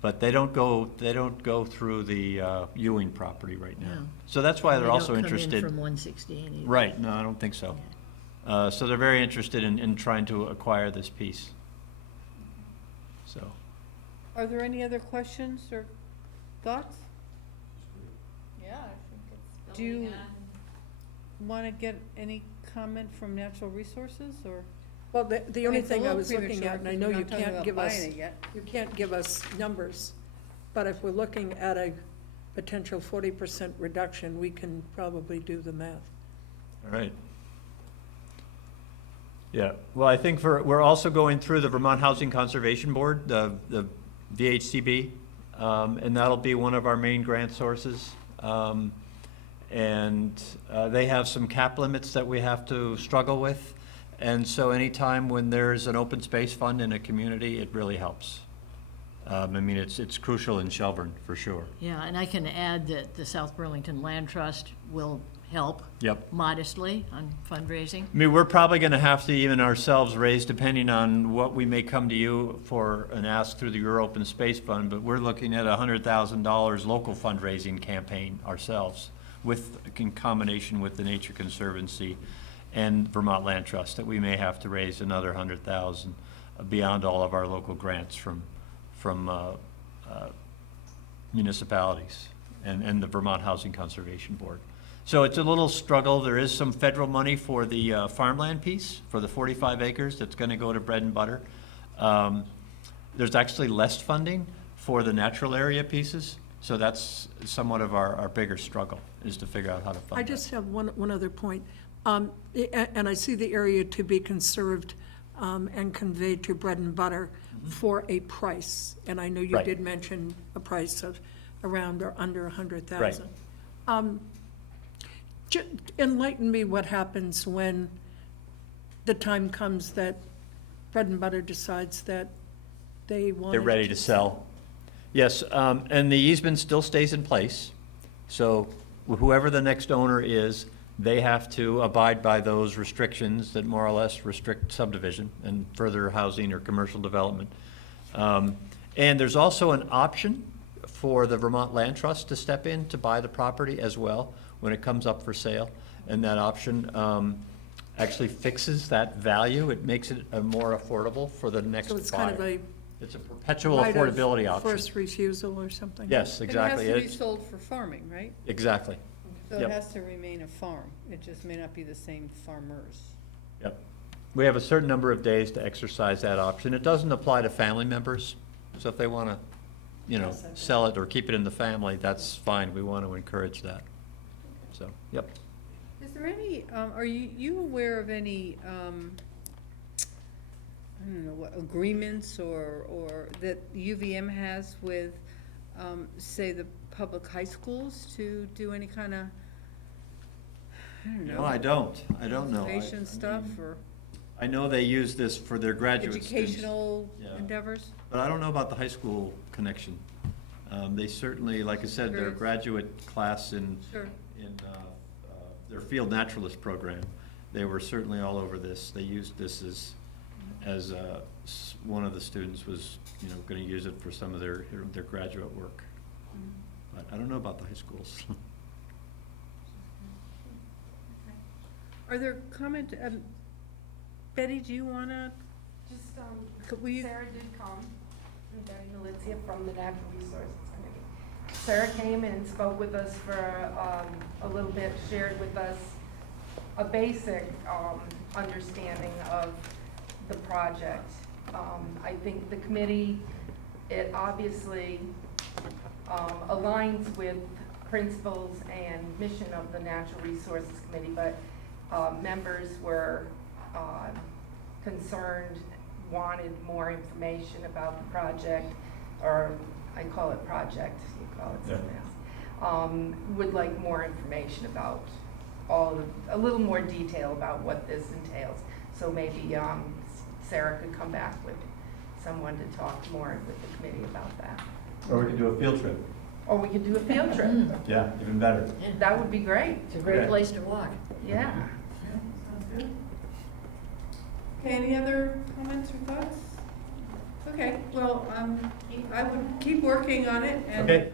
But they don't go through the Ewing property right now. No. So that's why they're also They don't interested. come in from 116 either. Right, no, I don't think so. So they're very interested in trying to acquire this piece. So, Are there any other questions or thoughts? Yeah, I think it's Do you- building on. Want to get any comment from Natural Resources, or? Well, the only It's a thing I little was looking premature at, and I because know we're you not talking can't about give us, buying it yet. you can't give us numbers, but if we're looking at a potential 40% reduction, we can probably do the math. all right. Yeah, well, I think we're also going through the Vermont Housing Conservation Board, the VHCB, and that'll be one of our main grant sources. And they have some cap limits that we have to struggle with. And so anytime when there's an open space fund in a community, it really helps. I mean, it's crucial in Shelburne, for sure. Yeah, and I can add that the South Burlington Land Trust will help Yep. modestly on fundraising. I mean, we're probably gonna have to even ourselves raise, depending on what we may come to you for an ask through the Euro Open Space Fund, but we're looking at $100,000 local fundraising campaign ourselves, with, in combination with the Nature Conservancy and Vermont Land Trust, that we may have to raise another 100,000 beyond all of our local grants from municipalities and the Vermont Housing Conservation Board. So it's a little struggle. There is some federal money for the farmland piece, for the 45 acres that's gonna go to bread and butter. There's actually less funding for the natural area pieces, so that's somewhat of our bigger struggle, is to figure out how to fund I that. just have one other point. And I see the area to be conserved and conveyed to bread and butter for a price. And I know you Right. did mention a price of around or under 100,000. Right. Enlighten me what happens when the time comes that bread and butter decides that they want. They're ready to sell. Yes, and the easement still stays in place. So whoever the next owner is, they have to abide by those restrictions that more or less restrict subdivision and further housing or commercial development. And there's also an option for the Vermont Land Trust to step in to buy the property as well when it comes up for sale. And that option actually fixes that value. It makes it more affordable for the next buyer. So it's kind of a It's a perpetual right of affordability option. first refusal or something? Yes, exactly. It has to be It's- sold for farming, right? Exactly. So Yep. it has to remain a farm. It just may not be the same farmers. Yep. We have a certain number of days to exercise that option. It doesn't apply to family members, so if they want to, sell it or keep it in the family, that's fine. We want to encourage that. So, yep. Is there any, are you aware of any, I don't know, what agreements or that UVM has with, say, the public high schools to do any kind of, I don't know. No, I don't know. Conservation stuff or I know they use this for their graduate students. educational Yeah. endeavors? But I don't know about the high school connection. They certainly, like I said, their Sure. graduate class in Sure. their field naturalist program, they were certainly all over this. They used this as one of the students was, gonna use it for some of their graduate work. But I don't know about the high schools. Are there comment, Betty, do you wanna, Just, will you? Sarah did come, and Betty Malizia from the Natural Resources Committee. Sarah came and spoke with us for a little bit, shared with us a basic understanding of the project. I think the committee, it obviously aligns with principles and mission of the Natural Resources Committee, but members were concerned, wanted more information about the project, or I call it project, you call it something else. Would like more information about a little more detail about what this entails. So maybe Sarah could come back with someone to talk more with the committee about that. Or we could do a field trip. Or we could do a field trip. Yeah, even better. That would be great. It's a great Okay. place to walk. Yeah. Okay, any other comments or thoughts? Okay, well, I would keep working on it, and, Okay.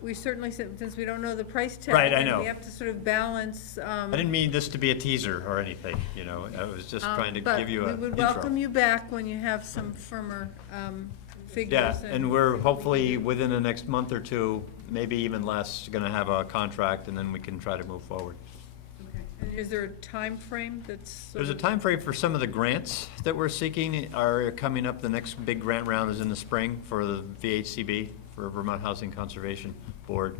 we certainly, since we don't know the price tag. Right, I and know. We have to sort of balance, I didn't mean this to be a teaser or anything, I was just trying to give you a But we would intro. welcome you back when you have some firmer, figures. Yeah, and we're hopefully within the next month or two, maybe even less, gonna have a contract, and then we can try to move forward. Okay. And is there a time frame that's? sort There's a of- time frame for some of the grants that we're seeking are coming up. The next big grant round is in the spring for the VHCB, for Vermont Housing Conservation Board.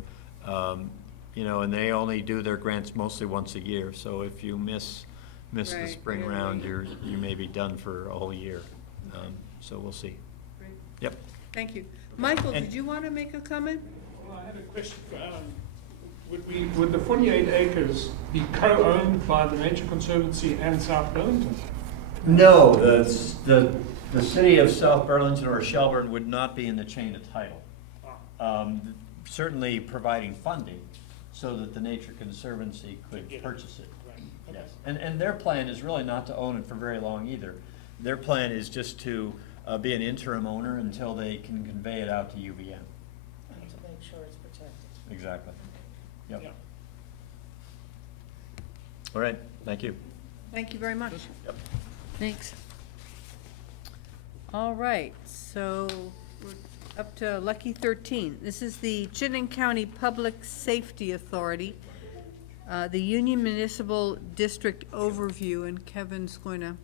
And they only do their grants mostly once a year, so if you miss the Right, spring right. round, you may be done for a whole year. So we'll see. Great. Yep. Thank you. Michael, And- did you want to make a comment? Well, I had a question for would the 48 acres be co-owned by the Nature Conservancy and South Burlington? No, the city of South Burlington or Shelburne would not be in the chain of title. Certainly providing funding, so that the Nature Conservancy could purchase it. Right. Yes, and their plan is really not to own it for very long either. Their plan is just to be an interim owner until they can convey it out to UVM. And to make sure it's protected. Exactly. Yep. Yeah. All right, thank you. Thank you very much. Yep. Thanks. All right, so we're up to Lucky 13. This is the Chittenden County Public Safety Authority, the Union Municipal District Overview, and Kevin's going to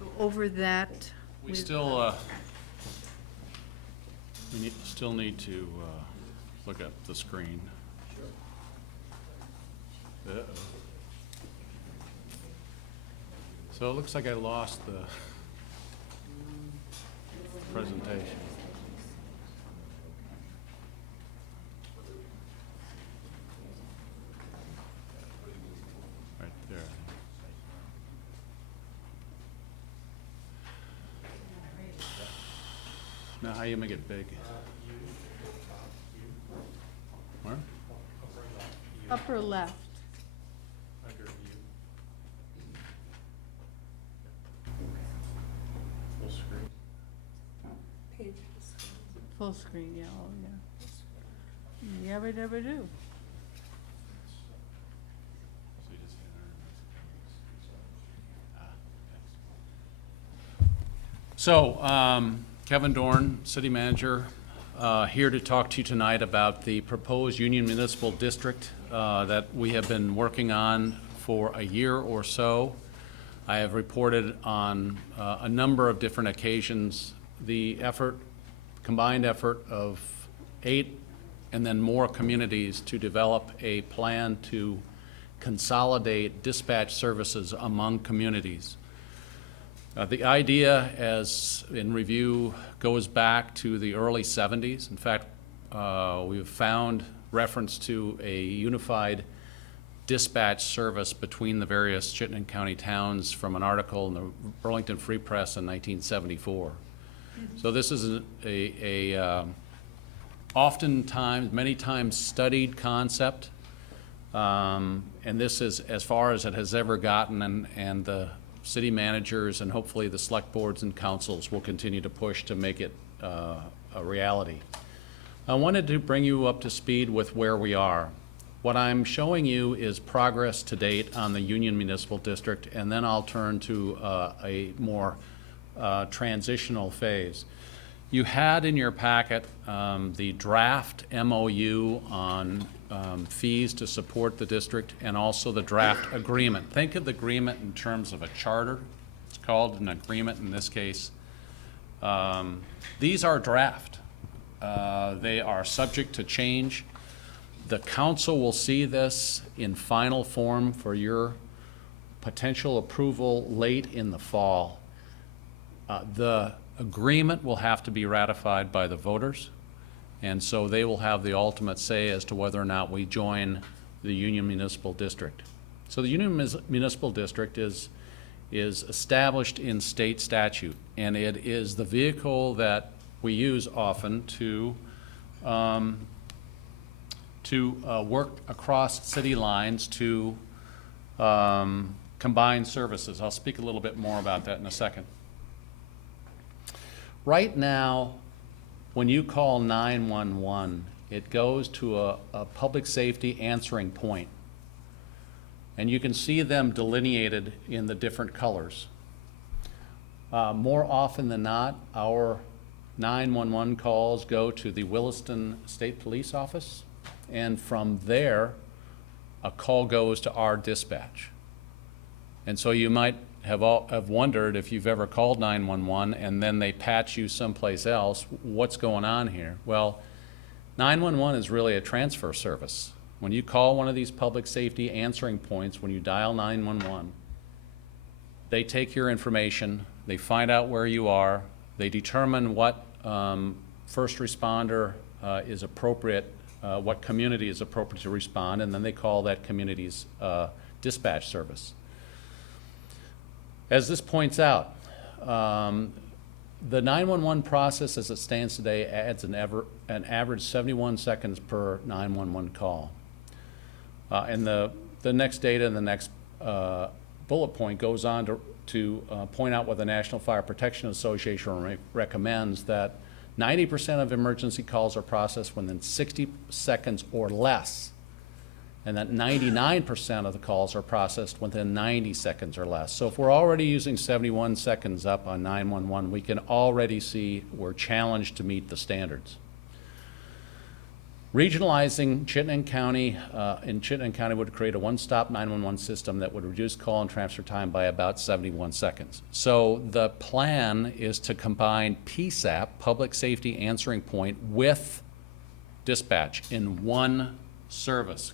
go over that. We with- still, still need to look at the screen. Uh-oh. So it looks like I lost the presentation. Right there. Now how you make it big? Where? Upper left. Full screen. Full screen, yeah, oh, yeah. Yabba dabba do. So, Kevin Dorn, City Manager, here to talk to you tonight about the proposed Union Municipal District that we have been working on for a year or so. I have reported on a number of different occasions the combined effort of 8 and then more communities to develop a plan to consolidate dispatch services among communities. The idea, as in review, goes back to the early 70s. In fact, we've found reference to a unified dispatch service between the various Chittenden County towns from an article in the Burlington Free Press in 1974. So this is oftentimes, many times studied concept, and this is as far as it has ever gotten, and the city managers and hopefully the select boards and councils will continue to push to make it a reality. I wanted to bring you up to speed with where we are. What I'm showing you is progress to date on the Union Municipal District, and then I'll turn to a more transitional phase. You had in your packet the draft MOU on fees to support the district, and also the draft agreement. Think of the agreement in terms of a charter. It's called an agreement in this case. These are draft. They are subject to change. The council will see this in final form for your potential approval late in the fall. The agreement will have to be ratified by the voters, and so they will have the ultimate say as to whether or not we join the Union Municipal District. So the Union Municipal District is established in state statute, and it is the vehicle that we use often to work across city lines to combine services. I'll speak a little bit more about that in a second. Right now, when you call 911, it goes to a public safety answering point. And you can see them delineated in the different colors. More often than not, our 911 calls go to the Williston State Police Office, and from there, a call goes to our dispatch. And so you might have wondered if you've ever called 911 and then they patch you someplace else, what's going on here? Well, 911 is really a transfer service. When you call one of these public safety answering points, when you dial 911, they take your information, they find out where you are, they determine what first responder is appropriate, what community is appropriate to respond, and then they call that community's dispatch service. As this points out, The 911 process as it stands today adds an average 71 seconds per 911 call. And the next data in the next bullet point goes on to point out what the National Fire Protection Association recommends, that 90% of emergency calls are processed within 60 seconds or less, and that 99% of the calls are processed within 90 seconds or less. So if we're already using 71 seconds up on 911, we can already see we're challenged to meet the standards. Regionalizing Chittenden County in Chittenden County would create a one-stop 911 system that would reduce call and transfer time by about 71 seconds. So the plan is to combine PSAP, Public Safety Answering Point, with dispatch in one service,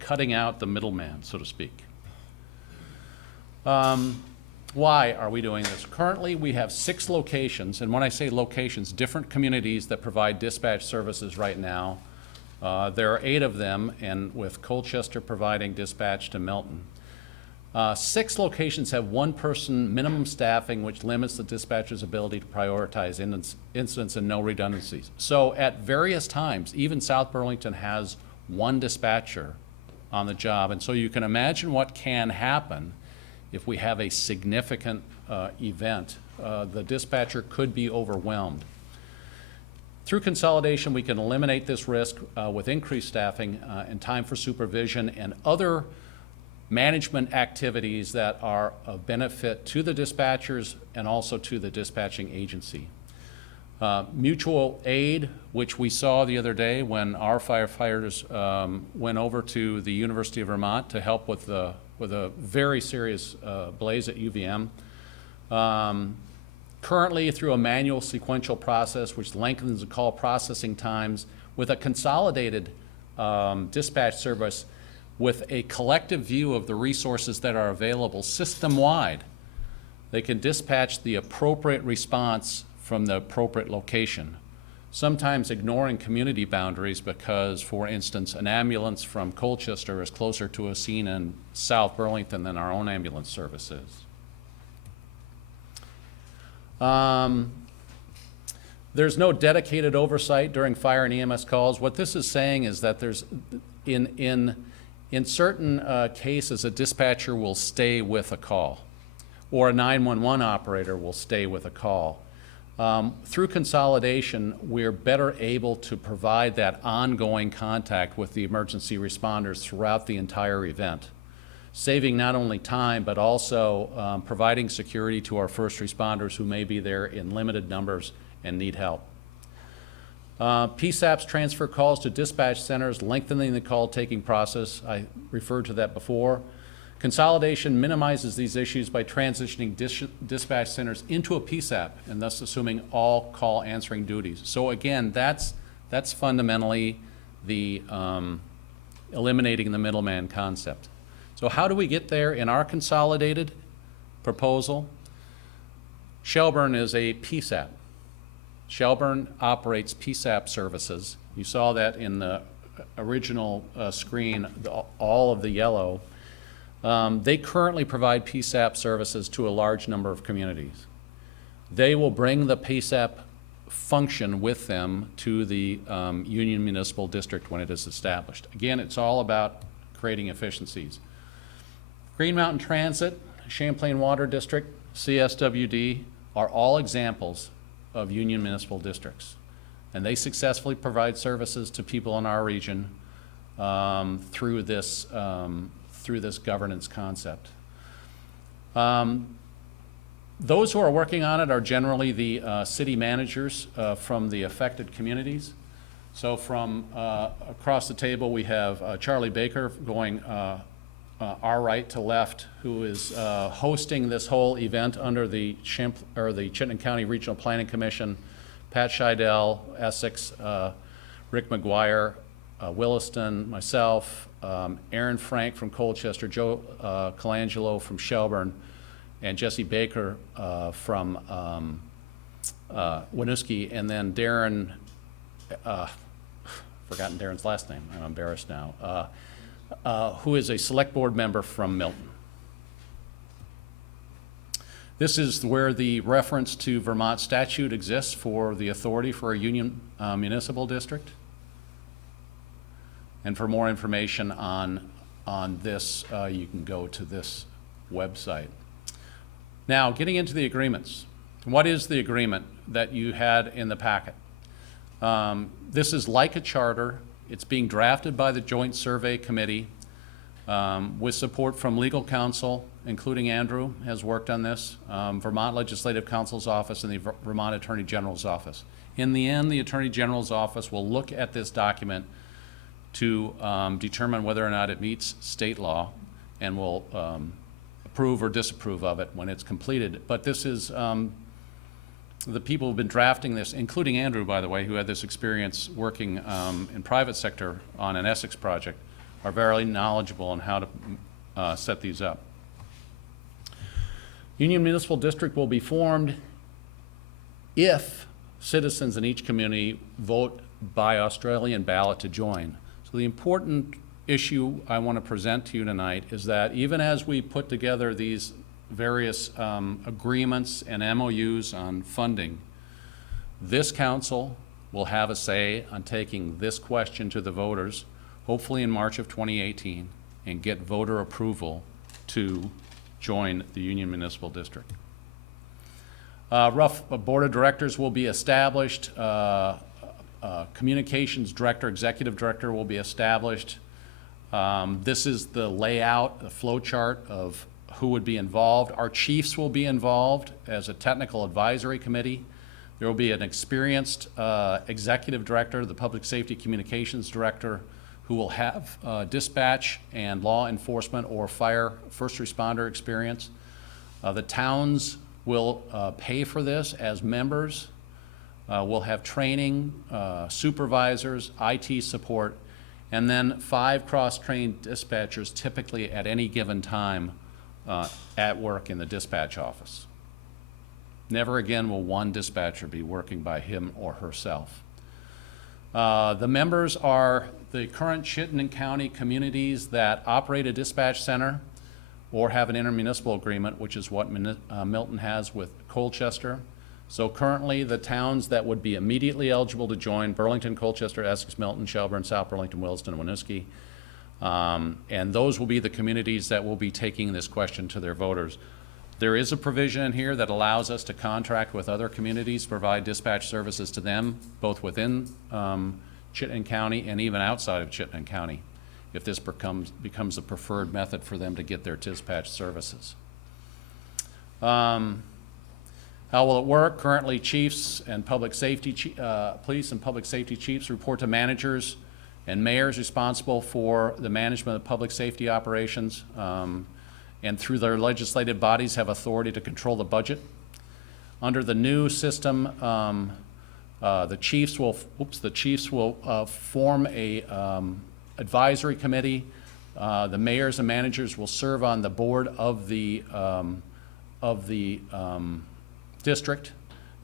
cutting out the middleman, so to speak. Why are we doing this? Currently, we have 6 locations, and when I say locations, different communities that provide dispatch services right now. There are 8 of them, and with Colchester providing dispatch to Milton. 6 locations have 1-person minimum staffing, which limits the dispatcher's ability to prioritize incidents and no redundancies. So at various times, even South Burlington has 1 dispatcher on the job, and so you can imagine what can happen if we have a significant event. The dispatcher could be overwhelmed. Through consolidation, we can eliminate this risk with increased staffing and time for supervision and other management activities that are of benefit to the dispatchers and also to the dispatching agency. Mutual aid, which we saw the other day when our firefighters went over to the University of Vermont to help with a very serious blaze at UVM. Currently, through a manual sequential process, which lengthens the call processing times, with a consolidated dispatch service with a collective view of the resources that are available system-wide, they can dispatch the appropriate response from the appropriate location, sometimes ignoring community boundaries because, for instance, an ambulance from Colchester is closer to a scene in South Burlington than our own ambulance service is. There's no dedicated oversight during fire and EMS calls. What this is saying is that there's, in certain cases, a dispatcher will stay with a call, or a 911 operator will stay with a call. Through consolidation, we're better able to provide that ongoing contact with the emergency responders throughout the entire event, saving not only time, but also providing security to our first responders who may be there in limited numbers and need help. PSAPs transfer calls to dispatch centers, lengthening the call-taking process. I referred to that before. Consolidation minimizes these issues by transitioning dispatch centers into a PSAP and thus assuming all call answering duties. So again, that's fundamentally the eliminating the middleman concept. So how do we get there in our consolidated proposal? Shelburne is a PSAP. Shelburne operates PSAP services. You saw that in the original screen, all of the yellow. They currently provide PSAP services to a large number of communities. They will bring the PSAP function with them to the Union Municipal District when it is established. Again, it's all about creating efficiencies. Green Mountain Transit, Champlain Water District, CSWD are all examples of Union Municipal Districts. And they successfully provide services to people in our region through this governance concept. Those who are working on it are generally the city managers from the affected communities. So from across the table, we have Charlie Baker going our right to left, who is hosting this whole event under the Chittenden County Regional Planning Commission, Pat Scheidel, Essex, Rick McGuire, Williston, myself, Aaron Frank from Colchester, Joe Colangelo from Shelburne, and Jesse Baker from Winooski, and then Darren, forgotten Darren's last name, I'm embarrassed now, who is a select board member from Milton. This is where the reference to Vermont statute exists for the authority for a union municipal district. And for more information on this, you can go to this website. Now, getting into the agreements. What is the agreement that you had in the packet? This is like a charter. It's being drafted by the Joint Survey Committee with support from legal counsel, including Andrew has worked on this, Vermont Legislative Counsel's Office and the Vermont Attorney General's Office. In the end, the Attorney General's Office will look at this document to determine whether or not it meets state law and will approve or disapprove of it when it's completed. But this is, the people who've been drafting this, including Andrew, by the way, who had this experience working in private sector on an Essex project, are very knowledgeable on how to set these up. Union Municipal District will be formed if citizens in each community vote by Australian ballot to join. So the important issue I want to present to you tonight is that even as we put together these various agreements and MOUs on funding, this council will have a say on taking this question to the voters, hopefully in March of 2018, and get voter approval to join the Union Municipal District. A board of directors will be established. Communications director, executive director will be established. This is the layout, the flow chart of who would be involved. Our chiefs will be involved as a technical advisory committee. There will be an experienced executive director, the public safety communications director, who will have dispatch and law enforcement or fire first responder experience. The towns will pay for this as members. We'll have training, supervisors, IT support, and then 5 cross-trained dispatchers typically at any given time at work in the dispatch office. Never again will one dispatcher be working by him or herself. The members are the current Chittenden County communities that operate a dispatch center or have an intermunicipal agreement, which is what Milton has with Colchester. So currently the towns that would be immediately eligible to join: Burlington, Colchester, Essex, Milton, Shelburne, South Burlington, Williston, and Winooski. And those will be the communities that will be taking this question to their voters. There is a provision in here that allows us to contract with other communities to provide dispatch services to them, both within Chittenden County and even outside of Chittenden County, if this becomes the preferred method for them to get their dispatch services. How will it work? Currently, chiefs and public safety, police and public safety chiefs report to managers and mayors responsible for the management of public safety operations, and through their legislative bodies have authority to control the budget. Under the new system, the chiefs will form a advisory committee. The mayors and managers will serve on the board of the district,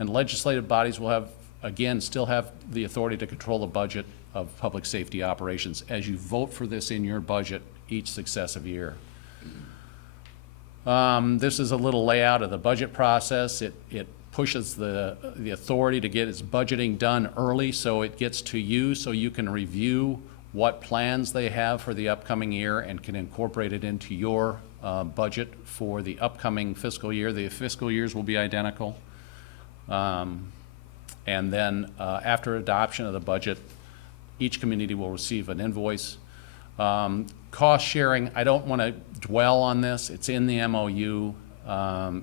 and legislative bodies will have, again, still have the authority to control the budget of public safety operations as you vote for this in your budget each successive year. This is a little layout of the budget process. It pushes the authority to get its budgeting done early, so it gets to you so you can review what plans they have for the upcoming year and can incorporate it into your budget for the upcoming fiscal year. The fiscal years will be identical. And then after adoption of the budget, each community will receive an invoice. Cost sharing, I don't want to dwell on this. It's in the MOU.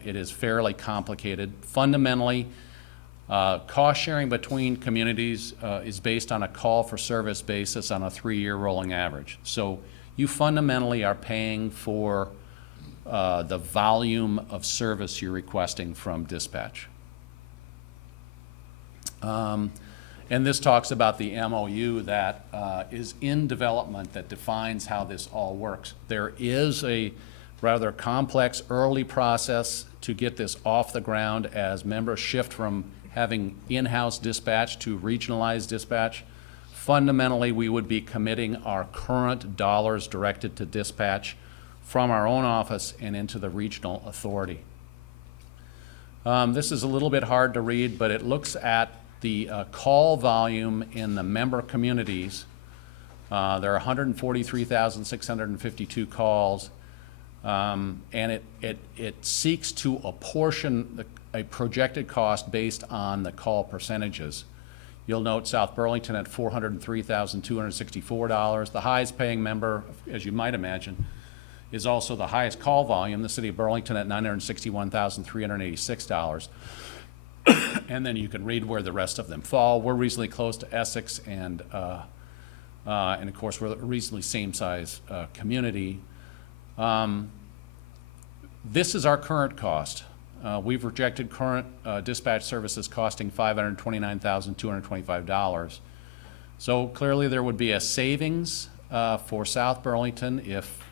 It is fairly complicated. Fundamentally, cost sharing between communities is based on a call for service basis on a 3-year rolling average. So you fundamentally are paying for the volume of service you're requesting from dispatch. And this talks about the MOU that is in development that defines how this all works. There is a rather complex early process to get this off the ground as members shift from having in-house dispatch to regionalized dispatch. Fundamentally, we would be committing our current dollars directed to dispatch from our own office and into the regional authority. This is a little bit hard to read, but it looks at the call volume in the member communities. There are 143,652 calls, and it seeks to apportion a projected cost based on the call percentages. You'll note South Burlington at $403,264. The highest paying member, as you might imagine, is also the highest call volume, the city of Burlington at $961,386. And then you can read where the rest of them fall. We're reasonably close to Essex, and of course we're a reasonably same-size community. This is our current cost. We've rejected current dispatch services costing $529,225. So clearly there would be a savings for South Burlington if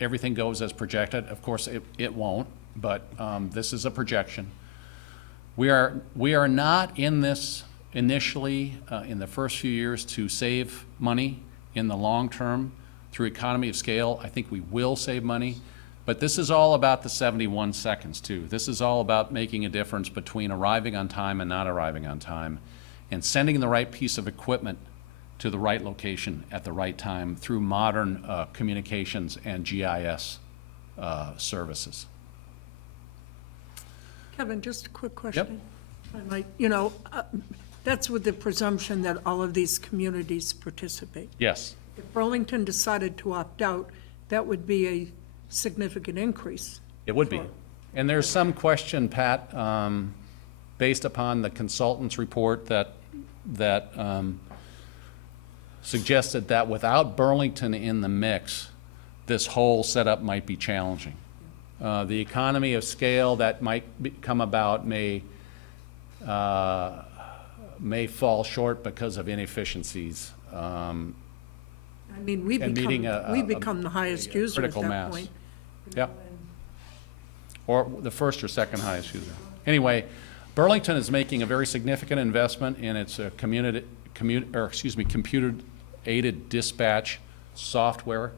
everything goes as projected. Of course, it won't, but this is a projection. We are not in this initially in the first few years to save money. In the long term, through economy of scale, I think we will save money. But this is all about the 71 seconds too. This is all about making a difference between arriving on time and not arriving on time, and sending the right piece of equipment to the right location at the right time through modern communications and GIS services. Kevin, just a quick question. If I might, that's with the presumption that all of these communities participate. Yes. If Burlington decided to opt out, that would be a significant increase. It would be. And there's some question, Pat, based upon the consultant's report that suggested that without Burlington in the mix, this whole setup might be challenging. The economy of scale that might come about may fall short because of inefficiencies. I mean, we become the highest user at critical that mass. point. Yep. Or the first or second highest user. Anyway, Burlington is making a very significant investment in its computer-aided dispatch software.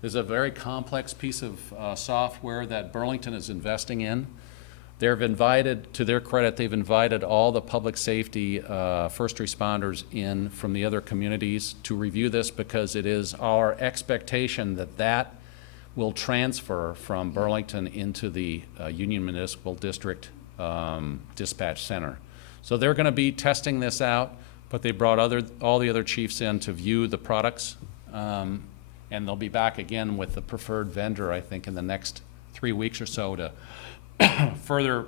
There's a very complex piece of software that Burlington is investing in. They've invited, to their credit, they've invited all the public safety first responders in from the other communities to review this, because it is our expectation that that will transfer from Burlington into the Union Municipal District Dispatch Center. So they're going to be testing this out, but they brought all the other chiefs in to view the products, and they'll be back again with the preferred vendor, I think, in the next 3 weeks or so to further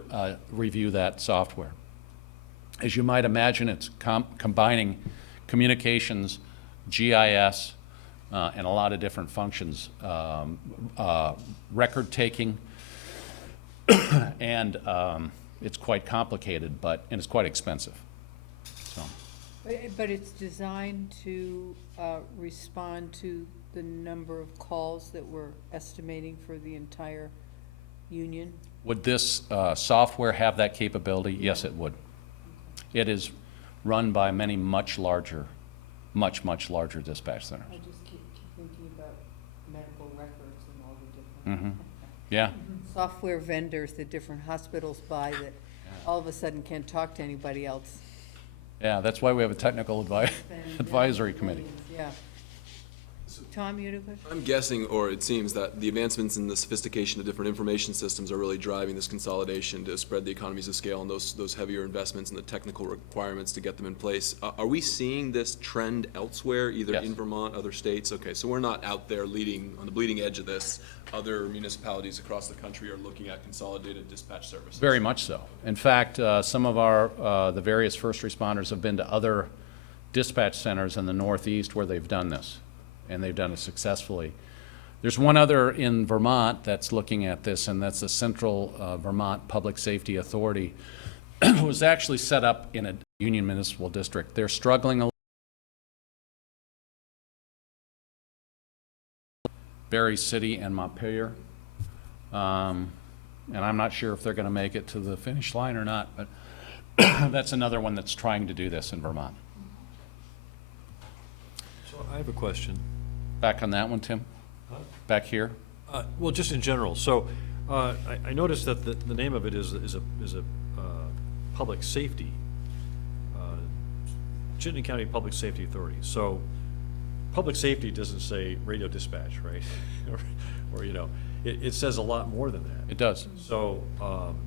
review that software. As you might imagine, it's combining communications, GIS, and a lot of different functions, record taking, and it's quite complicated, and it's quite expensive. So. But it's designed to respond to the number of calls that we're estimating for the entire union? Would this software have that capability? Yes, it would. It is run by many much larger dispatch centers. I just keep thinking about medical records and all the different. Yeah. Software vendors that different hospitals buy that all of a sudden can't talk to anybody else. Yeah, that's why we have a technical advisory committee. Yeah. Tom, you had a question? I'm guessing, or it seems, that the advancements in the sophistication of different information systems are really driving this consolidation to spread the economies of scale and those heavier investments and the technical requirements to get them in place. Are we seeing this trend elsewhere, either in Vermont, other states? Okay, so we're not out there leading on the bleeding edge of this. Other municipalities across the country are looking at consolidated dispatch services. Very much so. In fact, some of the various first responders have been to other dispatch centers in the Northeast where they've done this, and they've done it successfully. There's one other in Vermont that's looking at this, and that's the Central Vermont Public Safety Authority. It was actually set up in a Union Municipal District. They're struggling a Berry City and Montpelier. And I'm not sure if they're going to make it to the finish line or not, but that's another one that's trying to do this in Vermont. So I have a question. Back on that one, Tim? Huh? Back here? Well, just in general. So I noticed that the name of it is a public safety, Chittenden County Public Safety Authority. So, public safety doesn't say radio dispatch, right? Or, you know, it says a lot more than that. It does. So,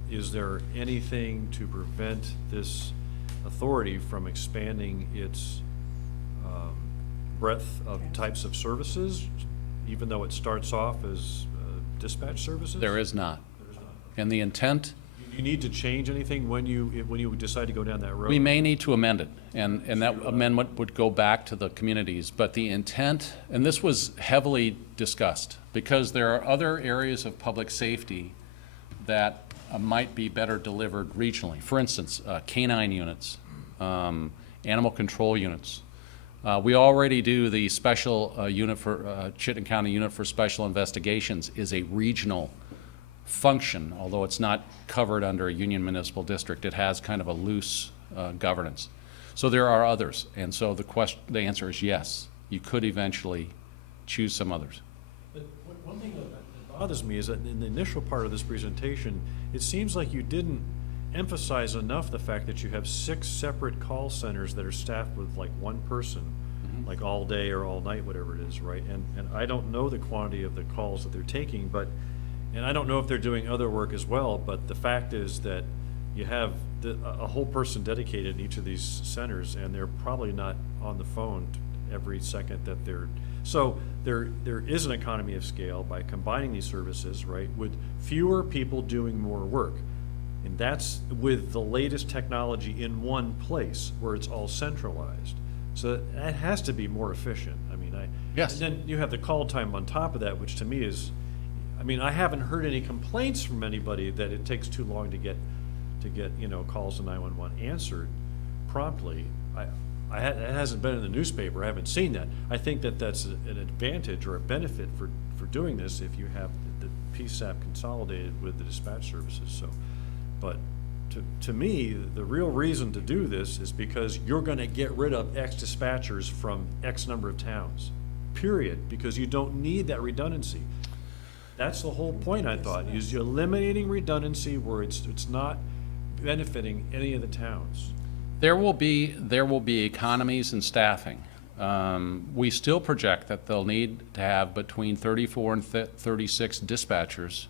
is there anything to prevent this authority from expanding its breadth of types of services, even though it starts off as dispatch services? There is not. There is not. And the intent, You need to change anything when you decide to go down that road? we may need to amend it, and that amendment would go back to the communities. But the intent, and this was heavily discussed, because there are other areas of public safety that might be better delivered regionally. For instance, canine units, animal control units. We already do the special unit for, Chittenden County Unit for Special Investigations is a regional function, although it's not covered under a Union Municipal District. It has kind of a loose governance. So there are others, and so the answer is yes. You could eventually choose some others. But one thing that bothers me is that in the initial part of this presentation, it seems like you didn't emphasize enough the fact that you have 6 separate call centers that are staffed with like one person, like all day or all night, whatever it is, right? And I don't know the quantity of the calls that they're taking, and I don't know if they're doing other work as well, but the fact is that you have a whole person dedicated in each of these centers, and they're probably not on the phone every second that they're, so there is an economy of scale by combining these services, right, with fewer people doing more work. And that's with the latest technology in one place where it's all centralized. So that has to be more efficient. I mean, Yes. And then you have the call time on top of that, which to me is, I mean, I haven't heard any complaints from anybody that it takes too long to get, you know, calls to 911 answered promptly. It hasn't been in the newspaper. I haven't seen that. I think that that's an advantage or a benefit for doing this if you have the PSAP consolidated with the dispatch services. So, but to me, the real reason to do this is because you're going to get rid of X dispatchers from X number of towns, period, because you don't need that redundancy. That's the whole point, I thought, is you're eliminating redundancy where it's not benefiting any of the towns. There will be economies in staffing. We still project that they'll need to have between 34 and 36 dispatchers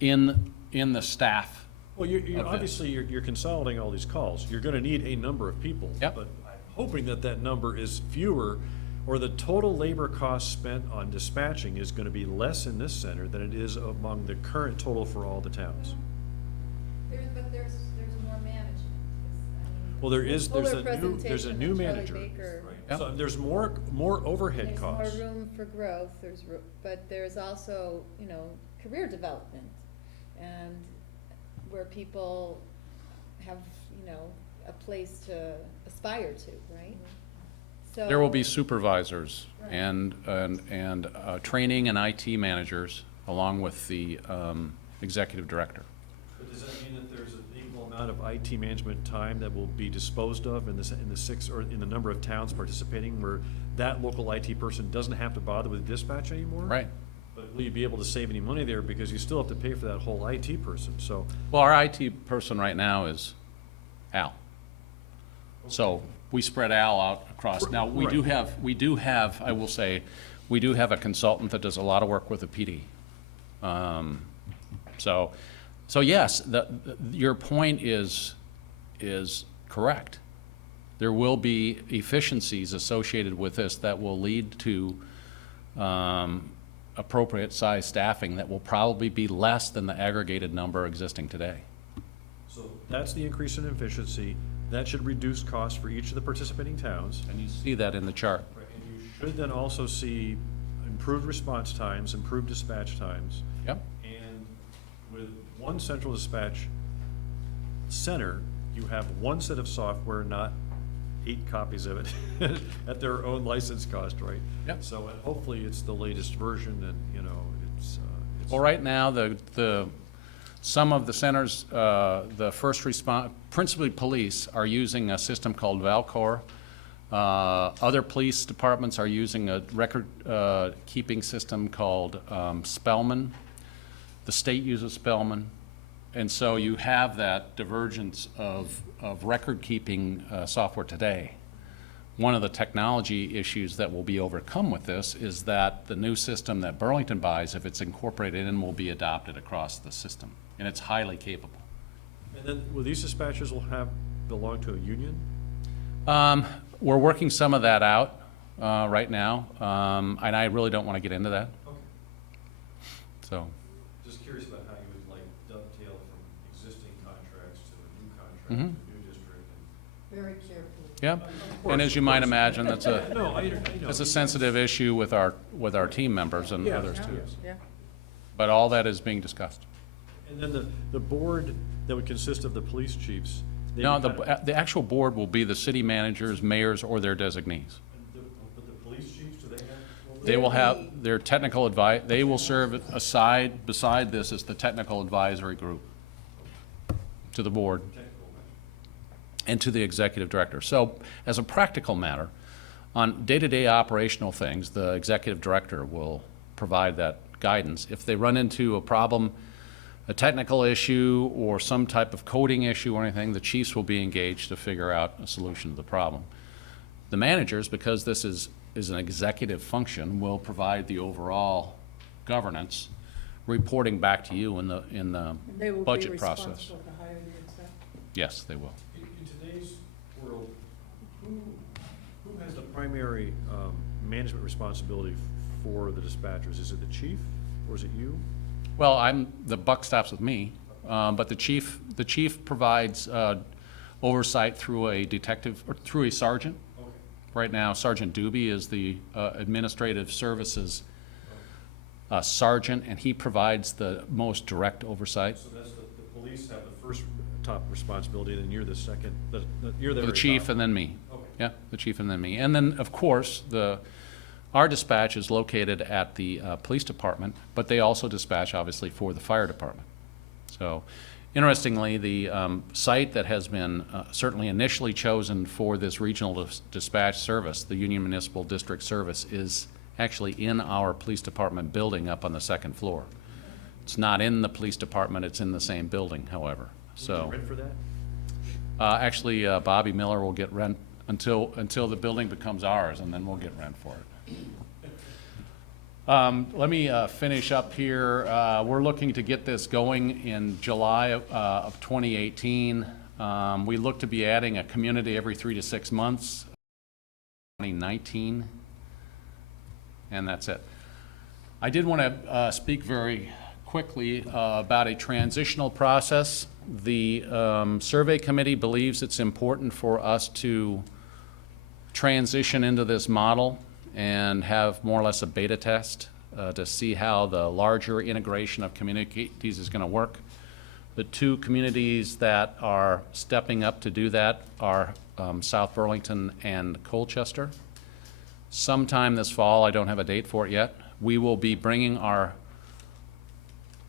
in the staff. Well, obviously you're consolidating all these calls. You're going to need a number of people. Yep. But I'm hoping that number is fewer, or the total labor cost spent on dispatching is going to be less in this center than it is among the current total for all the towns. There's more management. Well, there's a new manager. Right. Yep. So there's more overhead costs. There's more room for growth, but there's also, you know, career development, and where people have, you know, a place to aspire to, right? So There will be supervisors Right. and training and IT managers, along with the executive director. But does that mean that there's an equal amount of IT management time that will be disposed of in the 6 or in the number of towns participating where that local IT person doesn't have to bother with dispatch anymore? Right. But will you be able to save any money there because you still have to pay for that whole IT person? So Well, our IT person right now is Al. So we spread Al out across. Now, we do have, I will say, we do have a consultant that does a lot of work with the PD. So yes, your point is correct. There will be efficiencies associated with this that will lead to appropriate size staffing that will probably be less than the aggregated number existing today. So that's the increase in efficiency. That should reduce costs for each of the participating towns. And you see that in the chart. Right, and you should then also see improved response times, improved dispatch times. Yep. And with one central dispatch center, you have one set of software, not 8 copies of it at their own license cost, right? Yep. So hopefully it's the latest version, and, you know, it's Well, right now, some of the centers, the first response, principally police, are using a system called Valcor. Other police departments are using a record keeping system called Spellman. The state uses Spellman. And so you have that divergence of record-keeping software today. One of the technology issues that will be overcome with this is that the new system that Burlington buys, if it's incorporated in, will be adopted across the system, and it's highly capable. And then, will these dispatchers belong to a union? We're working some of that out right now, and I really don't want to get into that. Okay. So. Just curious about how you would like dovetail from existing contracts to a new contract, to a new district. Very carefully. Yeah, and as you might imagine, that's No, I know. that's a sensitive issue with our team members and Yeah. others too. Yeah. But all that is being discussed. And then the board that would consist of the police chiefs. they No, would kind of- the actual board will be the city managers, mayors, or their designees. But the police chiefs, do they have? They will have their technical advice, they will serve beside this as the technical advisory group to the board and to the executive director. So as a practical matter, on day-to-day operational things, the executive director will provide that guidance. If they run into a problem, a technical issue or some type of coding issue or anything, the chiefs will be engaged to figure out a solution to the problem. The managers, because this is an executive function, will provide the overall governance, reporting back to you in the They will be budget process. responsible to hire the exec. Yes, they will. In today's world, who has the primary management responsibility for the dispatchers? Is it the chief or is it you? Well, the buck stops with me, but the chief provides oversight through a detective, or through a sergeant. Okay. Right now, Sergeant Doobie is the administrative services sergeant, and he provides the most direct oversight. So that's the police have the first top responsibility, and then you're the second, you're the The very chief top. and then me. Okay. Yeah, the chief and then me. And then, of course, our dispatch is located at the police department, but they also dispatch, obviously, for the fire department. So, interestingly, the site that has been certainly initially chosen for this regional dispatch service, the Union Municipal District Service, is actually in our police department building up on the second floor. It's not in the police department, it's in the same building, however. Will you So, rent for that? actually, Bobby Miller will get rent until the building becomes ours, and then we'll get rent for it. Let me finish up here. We're looking to get this going in July of 2018. We look to be adding a community every 3 to 6 months, 2019, and that's it. I did want to speak very quickly about a transitional process. The survey committee believes it's important for us to transition into this model and have more or less a beta test to see how the larger integration of communities is going to work. The two communities that are stepping up to do that are South Burlington and Colchester. Sometime this fall, I don't have a date for it yet, we will be bringing our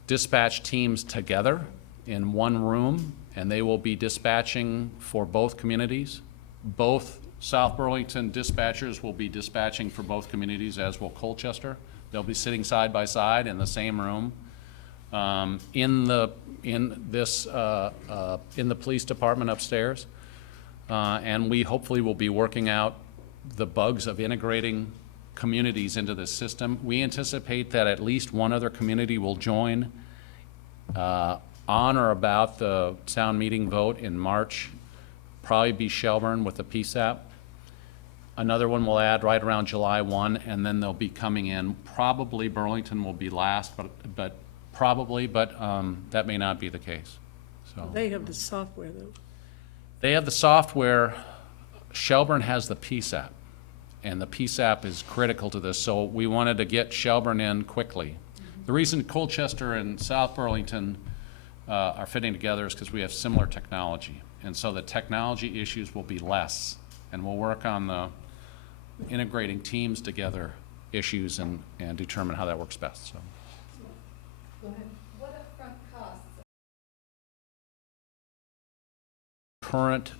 dispatch teams together in one room, and they will be dispatching for both communities. Both South Burlington dispatchers will be dispatching for both communities, as will Colchester. They'll be sitting side by side in the same room. In the police department upstairs. And we hopefully will be working out the bugs of integrating communities into this system. We anticipate that at least one other community will join on or about the town meeting vote in March. Probably be Shelburne with the PSAP. Another one will add right around July 1, and then they'll be coming in. Probably Burlington will be last, but that may not be the case. So They have the software, though. they have the software. Shelburne has the PSAP, and the PSAP is critical to this. So we wanted to get Shelburne in quickly. The reason Colchester and South Burlington are fitting together is because we have similar technology, and so the technology issues will be less, and we'll work on the integrating teams together issues and determine how that works best. So. Go ahead. What upfront costs? Current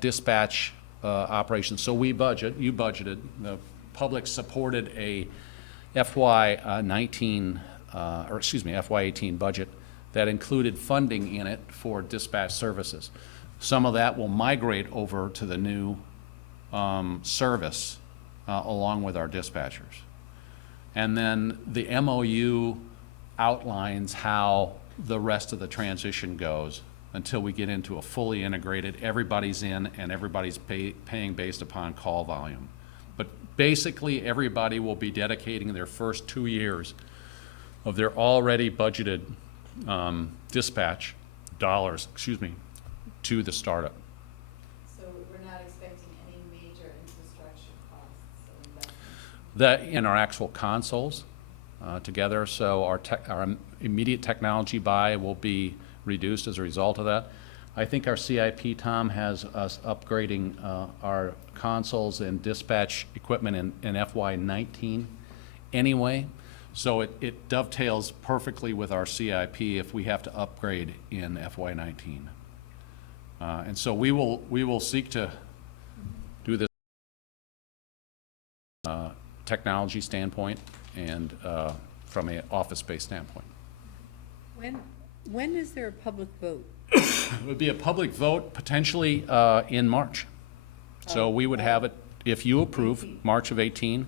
dispatch operations. So you budgeted, the public supported a FY18 budget that included funding in it for dispatch services. Some of that will migrate over to the new service along with our dispatchers. And then the MOU outlines how the rest of the transition goes until we get into a fully integrated, everybody's in and everybody's paying based upon call volume. But basically, everybody will be dedicating their first 2 years of their already budgeted dispatch dollars, to the startup. So we're not expecting any major infrastructure costs or investments? That in our actual consoles together, so our immediate technology buy will be reduced as a result of that. I think our CIP, Tom, has us upgrading our consoles and dispatch equipment in FY19 anyway. So it dovetails perfectly with our CIP if we have to upgrade in FY19. And so we will seek to do this technology standpoint and from an office-based standpoint. When is there a public vote? It would be a public vote potentially in March. So we would have it, if you approve, March of 18,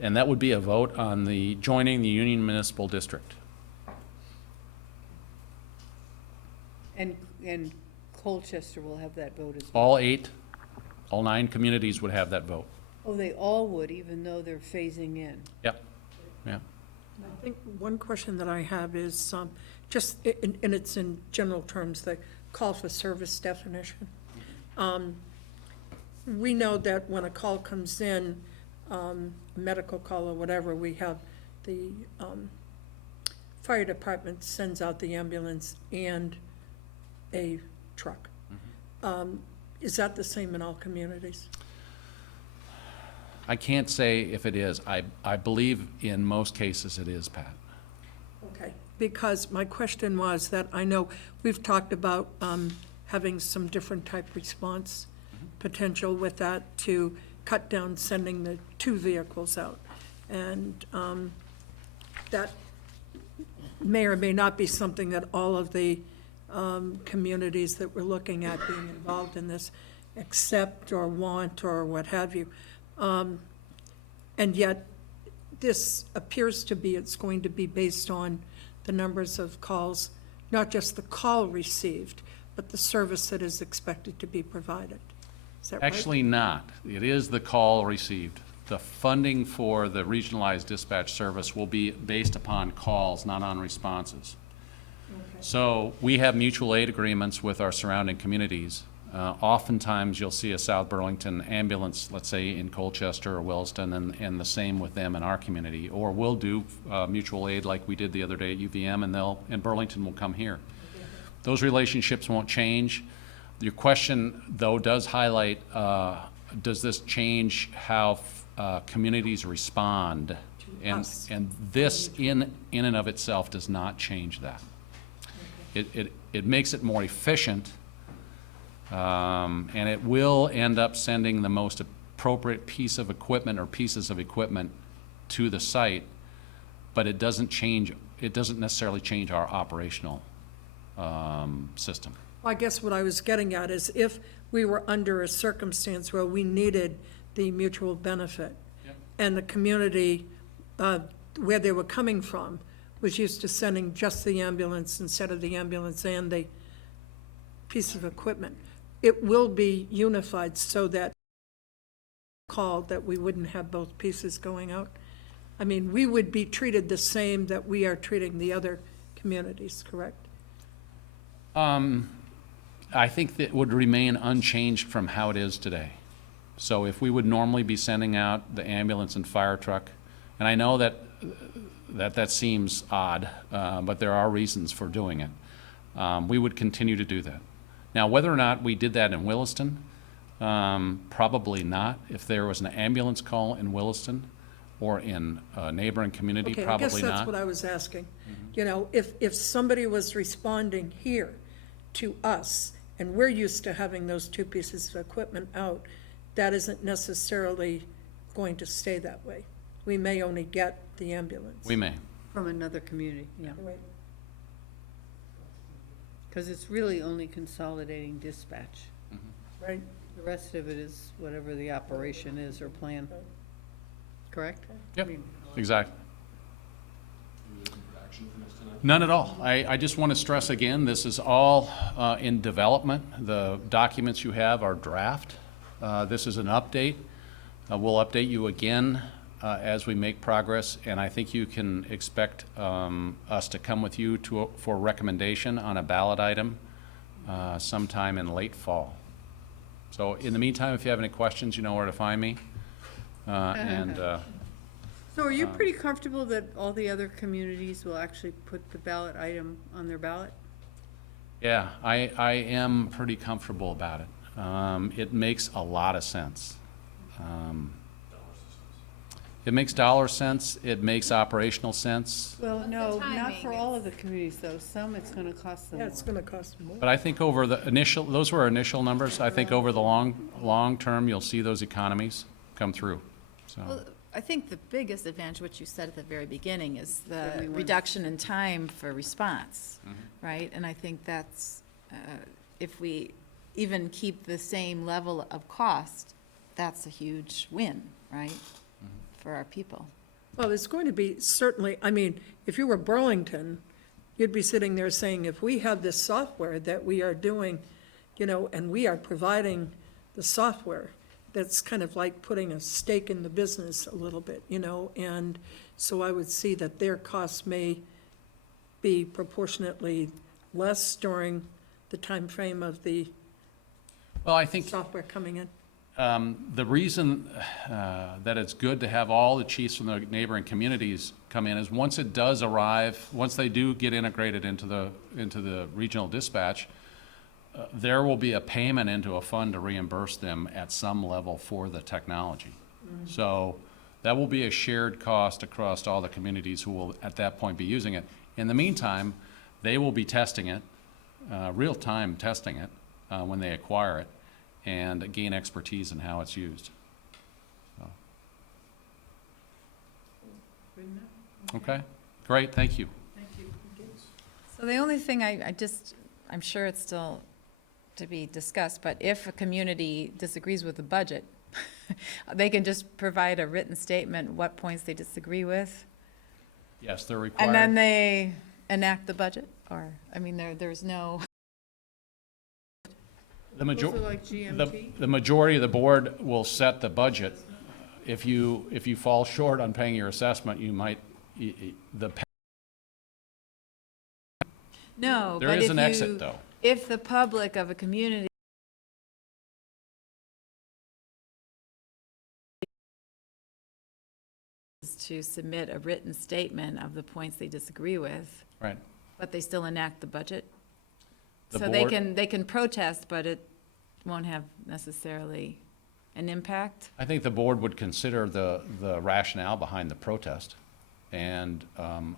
and that would be a vote on the joining the Union Municipal District. And Colchester will have that vote as well? All 9 communities would have that vote. Oh, they all would, even though they're phasing in? Yep, yeah. I think one question that I have is, just, and it's in general terms, the call for service definition. We know that when a call comes in, a medical call or whatever, we have the fire department sends out the ambulance and a truck. Is that the same in all communities? I can't say if it is. I believe in most cases it is, Pat. Okay, because my question was that I know we've talked about having some different type response potential with that to cut down sending the 2 vehicles out. And that may or may not be something that all of the communities that we're looking at being involved in this accept or want or what have you. And yet, this appears to be, it's going to be based on the numbers of calls, not just the call received, but the service that is expected to be provided. Is that right? Actually not. It is the call received. The funding for the regionalized dispatch service will be based upon calls, not on responses. Okay. So we have mutual aid agreements with our surrounding communities. Oftentimes you'll see a South Burlington ambulance, let's say in Colchester or Williston, and the same with them in our community. Or we'll do mutual aid like we did the other day at UVM, and Burlington will come here. Those relationships won't change. Your question, though, does highlight, does this change how communities respond? And this in and of itself does not change that. It makes it more efficient, and it will end up sending the most appropriate piece of equipment or pieces of equipment to the site, but it doesn't necessarily change our operational system. Well, I guess what I was getting at is if we were under a circumstance where we needed the mutual benefit, Yep. and the community where they were coming from was used to sending just the ambulance instead of the ambulance and the piece of equipment, it will be unified so that called that we wouldn't have both pieces going out. I mean, we would be treated the same that we are treating the other communities, correct? I think that would remain unchanged from how it is today. So if we would normally be sending out the ambulance and fire truck, and I know that seems odd, but there are reasons for doing it, we would continue to do that. Now, whether or not we did that in Williston, probably not. If there was an ambulance call in Williston or in a neighboring community, probably not. Okay, I guess that's what I was asking. You know, if somebody was responding here to us, and we're used to having those 2 pieces of equipment out, that isn't necessarily going to stay that way. We may only get the ambulance. We may. From another community, yeah. Right. Because it's really only consolidating dispatch. Right? The rest of it is whatever the operation is or plan. Correct? Yep. I mean, Exactly. Are you looking for action from us tonight? None at all. I just want to stress again, this is all in development. The documents you have are draft. This is an update. We'll update you again as we make progress, and I think you can expect us to come with you for recommendation on a ballot item sometime in late fall. So in the meantime, if you have any questions, you know where to find me. So are you pretty comfortable that all the other communities will actually put the ballot item on their ballot? Yeah, I am pretty comfortable about it. It makes a lot of sense. It makes dollar sense, it makes operational sense, Well, no, not timing? for all of the communities, though. Some it's gonna cost them Yeah, more. it's gonna cost more. but I think over the initial, those were initial numbers. I think over the long term, you'll see those economies come through, so. Well, I think the biggest advantage, what you said at the very beginning, is the Everyone. reduction in time for response, Mhm. right? And I think that's, if we even keep the same level of cost, that's a huge win, right? For our people. Well, it's going to be certainly, I mean, if you were Burlington, you'd be sitting there saying, if we have this software that we are doing, you know, and we are providing the software, that's kind of like putting a stake in the business a little bit, you know? And so I would see that their costs may be proportionately less during the time frame of the Well, I think software coming in. the reason that it's good to have all the chiefs from the neighboring communities come in is once it does arrive, once they do get integrated into the regional dispatch, there will be a payment into a fund to reimburse them at some level for the technology. So that will be a shared cost across all the communities who will at that point be using it. In the meantime, they will be testing it, real-time testing it when they acquire it, and gain expertise in how it's used. So, Good enough? okay, great, thank you. Thank you. So the only thing I'm sure it's still to be discussed, but if a community disagrees with the budget, they can just provide a written statement, what points they disagree with, Yes, they're required. and then they enact the budget, or, I mean, there's no. The Those are major- like GMT? the majority of the board will set the budget. If you fall short on paying your assessment, you might, the, No, there but is if an you, exit though. if the public of a community is to submit a written statement of the points they disagree with, Right. but they still enact the budget. The So board- they can protest, but it won't have necessarily an impact. I think the board would consider the rationale behind the protest and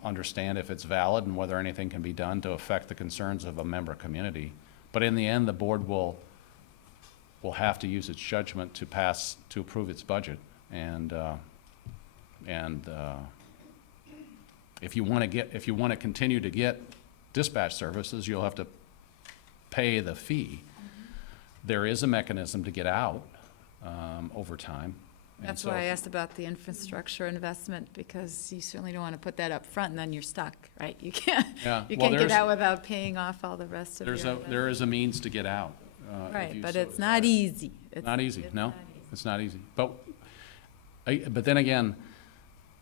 understand if it's valid and whether anything can be done to affect the concerns of a member community. But in the end, the board will have to use its judgment to approve its budget. And if you want to continue to get dispatch services, you'll have to pay the fee. There is a mechanism to get out over time. And That's so- why I asked about the infrastructure investment, because you certainly don't want to put that up front and then you're stuck, right? You can't, Yeah, you well, can't get there's- out without paying off all the rest of your There is a means to get out. if Right, you but so it's not desire. easy. Not easy, it's no, not easy. it's not easy. But then again,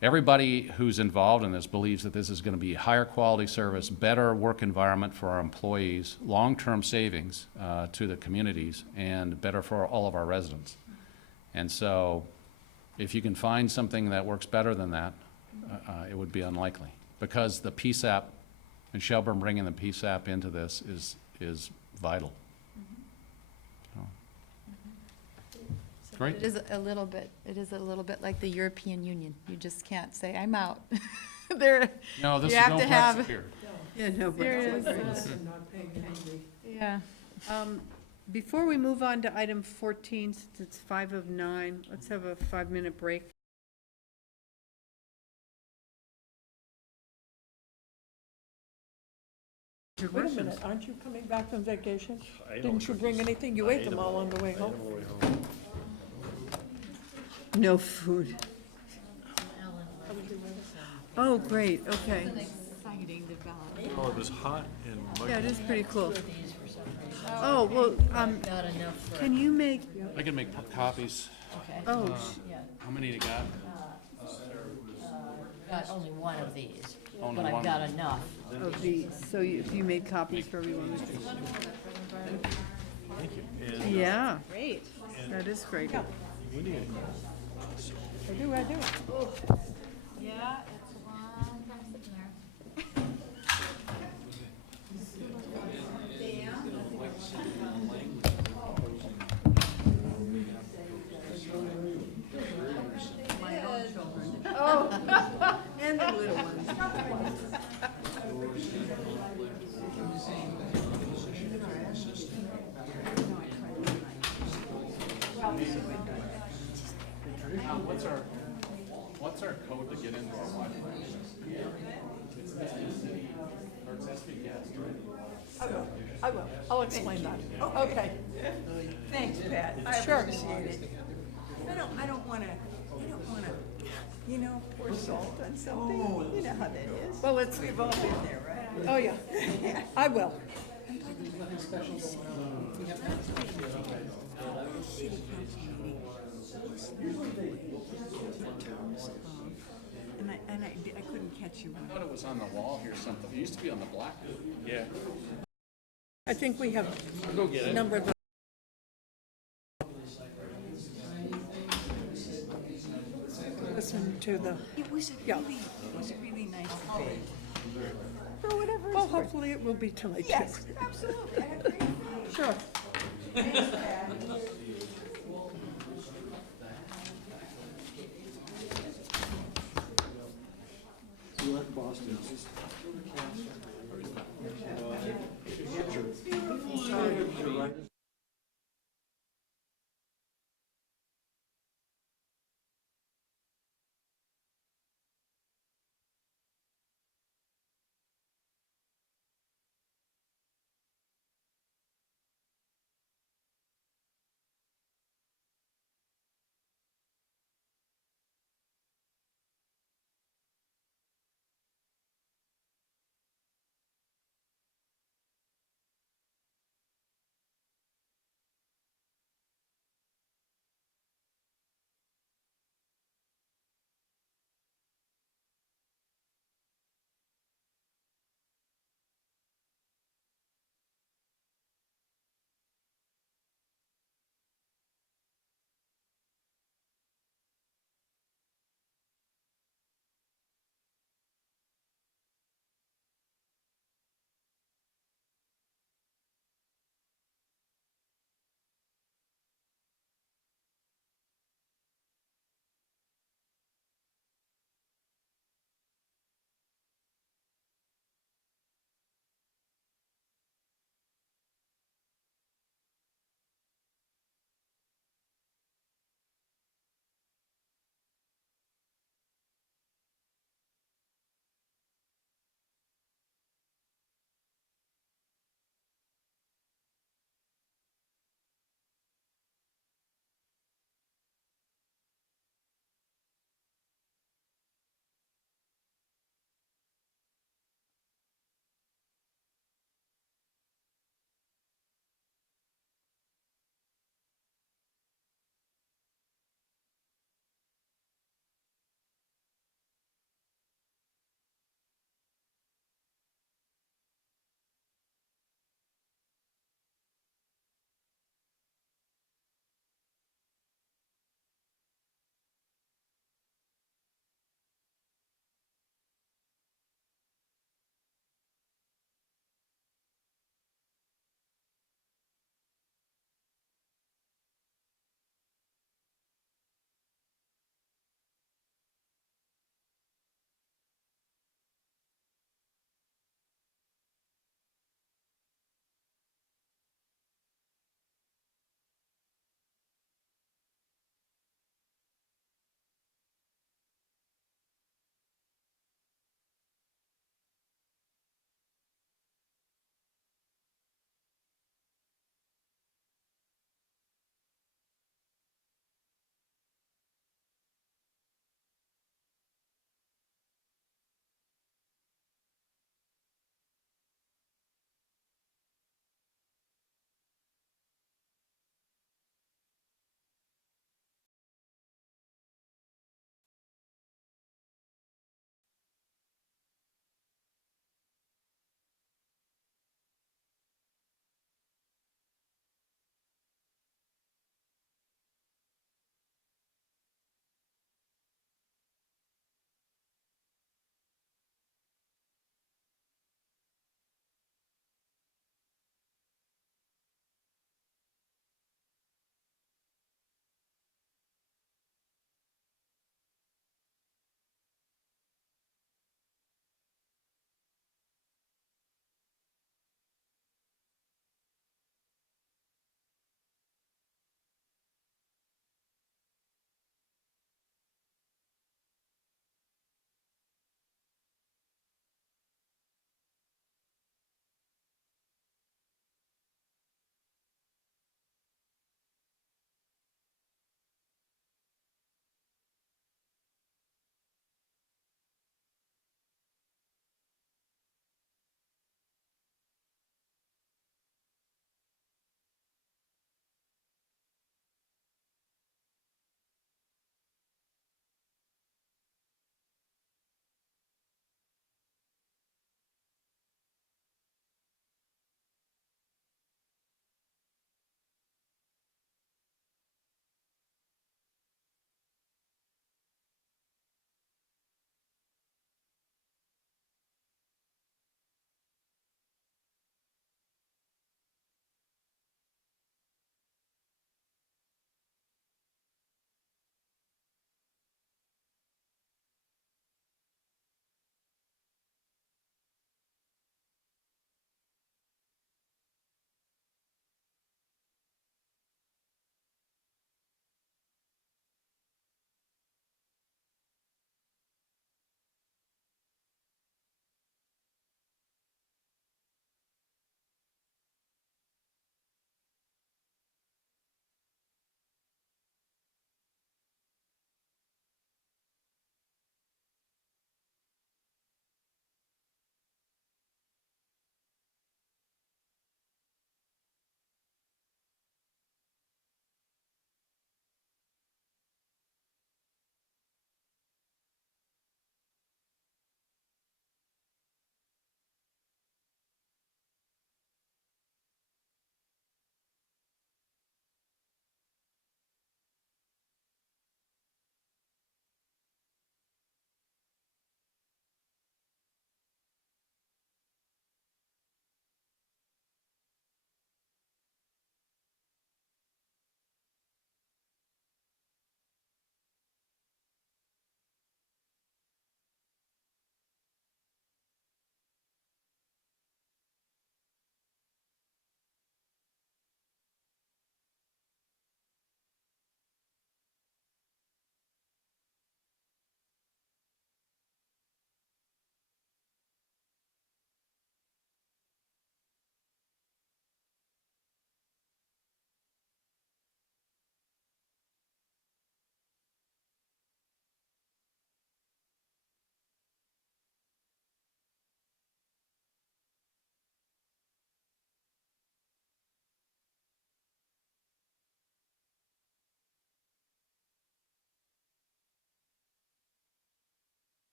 everybody who's involved in this believes that this is going to be higher quality service, better work environment for our employees, long-term savings to the communities, and better for all of our residents. And so, if you can find something that works better than that, it would be unlikely. Because the PSAP, and Shelburne bringing the PSAP into this is vital. Great. It is a little bit like the European Union. You just can't say, I'm out. There, No, this you is have no to Brexit have. here. Yeah, no, but. There it is. Not paying anybody. Yeah. Before we move on to item 14, since it's 5 of 9, let's have a 5-minute break. Wait a minute, aren't you coming back from vacation? I ate all Didn't the you bring cookies. anything? You I ate them all on the way home. on the way home. No food. Oh, great, okay. Exciting development. Oh, it was hot and muggy. Yeah, it is pretty cool. Oh, well, Not enough for. can you make, I can make copies. Okay. oh, Yeah, How many you got? got only one of these, Only but I've one. got enough. of these, so if you made copies for everyone. Thank you. And, Yeah, Great. that is great. when do you, I do. Yeah, it's a long time sitting there. Oh, and the little ones. What's our code to get into our Wi-Fi? It's SBC, or it's SB guest, right? I will. I'll explain that. Okay. Thanks, Pat. I Sure. appreciate it. I don't wanna, pour salt on something. You know how that is. Well, it's, We've all been there, right? oh, yeah. I will. And I couldn't catch you. I thought it was on the wall here something. It used to be on the blackboard. Yeah. I think we have Go get it. numbered. Listen to the, It was Yeah. really nice debate. for whatever. Well, hopefully it will be tonight, too. Yes, absolutely. I agree. Sure. you left Boston.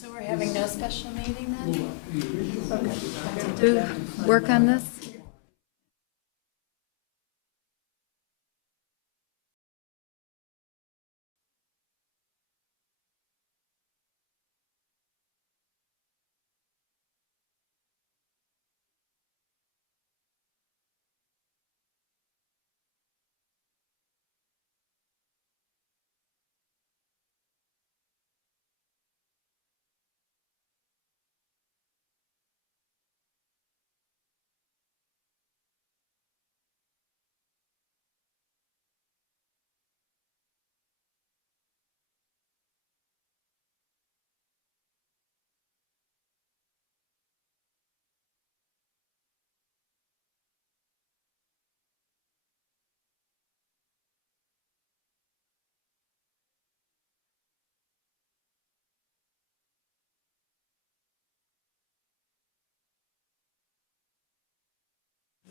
So we're having no special meeting then? To work on this?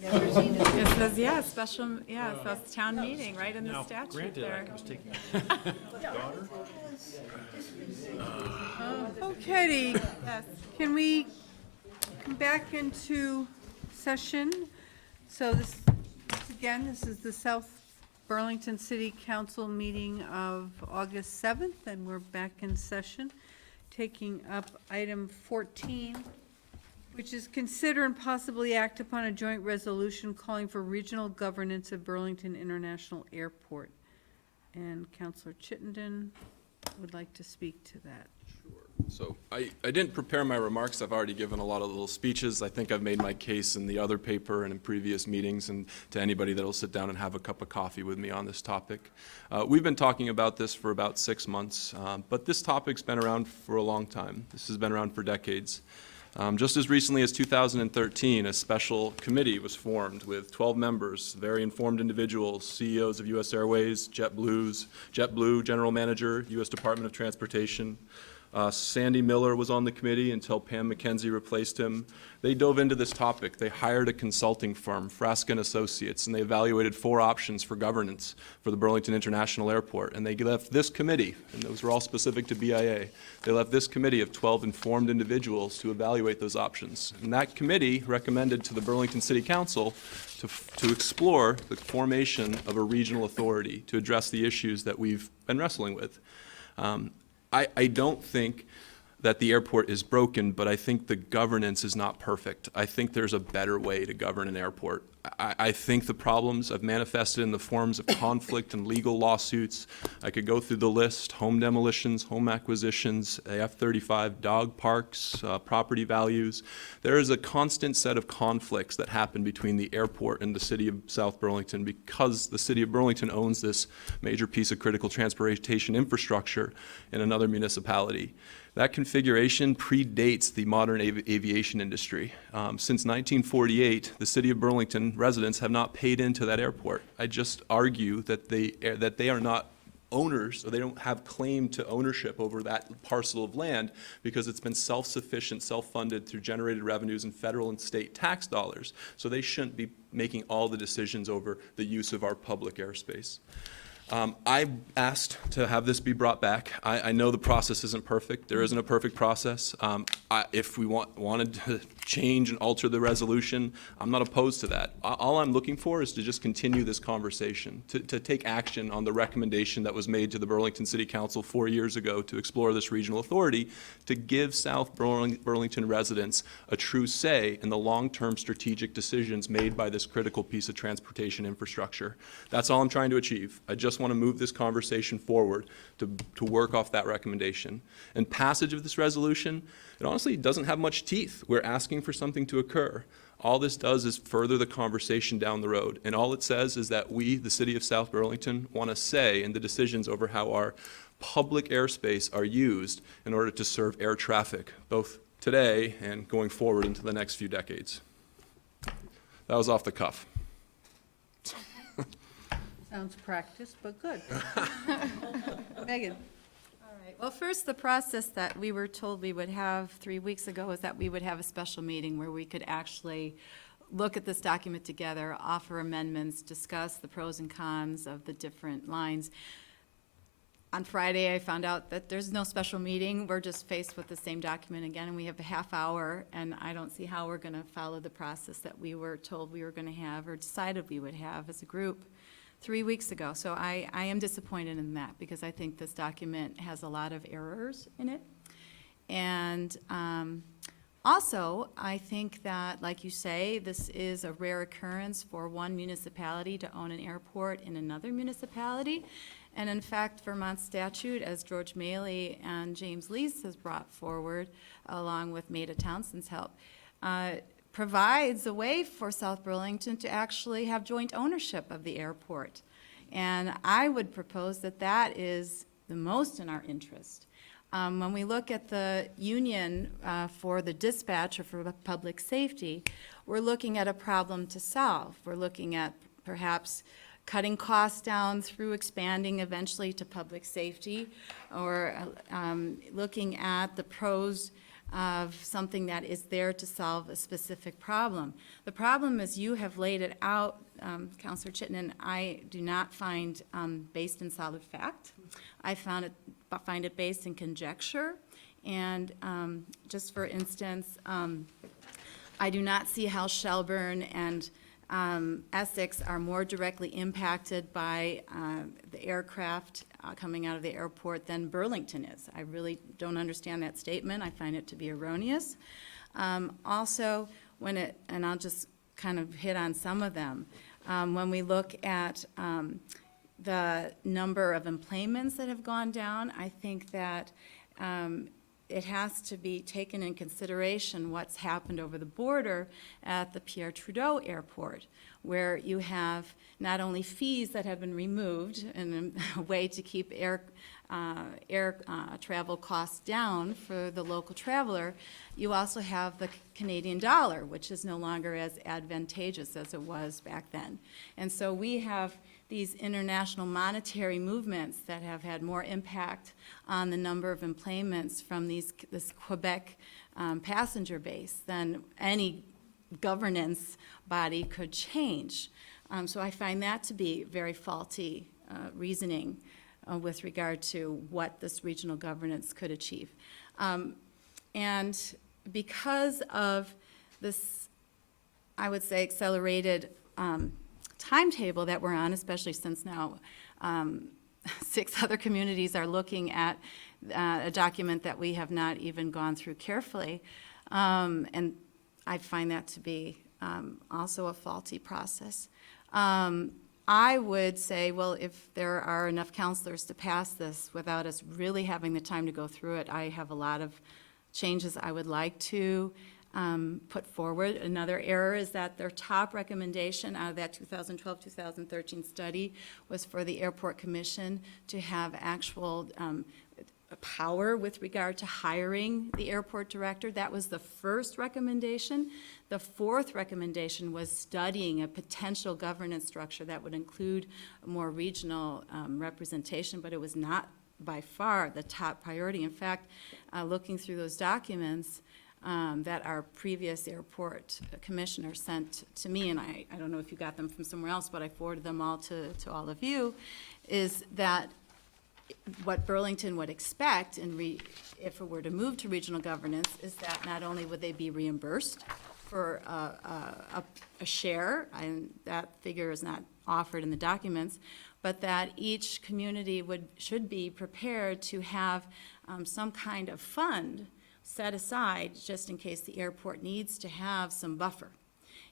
It says, yeah, special, yeah, so it's town meeting, right in the Now, statute granted, there. I was taking Okay, can we come back into session? So this is the South Burlington City Council meeting of August 7th, and we're back in session, taking up item 14, which is consider and possibly act upon a joint resolution calling for regional governance of Burlington International Airport. And Councilor Chittenden would like to speak to that. So I didn't prepare my remarks. I've already given a lot of little speeches. I think I've made my case in the other paper and in previous meetings, and to anybody that will sit down and have a cup of coffee with me on this topic. We've been talking about this for about 6 months, but this topic's been around for a long time. This has been around for decades. Just as recently as 2013, a special committee was formed with 12 members, very informed individuals, CEOs of U.S. Airways, JetBlue, General Manager, U.S. Department of Transportation. Sandy Miller was on the committee until Pam McKenzie replaced him. They dove into this topic. They hired a consulting firm, Frasca & Associates, and they evaluated 4 options for governance for the Burlington International Airport. And they left this committee, and those were all specific to BIA, they left this committee of 12 informed individuals to evaluate those options. And that committee recommended to the Burlington City Council to explore the formation of a regional authority to address the issues that we've been wrestling with. I don't think that the airport is broken, but I think the governance is not perfect. I think there's a better way to govern an airport. I think the problems have manifested in the forms of conflict and legal lawsuits. I could go through the list: home demolitions, home acquisitions, F-35, dog parks, property values. There is a constant set of conflicts that happen between the airport and the city of South Burlington because the city of Burlington owns this major piece of critical transportation infrastructure in another municipality. That configuration predates the modern aviation industry. Since 1948, the city of Burlington residents have not paid into that airport. I just argue that they are not owners, or they don't have claim to ownership over that parcel of land because it's been self-sufficient, self-funded through generated revenues and federal and state tax dollars. So they shouldn't be making all the decisions over the use of our public airspace. I asked to have this be brought back. I know the process isn't perfect. There isn't a perfect process. If we wanted to change and alter the resolution, I'm not opposed to that. All I'm looking for is to just continue this conversation, to take action on the recommendation that was made to the Burlington City Council 4 years ago to explore this regional authority, to give South Burlington residents a true say in the long-term strategic decisions made by this critical piece of transportation infrastructure. That's all I'm trying to achieve. I just want to move this conversation forward to work off that recommendation. And passage of this resolution, it honestly doesn't have much teeth. We're asking for something to occur. All this does is further the conversation down the road. And all it says is that we, the city of South Burlington, want to say in the decisions over how our public airspace are used in order to serve air traffic, both today and going forward into the next few decades. That was off the cuff. Sounds practiced, but good. Megan? All right. Well, first, the process that we were told we would have 3 weeks ago is that we would have a special meeting where we could actually look at this document together, offer amendments, discuss the pros and cons of the different lines. On Friday, I found out that there's no special meeting. We're just faced with the same document again, and we have a half hour, and I don't see how we're gonna follow the process that we were told we were gonna have or decided we would have as a group 3 weeks ago. So I am disappointed in that, because I think this document has a lot of errors in it. And also, I think that, like you say, this is a rare occurrence for one municipality to own an airport in another municipality. And in fact, Vermont statute, as George Maley and James Lease has brought forward, along with Maida Townsend's help, provides a way for South Burlington to actually have joint ownership of the airport. And I would propose that that is the most in our interest. When we look at the union for the dispatch or for public safety, we're looking at a problem to solve. We're looking at perhaps cutting costs down through expanding eventually to public safety, or looking at the pros of something that is there to solve a specific problem. The problem, as you have laid it out, Councilor Chittenden, I do not find based in solid fact. I find it based in conjecture. And just for instance, I do not see how Shelburne and Essex are more directly impacted by the aircraft coming out of the airport than Burlington is. I really don't understand that statement. I find it to be erroneous. Also, and I'll just kind of hit on some of them, when we look at the number of employments that have gone down, I think that it has to be taken in consideration what's happened over the border at the Pierre Trudeau Airport, where you have not only fees that have been removed in a way to keep air travel costs down for the local traveler, you also have the Canadian dollar, which is no longer as advantageous as it was back then. And so we have these international monetary movements that have had more impact on the number of employments from this Quebec passenger base than any governance body could change. So I find that to be very faulty reasoning with regard to what this regional governance could achieve. And because of this, I would say, accelerated timetable that we're on, especially since now 6 other communities are looking at a document that we have not even gone through carefully. And I find that to be also a faulty process. I would say, well, if there are enough counselors to pass this without us really having the time to go through it, I have a lot of changes I would like to put forward. Another error is that their top recommendation out of that 2012-2013 study was for the Airport Commission to have actual power with regard to hiring the airport director. That was the first recommendation. The fourth recommendation was studying a potential governance structure that would include more regional representation, but it was not by far the top priority. In fact, looking through those documents that our previous airport commissioner sent to me, and I don't know if you got them from somewhere else, but I forwarded them all to all of you, is that what Burlington would expect if it were to move to regional governance is that not only would they be reimbursed for a share, and that figure is not offered in the documents, but that each community should be prepared to have some kind of fund set aside just in case the airport needs to have some buffer.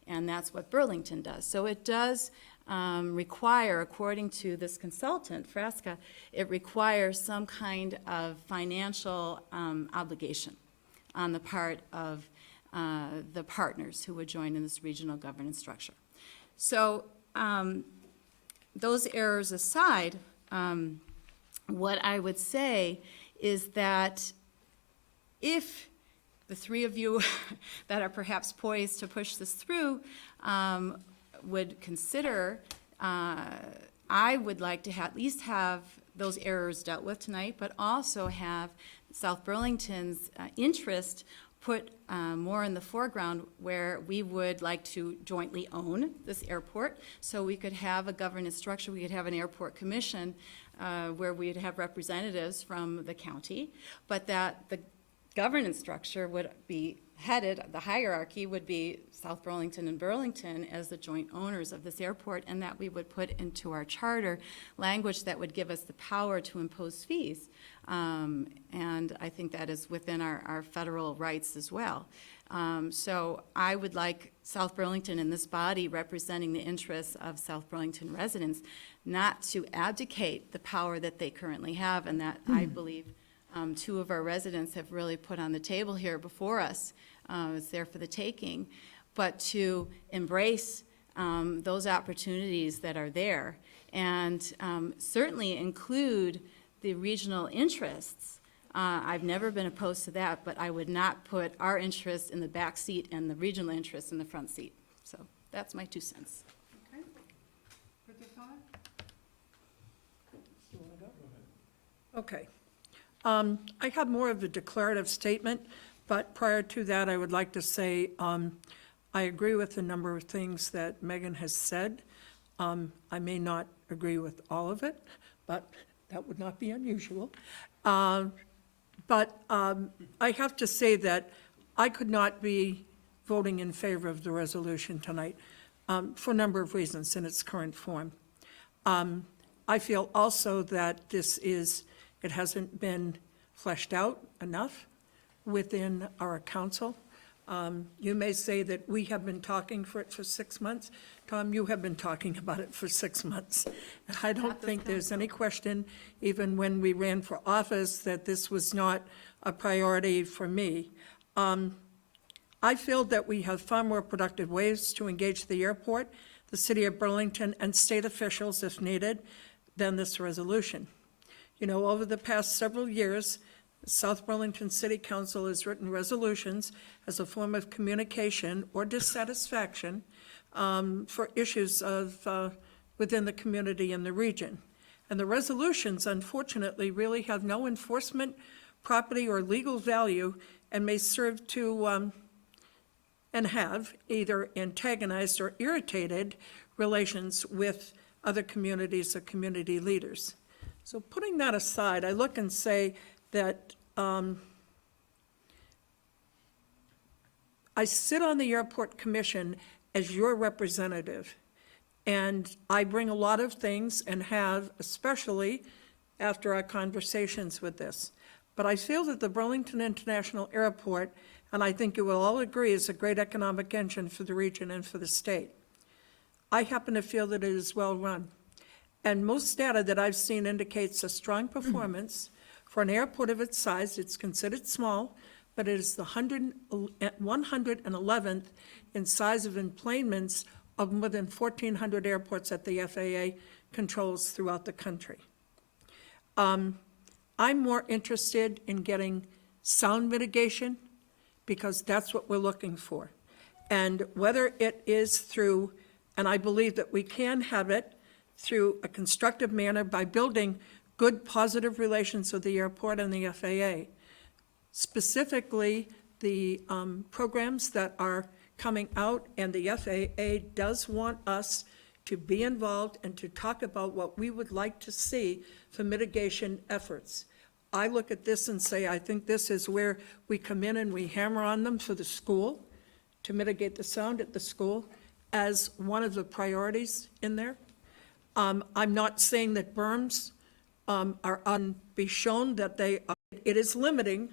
And that's what Burlington does. So it does require, according to this consultant, Frasca, it requires some kind of financial obligation on the part of the partners who would join in this regional governance structure. So those errors aside, what I would say is that if the 3 of you that are perhaps poised to push this through would consider, I would like to at least have those errors dealt with tonight, but also have South Burlington's interest put more in the foreground, where we would like to jointly own this airport, so we could have a governance structure, we could have an airport commission where we'd have representatives from the county, but that the governance structure would be headed, the hierarchy would be South Burlington and Burlington as the joint owners of this airport, and that we would put into our charter language that would give us the power to impose fees. And I think that is within our federal rights as well. So I would like South Burlington in this body representing the interests of South Burlington residents not to abdicate the power that they currently have, and that I believe two of our residents have really put on the table here before us. It's there for the taking, but to embrace those opportunities that are there, and certainly include the regional interests. I've never been opposed to that, but I would not put our interests in the back seat and the regional interests in the front seat. So that's my 2 cents. Okay. Further comment? You wanna go? Okay. I have more of a declarative statement, but prior to that, I would like to say, I agree with a number of things that Megan has said. I may not agree with all of it, but that would not be unusual. But I have to say that I could not be voting in favor of the resolution tonight for a number of reasons in its current form. I feel also that it hasn't been fleshed out enough within our council. You may say that we have been talking for it for 6 months. Tom, you have been talking about it for 6 months. I don't think there's any question, even when we ran for office, that this was not a priority for me. I feel that we have far more productive ways to engage the airport, the city of Burlington, and state officials, if needed, than this resolution. You know, over the past several years, South Burlington City Council has written resolutions as a form of communication or dissatisfaction for issues within the community and the region. And the resolutions, unfortunately, really have no enforcement, property, or legal value, and may serve to, and have either antagonized or irritated relations with other communities or community leaders. So putting that aside, I look and say that I sit on the airport commission as your representative, and I bring a lot of things and have, especially after our conversations with this. But I feel that the Burlington International Airport, and I think you will all agree, is a great economic engine for the region and for the state. I happen to feel that it is well run. And most data that I've seen indicates a strong performance. For an airport of its size, it's considered small, but it is the 111th in size of enplanements of more than 1,400 airports that the FAA controls throughout the country. I'm more interested in getting sound mitigation, because that's what we're looking for. And whether it is through, and I believe that we can have it through a constructive manner by building good, positive relations with the airport and the FAA. Specifically, the programs that are coming out, and the FAA does want us to be involved and to talk about what we would like to see for mitigation efforts. I look at this and say, I think this is where we come in and we hammer on them for the school, to mitigate the sound at the school, as one of the priorities in there. I'm not saying that berms are be shown that they are. It is limiting